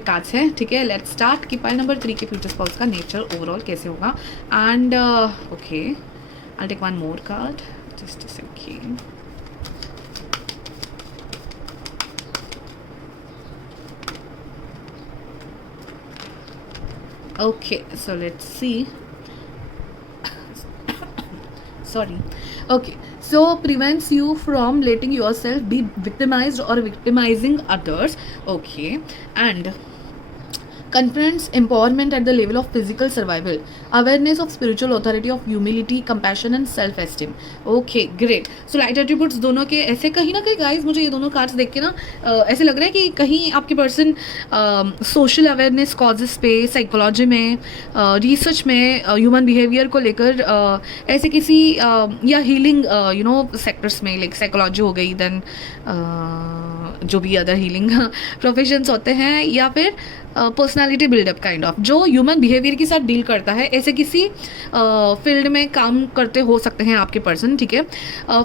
कार्ड्स हैं, ठीक है। लेट्स स्टार्ट कि पाइल नंबर 3 के फ्यूचर स्पाउस का नेचर ओवरऑल कैसे होगा। And okay, I take one more card, just a second. Okay, so let's see. Sorry. Okay, so prevents you from letting yourself be victimized or victimizing others. Okay, and confronts empowerment at the level of physical survival, awareness of spiritual authority of humility, compassion and self esteem. Okay, great. So light attributes दोनों के ऐसे कहीं ना कहीं guys मुझे ये दोनों cards देख के ना ऐसे लग रहा है कि कहीं आपके पर्सन सोशल अवेयरनेस कॉजेस पे, साइकोलॉजी में, रिसर्च में, ह्यूमन बिहेवियर को लेकर ऐसे किसी या हीलिंग सेक्टर्स में, लाइक साइकोलॉजी हो गई, देन जो भी अदर हीलिंग प्रोफेशंस होते हैं, या फिर पर्सनालिटी बिल्डअप काइंड ऑफ, जो ह्यूमन बिहेवियर के साथ डील करता है, ऐसे किसी फील्ड में काम करते हो सकते हैं आपके पर्सन, ठीक है.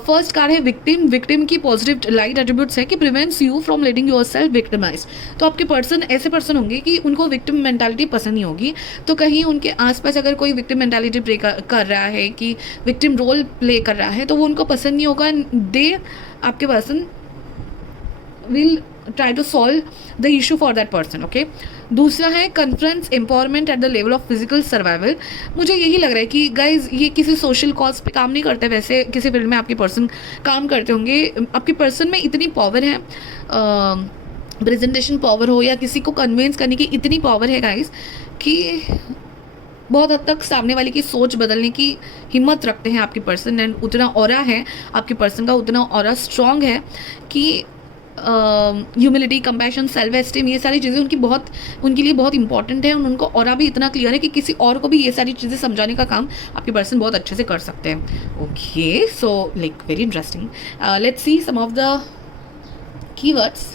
फर्स्ट कार्ड है विक्टिम. विक्टिम की पॉजिटिव लाइट एट्रीब्यूट्स है कि prevents you from letting yourself victimise. तो आपके पर्सन ऐसे पर्सन होंगे कि उनको विक्टिम मेंटालिटी पसंद नहीं होगी. तो कहीं उनके आसपास अगर कोई विक्टिम मेंटालिटी प्ले कर रहा है, कि विक्टिम रोल प्ले कर रहा है, तो वो उनको पसंद नहीं होगा. दे आपके person will try to solve the issue for that person. okay. दूसरा है confronts empowerment at the level of physical survival. मुझे यही लग रहा है कि गाइज ये किसी सोशल कॉज पे काम नहीं करते, वैसे किसी फील्ड में आपके पर्सन काम करते होंगे. आपके पर्सन में इतनी पावर है, प्रेजेंटेशन पावर हो या किसी को कन्विंस करने की इतनी पावर है गाइज, कि बहुत हद तक सामने वाले की सोच बदलने की हिम्मत रखते हैं आपके पर्सन. एंड उतना ऑरा है आपके पर्सन का, उतना ऑरा स्ट्रॉन्ग है कि ह्यूमिलिटी, कंपैशन, सेल्फ एस्टीम, ये सारी चीज़ें उनके लिए बहुत इंपॉर्टेंट है. उनको ऑरा भी इतना क्लियर है कि किसी और को भी ये सारी चीज़ें समझाने का काम आपके पर्सन बहुत अच्छे से कर सकते हैं. Okay, so like very interesting. Let's see some of the keywords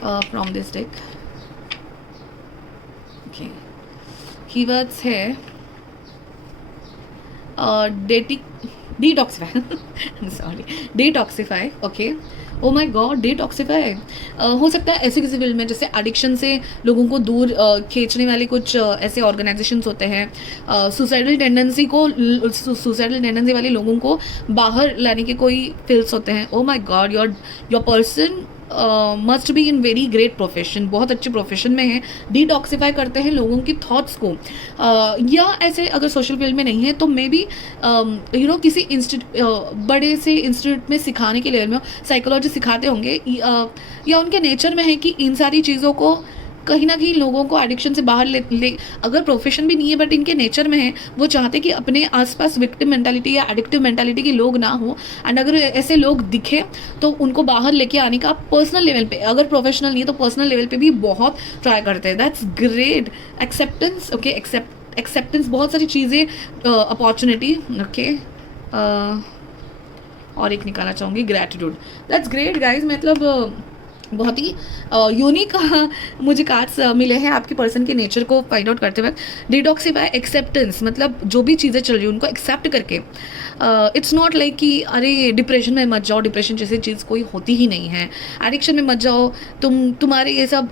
from this deck. Okay, keywords है detoxify. Okay, oh my god, detoxify हो सकता है ऐसे किसी फील्ड में जैसे एडिक्शन से लोगों को दूर खींचने वाले कुछ ऐसे ऑर्गेनाइजेशंस होते हैं. सुसाइडल टेंडेंसी वाले लोगों को बाहर लाने के कोई फील्ड्स होते हैं. Oh my god, your person must be in very great profession, बहुत अच्छे प्रोफेशन में है. डिटॉक्सिफाई करते हैं लोगों की थॉट्स को, या ऐसे अगर सोशल फील्ड में नहीं है तो मे बी किसी बड़े से इंस्टीट्यूट में सिखाने के लेवल में साइकोलॉजी सिखाते होंगे, या उनके नेचर में है कि इन सारी चीज़ों को कहीं ना कहीं लोगों को एडिक्शन से बाहर ले अगर प्रोफेशन भी नहीं है बट इनके नेचर में है, वो चाहते कि अपने आसपास विक्टिम मेंटालिटी या एडिक्टिव मेंटालिटी के लोग ना हो. एंड अगर ऐसे लोग दिखे तो उनको बाहर लेके आने का पर्सनल लेवल पे, अगर प्रोफेशनल नहीं है तो पर्सनल लेवल पे भी बहुत ट्राई करते हैं. That's great. Acceptance. Okay, acceptance, बहुत सारी चीज़ें, अपॉर्चुनिटी. ओके, और एक निकालना चाहूँगी ग्रैटिट्यूड. That's great guys. मतलब बहुत ही यूनिक मुझे कार्ड्स मिले हैं आपके पर्सन के नेचर को फाइंड आउट करते वक्त. डिटॉक्सिफाई, एक्सेप्टेंस, मतलब जो भी चीज़ें चल रही हैं उनको एक्सेप्ट करके. इट्स नॉट लाइक कि अरे डिप्रेशन में मत जाओ, डिप्रेशन जैसी चीज़ कोई होती ही नहीं है. एडिक्शन में मत जाओ, तुम्हारे ये सब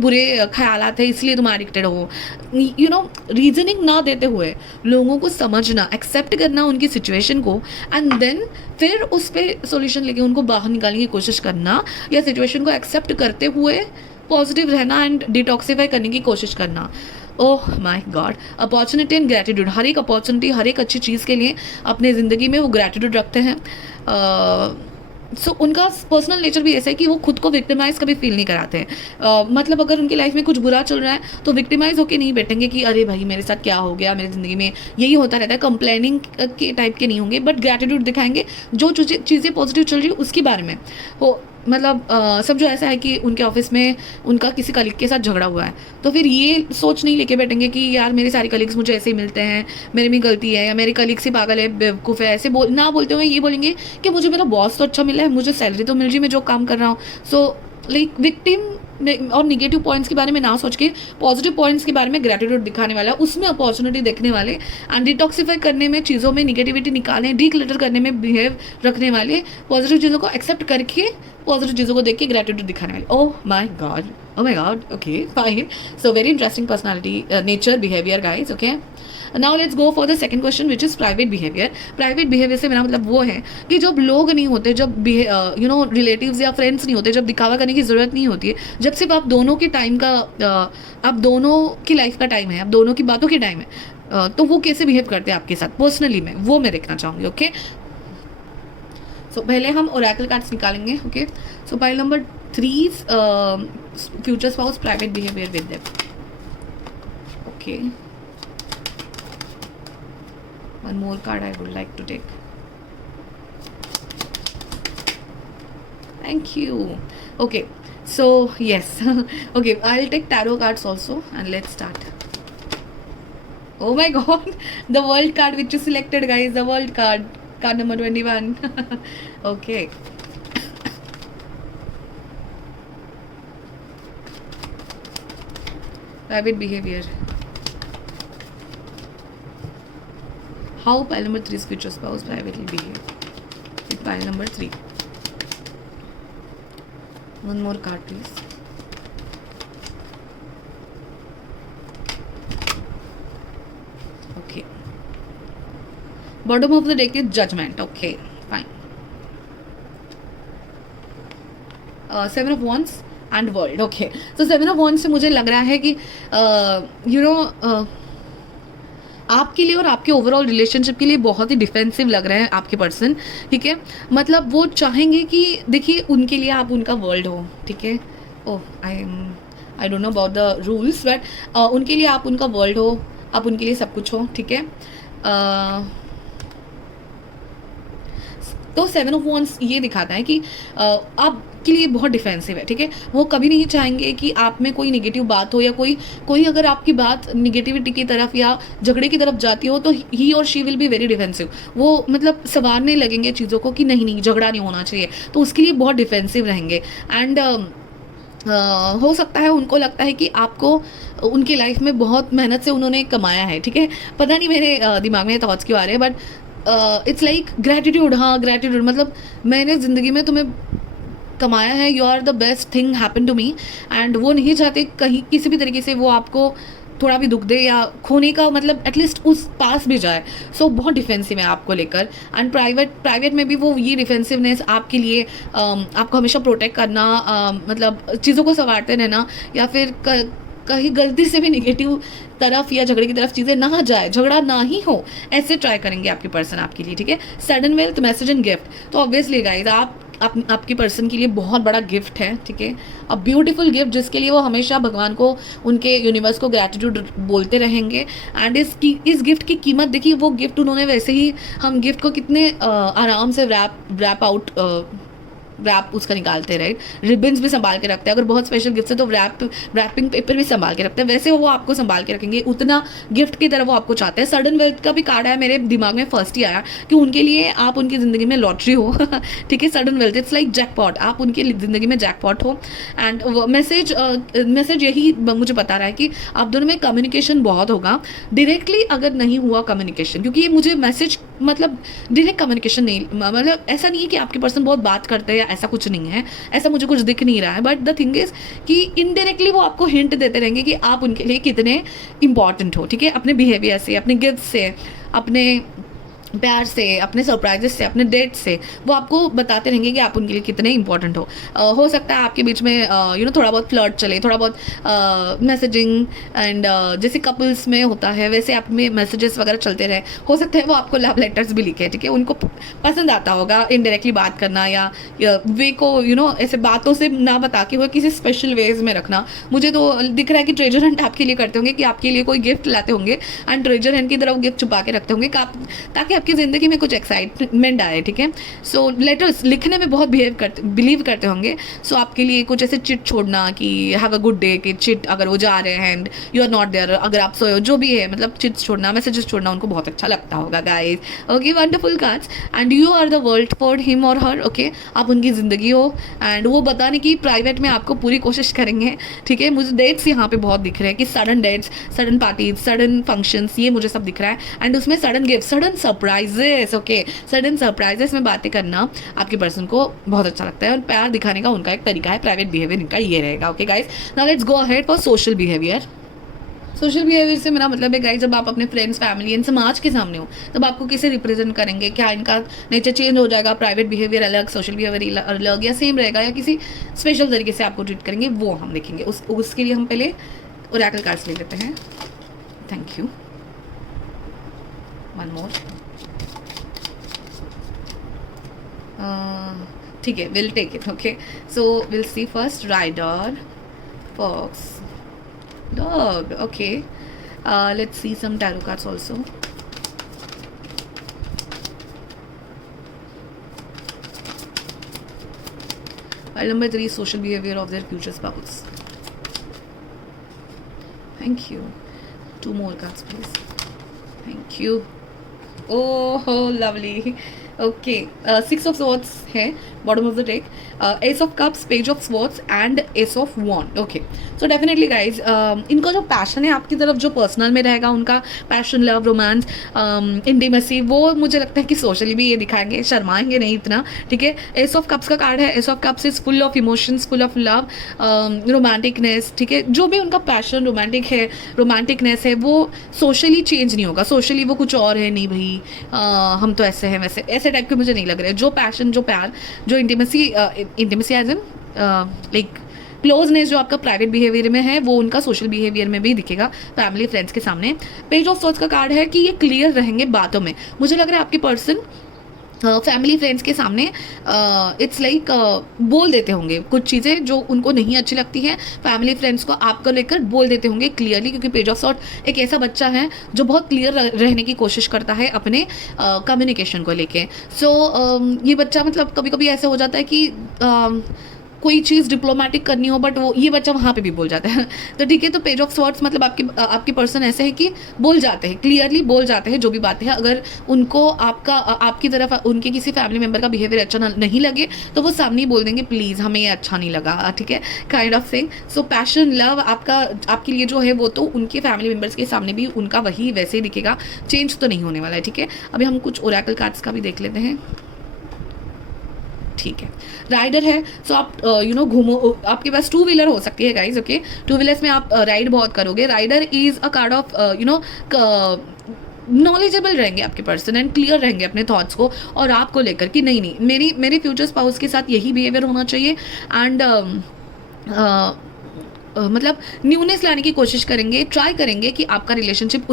बुरे ख्यालात है इसलिए तुम एडिक्टेड हो. रीजनिंग ना देते हुए लोगों को समझना, एक्सेप्ट करना उनकी सिचुएशन को, एंड देन फिर उस पर सोल्यूशन लेके उनको बाहर निकालने की कोशिश करना, या सिचुएशन को एक्सेप्ट करते हुए पॉजिटिव रहना एंड डिटॉक्सिफाई करने की कोशिश करना. Oh my god. Opportunity and gratitude, हर एक अपॉर्चुनिटी, हर एक अच्छी चीज़ के लिए अपने ज़िंदगी में वो ग्रैटिट्यूड रखते हैं. सो उनका पर्सनल नेचर भी ऐसा है कि वो खुद को विक्टिमाइज कभी फील नहीं कराते हैं. मतलब अगर उनकी लाइफ में कुछ बुरा चल रहा है तो विक्टिमाइज होकर नहीं बैठेंगे कि अरे भाई मेरे साथ क्या हो गया, मेरी ज़िंदगी में यही होता रहता है. कंप्लेनिंग के टाइप के नहीं होंगे, बट ग्रैटिट्यूड दिखाएंगे. जो चीज़ें पॉजिटिव चल रही है उसके बारे में हो. मतलब समझो ऐसा है कि उनके ऑफिस में उनका किसी कलीग के साथ झगड़ा हुआ है, तो फिर ये सोच नहीं लेके बैठेंगे कि यार मेरे सारे कलीग्स मुझे ऐसे ही मिलते हैं, मेरी भी गलती है, या मेरे कलीग से पागल है, बेवकूफ़ है. ऐसे ना बोलते हुए ये बोलेंगे कि मुझे मेरा बॉस तो अच्छा मिला है, मुझे सैलरी तो मिल रही है, मैं जो काम कर रहा हूँ. सो लाइक विक्टिम और निगेटिव पॉइंट्स के बारे में ना सोच के पॉजिटिव पॉइंट्स के बारे में ग्रैटिट्यूड दिखाने वाला, उसमें अपॉर्चुनिटी देखने वाले, एंड डिटॉक्सिफाई करने में, चीज़ों में निगेटिविटी निकालने, डीक्लटर करने में बिहेव रखने वाले, पॉजिटिव चीज़ों को एक्सेप्ट करके पॉजिटिव चीज़ों को देख के ग्रैटिट्यूड दिखाने वाले. ओह my God. Okay, fine. So very interesting personality, nature, behaviour guys. Okay, now let's go for the second question which is private behaviour. Private behaviour से मेरा मतलब वो है कि जब लोग नहीं होते, जब रिलेटिव्स या फ्रेंड्स नहीं होते, जब दिखावा करने की ज़रूरत नहीं होती है, जब सिर्फ आप दोनों के टाइम का, आप दोनों की लाइफ का टाइम है, आप दोनों की बातों की टाइम है, तो वो कैसे बिहेव करते हैं आपके साथ पर्सनली में, वो मैं देखना चाहूँगी. ओके, सो पहले हम ओरेकल कार्ड्स निकालेंगे. Okay, so pile number 3 future spouse private behaviour with them. Okay. One more card I would like to take. Thank you. Okay. So yes. Okay. I'll take tarot cards also, and let's start. Oh my God, the world card which you selected, guys. The world card. Card number 21. Okay. Private behavior. How pile number 3's future spouse privately behave. With pile number 3. One more card, please. Okay. Bottom of the deck is Judgment. Okay, fine. Seven of Wands and World. Okay. So Seven of Wands से मुझे लग रहा है कि आपके लिए और आपके ओवरऑल रिलेशनशिप के लिए बहुत ही डिफेंसिव लग रहे हैं आपके पर्सन, ठीक है. मतलब वो चाहेंगे कि देखिए उनके लिए आप उनका वर्ल्ड हो, ठीक है. Oh, I don't know about the rules, but उनके लिए आप उनका वर्ल्ड हो, आप उनके लिए सब कुछ हो, ठीक है. तो सेवन ऑफ वॉन्ड्स ये दिखाता है कि आपके लिए बहुत डिफेंसिव है, ठीक है. वो कभी नहीं चाहेंगे कि आप में कोई नेगेटिव बात हो, या कोई अगर आपकी बात निगेटिविटी की तरफ या झगड़े की तरफ जाती हो तो ही और she will be very defensive. वो मतलब संवारने लगेंगे चीज़ों को कि नहीं झगड़ा नहीं होना चाहिए, तो उसके लिए बहुत डिफेंसिव रहेंगे. एंड हो सकता है उनको लगता है कि आपको उनकी लाइफ में बहुत मेहनत से उन्होंने कमाया है, ठीक है. पता नहीं मेरे दिमाग में थॉट्स क्यों आ रहे हैं, बट इट्स लाइक ग्रैटिट्यूड. हाँ, ग्रैटिट्यूड मतलब मैंने ज़िंदगी में तुम्हें कमाया है, you are the best thing happen to me. And वो नहीं चाहते कहीं किसी भी तरीके से वो आपको थोड़ा भी दुख दे या खोने का मतलब एटलीस्ट उस पास भी जाए. सो बहुत डिफेंसिव है आपको लेकर. एंड प्राइवेट में भी वो ये डिफेंसिवनेस आपके लिए आपको हमेशा प्रोटेक्ट करना, मतलब चीज़ों को संवारते रहना, या फिर कहीं गलती से भी निगेटिव तरफ या झगड़े की तरफ चीज़ें ना जाए, झगड़ा ना ही हो, ऐसे ट्राई करेंगे आपके पर्सन आपके लिए, ठीक है. Sudden wealth, message and gift. तो ऑब्वियसली गाइज आपकी पर्सन के लिए बहुत बड़ा गिफ्ट है, ठीक है. अ ब्यूटीफुल गिफ्ट जिसके लिए वो हमेशा भगवान को, उनके यूनिवर्स को ग्रैटिट्यूड बोलते रहेंगे. एंड इस गिफ्ट की कीमत देखिए, वो गिफ्ट उन्होंने वैसे ही हम गिफ्ट को कितने आराम से रैप उसका निकालते हैं, राइट. रिबन्स भी संभाल के रखते हैं. अगर बहुत स्पेशल गिफ्ट है तो रैपिंग पेपर भी संभाल के रखते हैं. वैसे वो आपको संभाल के रखेंगे, उतना गिफ्ट की तरह वो आपको चाहते हैं. सडन वेल्थ का भी कार्ड आया, मेरे दिमाग में फर्स्ट ही आया कि उनके लिए आप उनकी ज़िंदगी में लॉटरी हो. ठीक है. Sudden wealth it's like jackpot, आप उनकी ज़िंदगी में जैकपॉट हो. एंड मैसेज यही मुझे बता रहा है कि आप दोनों में कम्युनिकेशन बहुत होगा. डायरेक्टली अगर नहीं हुआ कम्युनिकेशन, क्योंकि ये मुझे मैसेज मतलब डायरेक्ट कम्युनिकेशन नहीं, मतलब ऐसा नहीं है कि आपके पर्सन बहुत बात करते हैं, ऐसा कुछ नहीं है, ऐसा मुझे कुछ दिख नहीं रहा है. बट द थिंग इज कि इनडायरेक्टली वो आपको हिंट देते रहेंगे कि आप उनके लिए कितने इंपॉर्टेंट हो, ठीक है. अपने बिहेवियर से, अपने गिफ्ट से, अपने प्यार से, अपने सरप्राइजेस से, अपने डेट से वो आपको बताते रहेंगे कि आप उनके लिए कितने इंपॉर्टेंट हो सकता है आपके बीच में थोड़ा बहुत फ्लर्ट चले, थोड़ा बहुत मैसेजिंग एंड जैसे कपल्स में होता है वैसे आप में मैसेजेस वगैरह चलते रहे. हो सकता है वो आपको लव लेटर्स भी लिखे, ठीक है. उनको पसंद आता होगा इनडायरेक्टली बात करना, या वे को ऐसे बातों से ना बता के हुए किसी स्पेशल वेज में रखना. मुझे तो दिख रहा है कि ट्रेजर हंट आपके लिए करते होंगे, कि आपके लिए कोई गिफ्ट लाते होंगे एंड ट्रेजर हंट की तरह वो गिफ्ट छुपा के रखते होंगे ताकि आपकी ज़िंदगी में कुछ एक्साइटमेंट आए, ठीक है. सो लेटर्स लिखने में बहुत बिलीव करते होंगे. सो आपके लिए कुछ ऐसे चिट छोड़ना कि हैव अ गुड डे, कि चिट अगर वो जा रहे हैं and you are not there, अगर आप सोए हो, जो भी है, मतलब चिट्स छोड़ना, मैसेजेस छोड़ना उनको बहुत अच्छा लगता होगा guys. Okay, wonderful cards. And you are the world for him और हर. ओके, आप उनकी ज़िंदगी हो एंड वो बताने की प्राइवेट में आपको पूरी कोशिश करेंगे, ठीक है. मुझे डेट्स यहाँ पे बहुत दिख रहे हैं कि sudden dates, sudden parties, sudden functions, ये मुझे सब दिख रहा है. एंड उसमें sudden gift, sudden surprises. Okay, sudden surprises में बातें करना आपके पर्सन को बहुत अच्छा लगता है, और प्यार दिखाने का उनका एक तरीका है. प्राइवेट बिहेवियर इनका ये रहेगा. Okay guys, now let's go ahead for social behaviour. Social behaviour से मेरा मतलब है गाइस, जब आप अपने फ्रेंड्स, फैमिली एंड समाज के सामने हो तब आपको कैसे रिप्रेजेंट करेंगे. क्या इनका नेचर चेंज हो जाएगा, प्राइवेट बिहेवियर अलग, सोशल बिहेवियर अलग, या सेम रहेगा, या किसी स्पेशल तरीके से आपको ट्रीट करेंगे, वो हम देखेंगे. उसके लिए हम पहले ओरेकल कार्ड्स ले लेते हैं. Thank you. One more. ठीक है, will take it. Okay, so will see first rider, fox, dog. Okay, let's see some tarot cards also. Pile number 3, social behavior of their future spouse. Thank you. 2 more cards, please. Thank you. Oh, lovely. Okay, 6 of swords है bottom of the deck, ace of cups, page of swords and ace of wand. Okay, so definitely guys, इनका जो passion है आपकी तरफ, जो personal में रहेगा उनका पैशन, लव, रोमांस, इंटीमेसी, वो मुझे लगता है कि सोशली भी ये दिखाएंगे, शर्माएंगे नहीं इतना. ठीक है, एस ऑफ कप्स का कार्ड है. Ace of cups is full of emotions, full of love, romanticness. ठीक है, जो भी उनका पैशन रोमांटिकनेस है वो सोशली चेंज नहीं होगा. सोशली वो कुछ और है, नहीं भाई हम तो ऐसे हैं वैसे, ऐसे टाइप के मुझे नहीं लग रहे. जो पैशन, जो प्यार, जो intimacy as in like closeness जो आपका प्राइवेट बिहेवियर में है, वो उनका सोशल बिहेवियर में भी दिखेगा, फैमिली फ्रेंड्स के सामने. पेज ऑफ सॉर्ड्स का कार्ड है कि ये क्लियर रहेंगे बातों में. मुझे लग रहा है आपके पर्सन फैमिली फ्रेंड्स के सामने इट्स लाइक बोल देते होंगे कुछ चीज़ें जो उनको नहीं अच्छी लगती हैं. फैमिली फ्रेंड्स को आपको लेकर बोल देते होंगे क्लियरली, क्योंकि पेज ऑफ सॉर्ड एक ऐसा बच्चा है जो बहुत क्लियर रहने की कोशिश करता है अपने कम्युनिकेशन को लेके. सो ये बच्चा मतलब कभी कभी ऐसे हो जाता है कि कोई चीज़ डिप्लोमेटिक करनी हो, बट वो ये बच्चा वहाँ पे भी बोल जाता है. तो ठीक है, तो पेज ऑफ स्वॉर्ड्स मतलब आपके पर्सन ऐसे है कि बोल जाते हैं, क्लियरली बोल जाते हैं जो भी बातें हैं. अगर उनको आपकी तरफ उनके किसी फैमिली मेम्बर का बिहेवियर अच्छा नहीं लगे तो वो सामने ही बोल देंगे, प्लीज़ हमें ये अच्छा नहीं लगा. ठीक है, kind of thing. So passion, love आपके लिए जो है वो तो उनके फैमिली मेम्बर्स के सामने भी उनका वही वैसे ही दिखेगा, चेंज तो नहीं होने वाला है. ठीक है, अभी हम कुछ ओरेकल कार्ड्स का भी देख लेते हैं. ठीक है, राइडर है. सो आप घूमो, आपके पास 2 व्हीलर हो सकती है गाइज. ओके, 2 व्हीलर्स में आप राइड बहुत करोगे. Rider is a card of knowledgeable रहेंगे आपके पर्सन एंड क्लियर रहेंगे अपने थॉट्स को और आपको लेकर कि नहीं मेरे फ्यूचर स्पाउस के साथ यही बिहेवियर होना चाहिए. एंड मतलब न्यूनेस लाने की कोशिश करेंगे, ट्राई करेंगे कि आपका रिलेशनशिप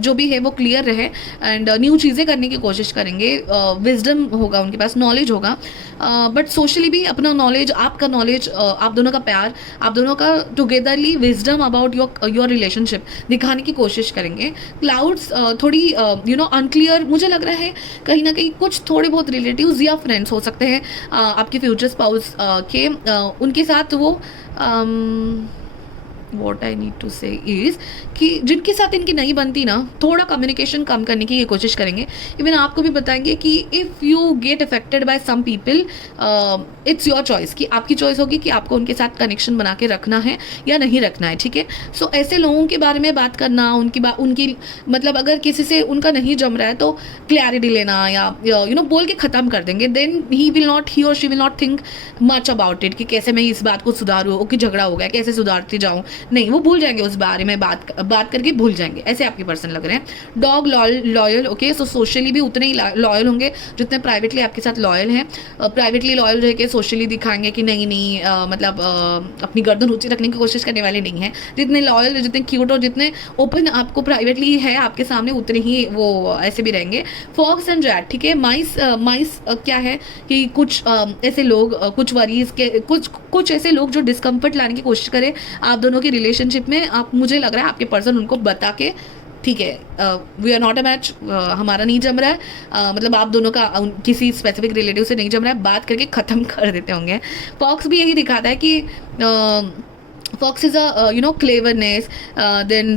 जो भी है वो क्लियर रहे एंड न्यू चीज़ें करने की कोशिश करेंगे. विजडम होगा उनके पास, नॉलेज होगा, बट सोशली भी अपना नॉलेज, आपका नॉलेज, आप दोनों का प्यार, आप दोनों का togetherly wisdom about your relationship दिखाने की कोशिश करेंगे. क्लाउड्स थोड़ी अनक्लियर मुझे लग रहा है. कहीं ना कहीं कुछ थोड़े बहुत रिलेटिव्स या फ्रेंड्स हो सकते हैं आपके फ्यूचर स्पाउस के, उनके साथ वो वॉट आई नीड टू से इज़ कि जिनके साथ इनकी नहीं बनती ना, थोड़ा कम्युनिकेशन कम करने की ये कोशिश करेंगे. इवन आपको भी बताएंगे कि if you get affected by some people, it's your choice, कि आपकी चॉइस होगी कि आपको उनके साथ कनेक्शन बना के रखना है या नहीं रखना है. ठीक है, सो ऐसे लोगों के बारे में बात करना, उनकी मतलब अगर किसी से उनका नहीं जम रहा है तो क्लैरिटी लेना या बोल के ख़त्म कर देंगे. देन ही और she will not think much about it कि कैसे मैं इस बात को सुधारूँ, ओके झगड़ा हो गया कैसे सुधारती जाऊँ. नहीं, वो भूल जाएंगे उस बारे में, बात करके भूल जाएंगे. ऐसे आपके पर्सन लग रहे हैं. Dog loyal. ओके, सो सोशली भी उतने ही लॉयल होंगे जितने प्राइवेटली आपके साथ लॉयल हैं. प्राइवेटली लॉयल रह के सोशली दिखाएंगे कि नहीं मतलब अपनी गर्दन ऊंची रखने की कोशिश करने वाले नहीं हैं. जितने लॉयल, जितने क्यूट और जितने ओपन आपको प्राइवेटली है आपके सामने, उतने ही वो ऐसे भी रहेंगे. Fox and rat. ठीक है, माइस क्या है कि कुछ ऐसे लोग, कुछ वरीज के कुछ ऐसे लोग जो डिस्कम्फर्ट लाने की कोशिश करें आप दोनों की रिलेशनशिप में. आप मुझे लग रहा है आपके पर्सन उनको बता के, ठीक है we are not a match, हमारा नहीं जम रहा है, मतलब आप दोनों का किसी स्पेसिफिक रिलेटिव से नहीं जम रहा है, बात करके ख़त्म कर देते होंगे. फॉक्स भी यही दिखाता है कि fox is a cleverness, then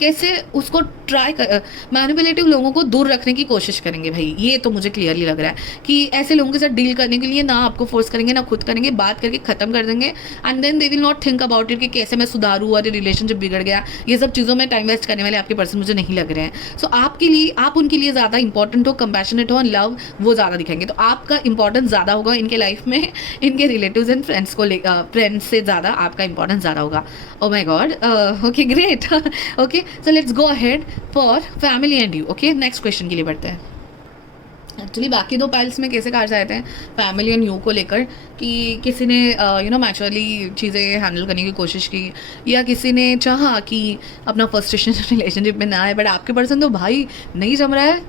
कैसे उसको ट्राई कर मैनिपुलेटिव लोगों को दूर रखने की कोशिश करेंगे. भाई ये तो मुझे क्लियरली लग रहा है कि ऐसे लोगों के साथ डील करने के लिए ना आपको फोर्स करेंगे ना खुद करेंगे, बात करके ख़त्म कर देंगे. And then they will not think about it कि कैसे मैं सुधारूँ और रिलेशनशिप बिगड़ गया. ये सब चीज़ों में टाइम वेस्ट करने वाले आपके पर्सन मुझे नहीं लग रहे हैं. सो आपके लिए, आप उनके लिए ज़्यादा इंपॉर्टेंट हो, कंपैशनेट हो, लव वो ज़्यादा दिखाएंगे. तो आपका इंपॉर्टेंस ज़्यादा होगा इनके लाइफ में, इनके रिलेटिव्स एंड फ्रेंड्स को फ्रेंड्स से ज़्यादा आपका इंपॉर्टेंस ज़्यादा होगा. Oh my god. Okay great. Okay, so let's go ahead for family and you. Okay, next question के लिए बढ़ते हैं. एक्चुअली बाकी 2 पाइल्स में कैसे कार्ड्स आए थे फैमिली एंड यू को लेकर कि किसी ने मैच्योरली चीज़ें हैंडल करने की कोशिश की या किसी ने चाहा कि अपना फ्रस्ट्रेशन रिलेशनशिप में ना आए, बट आपके पर्सन तो भाई नहीं जम रहा है.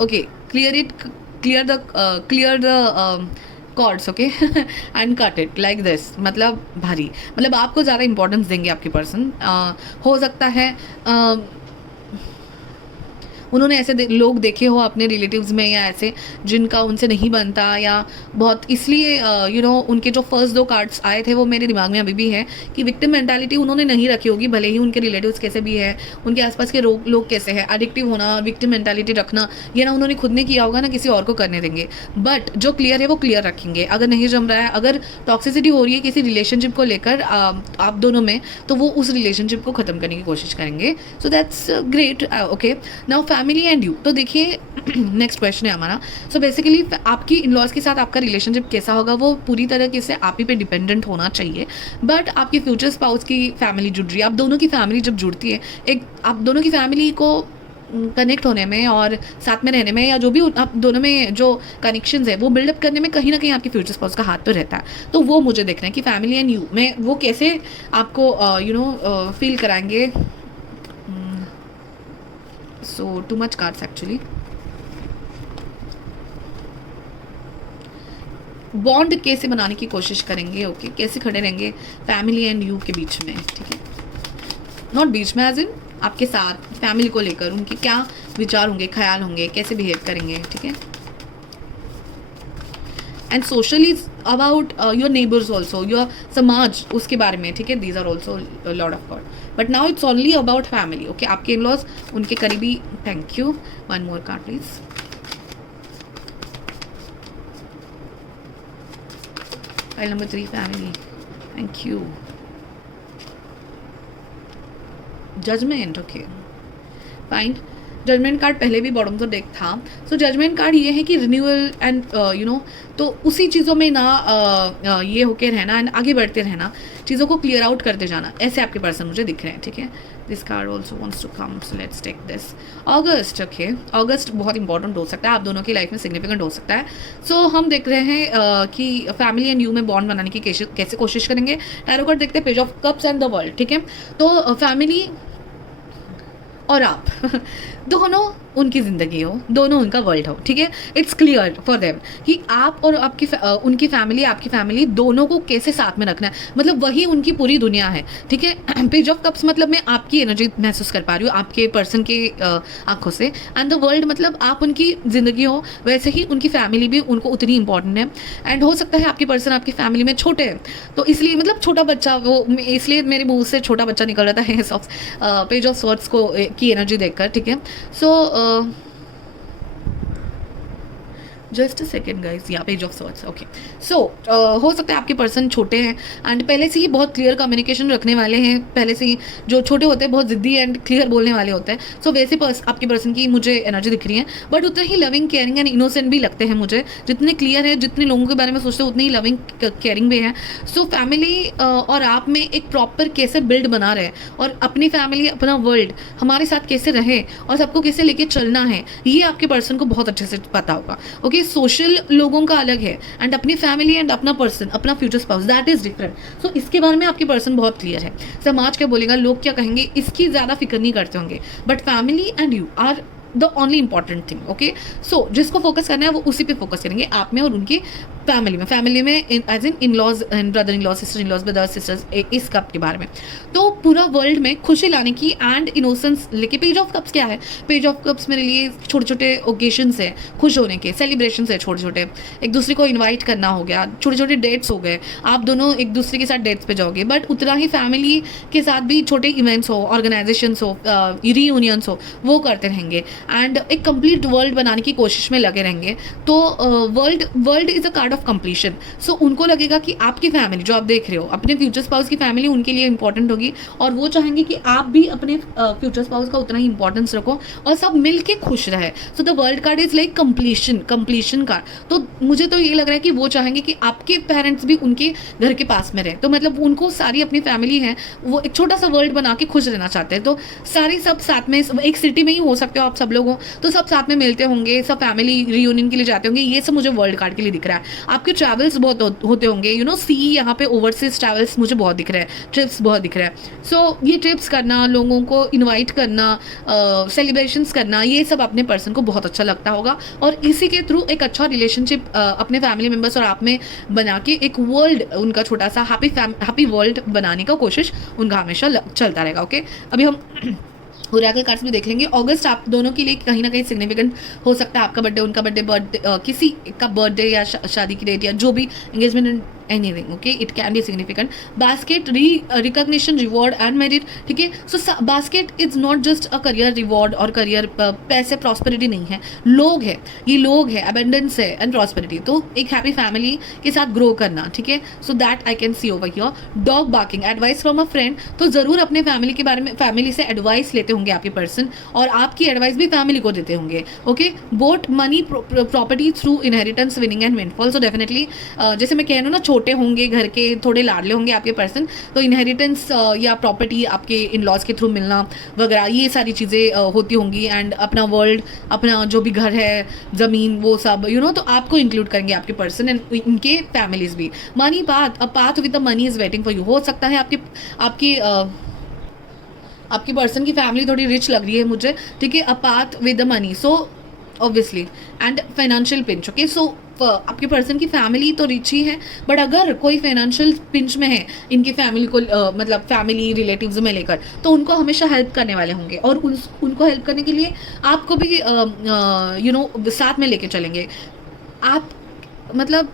Okay, clear the cords, okay, and cut it like this, मतलब भारी, मतलब आपको ज़्यादा इंपॉर्टेंस देंगे आपके पर्सन। हो सकता है उन्होंने ऐसे लोग देखे हो अपने रिलेटिव्स में या ऐसे जिनका उनसे नहीं बनता, या बहुत इसलिए उनके जो फर्स्ट 2 कार्ड्स आए थे वो मेरे दिमाग में अभी भी है कि विक्टिम मेंटालिटी उन्होंने नहीं रखी होगी, भले ही उनके रिलेटिव्स कैसे भी है, उनके आसपास के लोग कैसे हैं, एडिक्टिव होना, विक्टिम मेंटालिटी रखना, ये ना उन्होंने खुद ने किया होगा ना किसी और को करने देंगे। बट जो क्लियर है वो क्लियर रखेंगे। अगर नहीं जम रहा है, अगर टॉक्सिसिटी हो रही है किसी रिलेशनशिप को लेकर आप दोनों में, तो वो उस रिलेशनशिप को ख़त्म करने की कोशिश करेंगे। सो that's great. Okay, now family and you. तो देखिए नेक्स्ट क्वेश्चन है हमारा। सो बेसिकली आपकी इन लॉज के साथ आपका रिलेशनशिप कैसा होगा वो पूरी तरीके से आप ही पे डिपेंडेंट होना चाहिए। बट आपकी फ्यूचर स्पाउस की फैमिली जुड़ रही है, आप दोनों की फैमिली जब जुड़ती है, एक आप दोनों की फैमिली को कनेक्ट होने में और साथ में रहने में, या जो भी आप दोनों में जो कनेक्शंस है वो बिल्डअप करने में कहीं ना कहीं आपकी फ्यूचर स्पाउस का हाथ पर रहता है। तो वो मुझे देखना है कि फैमिली एंड यू में वो कैसे आपको फील कराएंगे। So too much cards actually. Bond कैसे बनाने की कोशिश करेंगे, ओके, कैसे खड़े रहेंगे फैमिली एंड यू के बीच में, ठीक है, नॉट बीच में, एज इन आपके साथ फैमिली को लेकर उनके क्या विचार होंगे, ख्याल होंगे, कैसे बिहेव करेंगे, ठीक है। And socially about your neighbours also, your समाज, उसके बारे में, ठीक है, these are also lord of god. But now it's only about family, okay, आपके इन लॉज, उनके करीबी। Thank you. One more card please. Pile number 3 family. Thank you. Judgement, okay, fine. Judgement card पहले भी bottom तो deck था। सो judgement card ये है कि रिन्यूअल एंड तो उसी चीज़ों में ना ये होके रहना एंड आगे बढ़ते रहना, चीज़ों को क्लियर आउट करते जाना, ऐसे आपके पर्सन मुझे दिख रहे हैं, ठीक है। This card also wants to come, so let's take this. August, okay, August बहुत इंपॉर्टेंट हो सकता है, आप दोनों की लाइफ में सिग्निफिकेंट हो सकता है। सो हम देख रहे हैं कि फैमिली एंड यू में बॉन्ड बनाने की कैसे कोशिश करेंगे। टैरो कार्ड देखते हैं, page of cups and the world, ठीक है। तो फैमिली और आप दोनों उनकी ज़िंदगी हो, दोनों उनका वर्ल्ड हो, ठीक है। इट्स क्लियर फॉर देम कि आप और आपकी उनकी फैमिली, आपकी फैमिली, दोनों को कैसे साथ में रखना है, मतलब वही उनकी पूरी दुनिया है, ठीक है। पेज ऑफ कप्स मतलब मैं आपकी एनर्जी महसूस कर पा रही हूँ आपके पर्सन के आंखों से, एंड द वर्ल्ड मतलब आप उनकी ज़िंदगी हो, वैसे ही उनकी फैमिली भी उनको उतनी इंपॉर्टेंट है। एंड हो सकता है आपकी पर्सन आपकी फैमिली में छोटे हैं, तो इसलिए मतलब छोटा बच्चा, वो इसलिए मेरे मुंह से छोटा बच्चा निकल रहा था पेज ऑफ स्वॉर्ड्स को की एनर्जी देखकर, ठीक है। So just a second guys, या पेज ऑफ सॉर्ड्स, ओके। सो हो सकता है आपके पर्सन छोटे हैं एंड पहले से ही बहुत क्लियर कम्युनिकेशन रखने वाले हैं, पहले से ही जो छोटे होते हैं बहुत जिद्दी एंड क्लियर बोलने वाले होते हैं। सो वैसे आपके पर्सन की मुझे एनर्जी दिख रही है, बट उतने ही लविंग, केयरिंग एंड इनोसेंट भी लगते हैं मुझे। जितने क्लियर है, जितने लोगों के बारे में सोचते हैं, उतनी ही लविंग केयरिंग भी है। सो फैमिली और आप में एक प्रॉपर कैसे बिल्ड बना रहे और अपनी फैमिली, अपना वर्ल्ड हमारे साथ कैसे रहे और सबको कैसे लेके चलना है, ये आपके पर्सन को बहुत अच्छे से पता होगा, ओके। सोशल लोगों का अलग है एंड अपनी फैमिली एंड अपना पर्सन, अपना future spouse, that is different. So इसके बारे में आपके पर्सन बहुत क्लियर है। समाज क्या बोलेगा, लोग क्या कहेंगे, इसकी ज़्यादा फिक्र नहीं करते होंगे। But family and you are the only important thing, okay. So जिसको फोकस करना है वो उसी पे फोकस करेंगे, आप में और उनकी फैमिली में as in laws and brother in laws, sister in laws, brother sisters, इस कप के बारे में। तो पूरा वर्ल्ड में खुशी लाने की एंड इनोसेंस लेके, पेज ऑफ कप्स क्या है, पेज ऑफ कप्स मेरे लिए छोटे छोटे ओकेशंस है, खुश होने के सेलिब्रेशन है, छोटे छोटे एक दूसरे को इन्वाइट करना हो गया, छोटे छोटे डेट्स हो गए, आप दोनों एक दूसरे के साथ डेट्स पे जाओगे। बट उतना ही फैमिली के साथ भी छोटे इवेंट्स हो, ऑर्गेनाइजेशंस हो, रीयूनियंस हो, वो करते रहेंगे एंड एक कंप्लीट वर्ल्ड बनाने की कोशिश में लगे रहेंगे। तो world is a card of completion. So उनको लगेगा कि आपकी फैमिली जो आप देख रहे हो, अपने फ्यूचर स्पाउस की फैमिली उनके लिए इंपॉर्टेंट होगी और वो चाहेंगे कि आप भी अपने फ्यूचर स्पाउस का उतना ही इंपॉर्टेंस रखो और सब मिल के खुश रहे। So the world card is like completion card. तो मुझे तो ये लग रहा है कि वो चाहेंगे कि आपके पेरेंट्स भी उनके घर के पास में रहे। तो मतलब उनको सारी अपनी फैमिली है, वो एक छोटा सा वर्ल्ड बना के खुश रहना चाहते हैं। तो सारी सब साथ में एक सिटी में ही हो सकते हो आप सब लोगों, तो सब साथ में मिलते होंगे, सब फैमिली रियूनियन के लिए जाते होंगे। ये सब मुझे वर्ल्ड कार्ड के लिए दिख रहा है। आपके ट्रैवल्स बहुत होते होंगे, यू नो सी यहाँ पे ओवरसीज ट्रैवल्स मुझे बहुत दिख रहा है, ट्रिप्स बहुत दिख रहा है। सो ये ट्रिप्स करना, लोगों को इन्वाइट करना, सेलिब्रेशंस करना, ये सब अपने पर्सन को बहुत अच्छा लगता होगा और इसी के थ्रू एक अच्छा रिलेशनशिप अपने फैमिली मेम्बर्स और आप में बना के एक वर्ल्ड उनका छोटा सा हैप्पी वर्ल्ड बनाने का कोशिश उनका हमेशा चलता रहेगा। ओके, अभी हम ओरेकल कार्ड्स भी देख लेंगे। अगस्त आप दोनों के लिए कहीं ना कहीं सिग्निफिकेंट हो सकता है, आपका बर्थडे, उनका बर्थडे, किसी का बर्थडे या शादी की डेट या जो भी engagement, anything. Okay, it can be significant. Basket, recognition, reward and merit. ठीक है, so basket is not just a career reward और करियर पैसे प्रॉस्पेरिटी नहीं है, लोग है, ये लोग है, अबेंडेंस है एंड प्रॉस्पेरिटी। तो एक हैप्पी फैमिली के साथ ग्रो करना। ठीक है, so that I can see over here. Dog barking, advice from a friend, तो जरूर अपने फैमिली के बारे में, फैमिली से एडवाइस लेते होंगे आपके पर्सन और आपकी एडवाइस भी फैमिली को देते होंगे। Okay, boat, money, property through inheritance, winning and windfall. So definitely जैसे मैं कह रही हूँ ना, छोटे होंगे घर के, थोड़े लाडले होंगे आपके पर्सन, तो इनहेरिटेंस या प्रॉपर्टी आपके इन लॉज के थ्रू मिलना वगैरह, ये सारी चीज़ें होती होंगी। एंड अपना वर्ल्ड, अपना जो भी घर है, ज़मीन, वो सब यू नो, तो आपको इंक्लूड करेंगे आपके पर्सन एंड इनके फैमिलीज भी। Money path, a path with the money is waiting for you. हो सकता है आपकी पर्सन की फैमिली थोड़ी रिच लग रही है मुझे। ठीक है, a path with the money, so obviously, and financial pinch. Okay, so आपके पर्सन की फैमिली तो रिच ही है, बट अगर कोई फाइनेंशियल पिंच में है इनकी फैमिली को, मतलब फैमिली रिलेटिव्स में लेकर, तो उनको हमेशा हेल्प करने वाले होंगे और उनको हेल्प करने के लिए आपको भी यू नो साथ में लेके चलेंगे आप। मतलब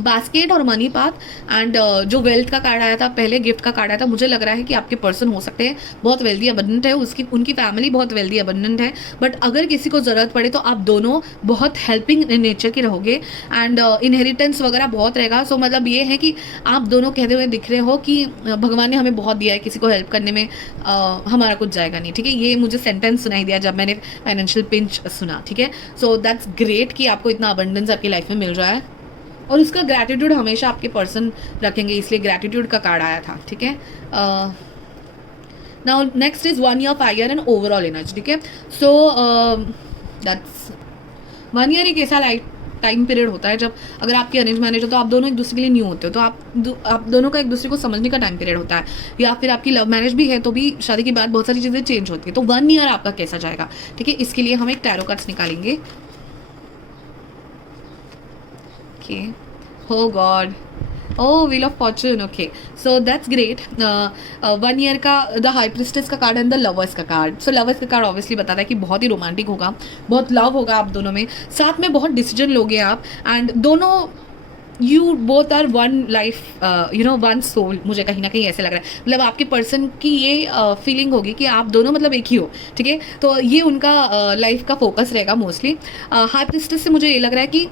बास्केट और मनी पाथ एंड जो वेल्थ का कार्ड आया था पहले, गिफ्ट का कार्ड आया था, मुझे लग रहा है कि आपके पर्सन हो सकते हैं बहुत वेल्दी अबंडेंट है, उनकी फैमिली बहुत वेल्दी अबंडेंट है, बट अगर किसी को ज़रूरत पड़े तो आप दोनों बहुत हेल्पिंग नेचर के रहोगे एंड इनहेरिटेंस वगैरह बहुत रहेगा। सो मतलब ये है कि आप दोनों कहते हुए दिख रहे हो कि भगवान ने हमें बहुत दिया है, किसी को हेल्प करने में हमारा कुछ जाएगा नहीं। ठीक है, ये मुझे सेंटेंस सुनाई दिया जब मैंने फाइनेंशियल पिंच सुना। ठीक है, सो दैट्स ग्रेट कि आपको इतना अबंडेंस आपकी लाइफ में मिल रहा है और उसका ग्रैटिट्यूड हमेशा आपके पर्सन रखेंगे, इसलिए ग्रैटिट्यूड का कार्ड आया था। ठीक है, now next is 1 year fire and overall energy. ठीक है, सो दैट्स 1 year एक ऐसा टाइम पीरियड होता है जब अगर आपकी अरेंज मैरिज हो तो आप दोनों एक दूसरे के लिए न्यू होते हो, तो आप दोनों का एक दूसरे को समझने का टाइम पीरियड होता है, या फिर आपकी लव मैरिज भी है तो भी शादी के बाद बहुत सारी चीज़ें चेंज होती है। तो 1 year आपका कैसा जाएगा? ठीक है, इसके लिए हम एक टैरो कार्ड्स निकालेंगे। Okay. Oh God. Oh, Wheel of Fortune. Okay. So that's great. 1 year का द हाई प्रिस्टेस का कार्ड एंड द लवर्स का कार्ड। सो लवर्स का कार्ड ऑब्वियसली बताता है कि बहुत ही रोमांटिक होगा, बहुत लव होगा आप दोनों में, साथ में बहुत डिसीजन लोगे आप एंड दोनों you both are one life, you know one soul. मुझे कहीं ना कहीं ऐसे लग रहा है, मतलब आपके पर्सन की ये फीलिंग होगी कि आप दोनों मतलब एक ही हो। ठीक है, तो ये उनका लाइफ का फोकस रहेगा मोस्टली। हाई प्रिस्टेस से मुझे ये लग रहा है कि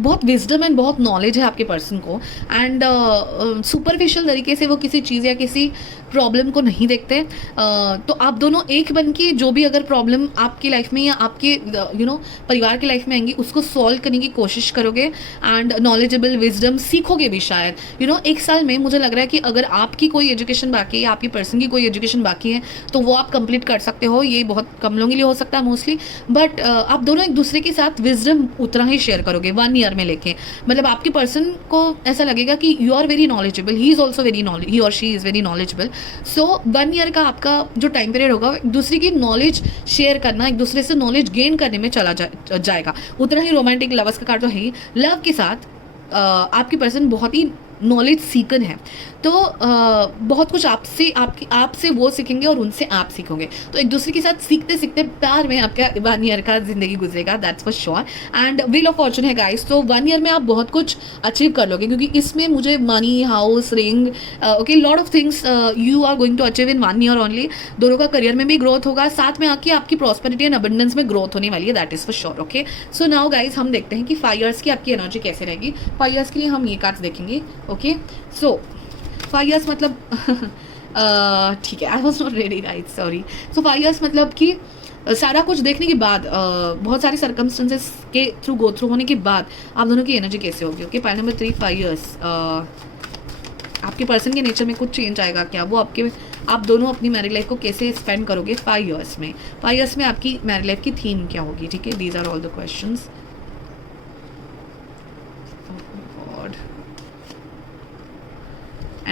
बहुत विजडम एंड बहुत नॉलेज है आपके पर्सन को एंड सुपरफिशियल तरीके से वो किसी चीज़ या किसी प्रॉब्लम को नहीं देखते। तो आप दोनों एक बन के जो भी अगर प्रॉब्लम आपकी लाइफ में या आपके यू नो परिवार की लाइफ में आएंगी उसको सॉल्व करने की कोशिश करोगे एंड नॉलेजेबल विजडम सीखोगे भी शायद। यू नो 1 साल में मुझे लग रहा है कि अगर आपकी कोई एजुकेशन बाकी है या आपकी पर्सन की कोई एजुकेशन बाकी है तो वो आप कंप्लीट कर सकते हो। ये बहुत कम लोगों के लिए हो सकता है मोस्टली, बट आप दोनों एक दूसरे के साथ विजडम उतना ही शेयर करोगे 1 year में लेके। मतलब आपके पर्सन को ऐसा लगेगा कि you are very knowledgeable, he is also very knowledge, he और she is very knowledgeable. So 1 year का आपका जो टाइम पीरियड होगा एक दूसरे की नॉलेज शेयर करना, एक दूसरे से नॉलेज गेन करने में चला जाएगा। उतना ही रोमांटिक लवर्स का कार्ड तो है ही, लव के साथ आपकी पर्सन बहुत ही नॉलेज सीकर है, तो बहुत कुछ आपसे वो सीखेंगे और उनसे आप सीखोगे। तो एक दूसरे के साथ सीखते सीखते प्यार में आपका 1 year का जिंदगी गुजरेगा, that's for sure. And wheel of Fortune है गाइस, तो 1 year में आप बहुत कुछ अचीव कर लोगे क्योंकि इसमें मुझे money, house, ring, okay, lot of things you are going to achieve in 1 year only. दोनों का करियर में भी ग्रोथ होगा, साथ में आके आपकी प्रॉस्पेरिटी एंड अबंडेंस में ग्रोथ होने वाली है, that is for sure. Okay, so now guys हम देखते हैं कि 5 years की आपकी एनर्जी कैसे रहेगी। 5 years के लिए हम ये कार्ड्स देखेंगे। ओके, सो 5 years मतलब ठीक है, आई was not ready guys, sorry. So 5 years मतलब कि सारा कुछ देखने के बाद, बहुत सारे सर्कमस्टेंसेस के थ्रू गो थ्रू होने के बाद आप दोनों की एनर्जी कैसे होगी। ओके, पॉइंट नंबर 3, 5 years आपके पर्सन के नेचर में कुछ चेंज आएगा क्या? वो आप दोनों अपनी मैरिड लाइफ को कैसे स्पेंड करोगे 5 years में? 5 years में आपकी मैरिड लाइफ की थीम क्या होगी? ठीक है, these are all the questions.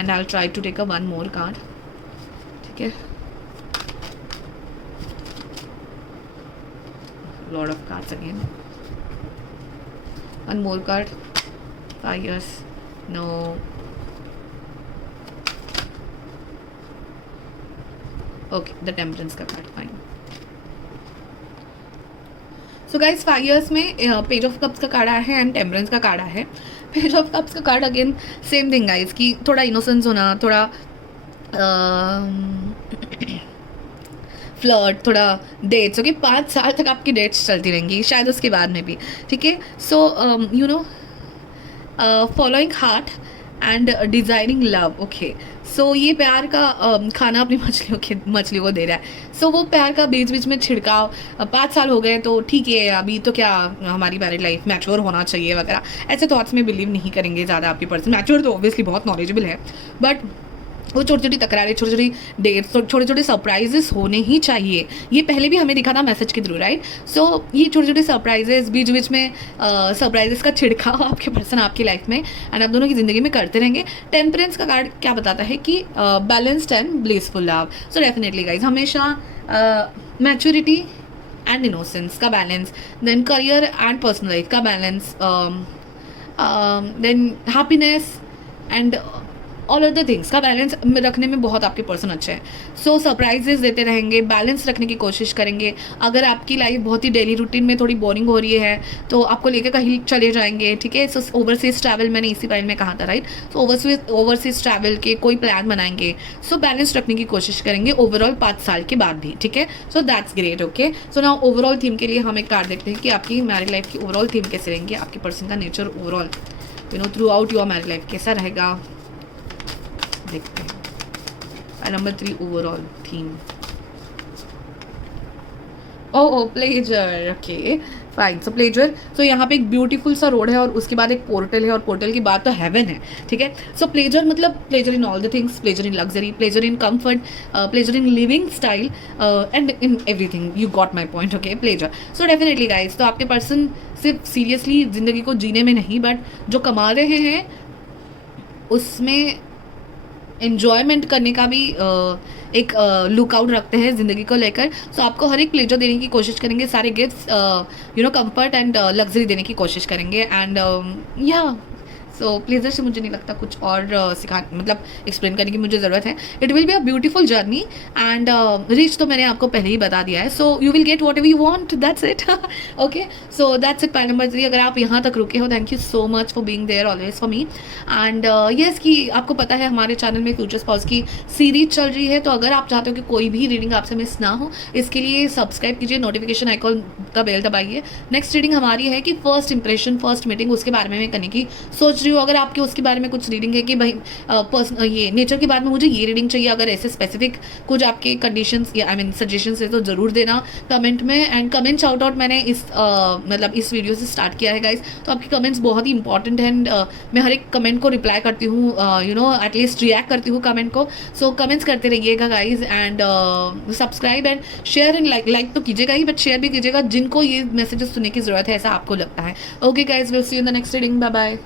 And I will try to take a one more card. ठीक है, lord of cards again. One more card. 5 years. No. Okay, the temperance का card. Fine. So guys 5 years में page of cups का card आया है and temperance का card आया है. पेज ऑफ कप्स का card again same thing guys, कि थोड़ा इनोसेंस होना, थोड़ा फ्लर्ट, थोड़ा डेट्स. ओके, 5 साल तक आपकी डेट्स चलती रहेंगी, शायद उसके बाद में भी. ठीक है, so you know following heart and desiring love. Okay, so ये प्यार का खाना अपनी मछलियों को दे रहा है. सो वो प्यार का बीच बीच में छिड़काव. 5 साल हो गए तो ठीक है, अभी तो क्या हमारी मैरिड लाइफ मैच्योर होना चाहिए वगैरह, ऐसे थॉट्स में बिलीव नहीं करेंगे ज़्यादा आपके पर्सन. मैच्योर तो ऑब्वियसली बहुत नॉलेजेबल है, बट वो छोटी छोटी तकरारें, छोटी छोटी डेट्स, छोटे छोटे सरप्राइजेस होने ही चाहिए. ये पहले भी हमें दिखा था मैसेज के थ्रू, राइट. सो ये छोटे छोटे सरप्राइजेस, बीच बीच में सरप्राइजेस का छिड़काव आपके पर्सन आपकी लाइफ में एंड आप दोनों की ज़िंदगी में करते रहेंगे. टेम्परेंस का कार्ड क्या बताता है कि balanced and blissful love. So definitely guys, हमेशा मैच्योरिटी एंड इनोसेंस का balance, then career and personal life का balance, then happiness and all other things का बैलेंस रखने में बहुत आपके पर्सन अच्छे हैं. सो सरप्राइजेस देते रहेंगे, बैलेंस रखने की कोशिश करेंगे. अगर आपकी लाइफ बहुत ही डेली रूटीन में थोड़ी बोरिंग हो रही है तो आपको लेकर कहीं चले जाएंगे. ठीक है, सो ओवरसीज ट्रैवल मैंने इसी बारे में कहा था, राइट. सो ओवरसीज ट्रैवल के कोई प्लान बनाएंगे. सो बैलेंस रखने की कोशिश करेंगे ओवरऑल 5 साल के बाद भी. ठीक है, so that's great. Okay, so now overall theme के लिए हम एक कार्ड देखते हैं कि आपकी मैरिड लाइफ की ओवरऑल थीम कैसे रहेंगी, आपके पर्सन का nature overall you know throughout your married life कैसा रहेगा. देखते हैं. Number 3 overall theme. Oh pleasure. Okay fine. So pleasure, so यहाँ पे एक ब्यूटीफुल सा रोड है और उसके बाद एक पोर्टल है और पोर्टल की बात तो हेवन है. ठीक है, सो प्लेजर मतलब pleasure in all the things, pleasure in luxury, pleasure in comfort, pleasure in living style and in everything. You got my point. Okay, pleasure. So definitely guys, तो आपके पर्सन सिर्फ सीरियसली ज़िंदगी को जीने में नहीं, बट जो कमा रहे हैं उसमें एन्जॉयमेंट करने का भी एक लुकआउट रखते हैं ज़िंदगी को लेकर. सो आपको हर एक प्लेजर देने की कोशिश करेंगे, सारे gifts you know comfort and luxury देने की कोशिश करेंगे. एंड या सो प्लेजर से मुझे नहीं लगता कुछ और मतलब एक्सप्लेन करने की मुझे ज़रूरत है. It will be a beautiful journey and rich तो मैंने आपको पहले ही बता दिया है. So you will get whatever you want, that's it. Okay, so that's it. Point number 3, अगर आप यहाँ तक रुके हो, thank you so much for being there always for me. And yes, कि आपको पता है हमारे चैनल में फ्यूचर स्पाउस की सीरीज चल रही है, तो अगर आप चाहते हो कि कोई भी रीडिंग आपसे मिस ना हो, इसके लिए सब्सक्राइब कीजिए, नोटिफिकेशन आइकॉन का बेल दबाइए. नेक्स्ट रीडिंग हमारी है कि फर्स्ट इंप्रेशन, फर्स्ट मीटिंग, उसके बारे में मैं करने की सोच रही हूँ. अगर आपके उसके बारे में कुछ रीडिंग है कि भाई पर्सन ये नेचर के बारे में मुझे ये रीडिंग चाहिए, अगर ऐसे स्पेसिफिक कुछ आपके कंडीशंस या आई मीन सजेशंस है तो ज़रूर देना कमेंट में. एंड कमेंट शाउट आउट मैंने इस मतलब इस वीडियो से स्टार्ट किया है गाइज, तो आपके कमेंट्स बहुत ही इंपॉर्टेंट हैं एंड मैं हर एक कमेंट को रिप्लाई करती हूँ, यू नो एटलीस्ट रिएक्ट करती हूँ कमेंट को. सो कमेंट्स करते रहिएगा guys and subscribe and share and like तो कीजिएगा ही, बट शेयर भी कीजिएगा जिनको ये मैसेजेस सुनने की ज़रूरत है ऐसा आपको लगता है. Okay guys, will see you in the next reading. Bye bye.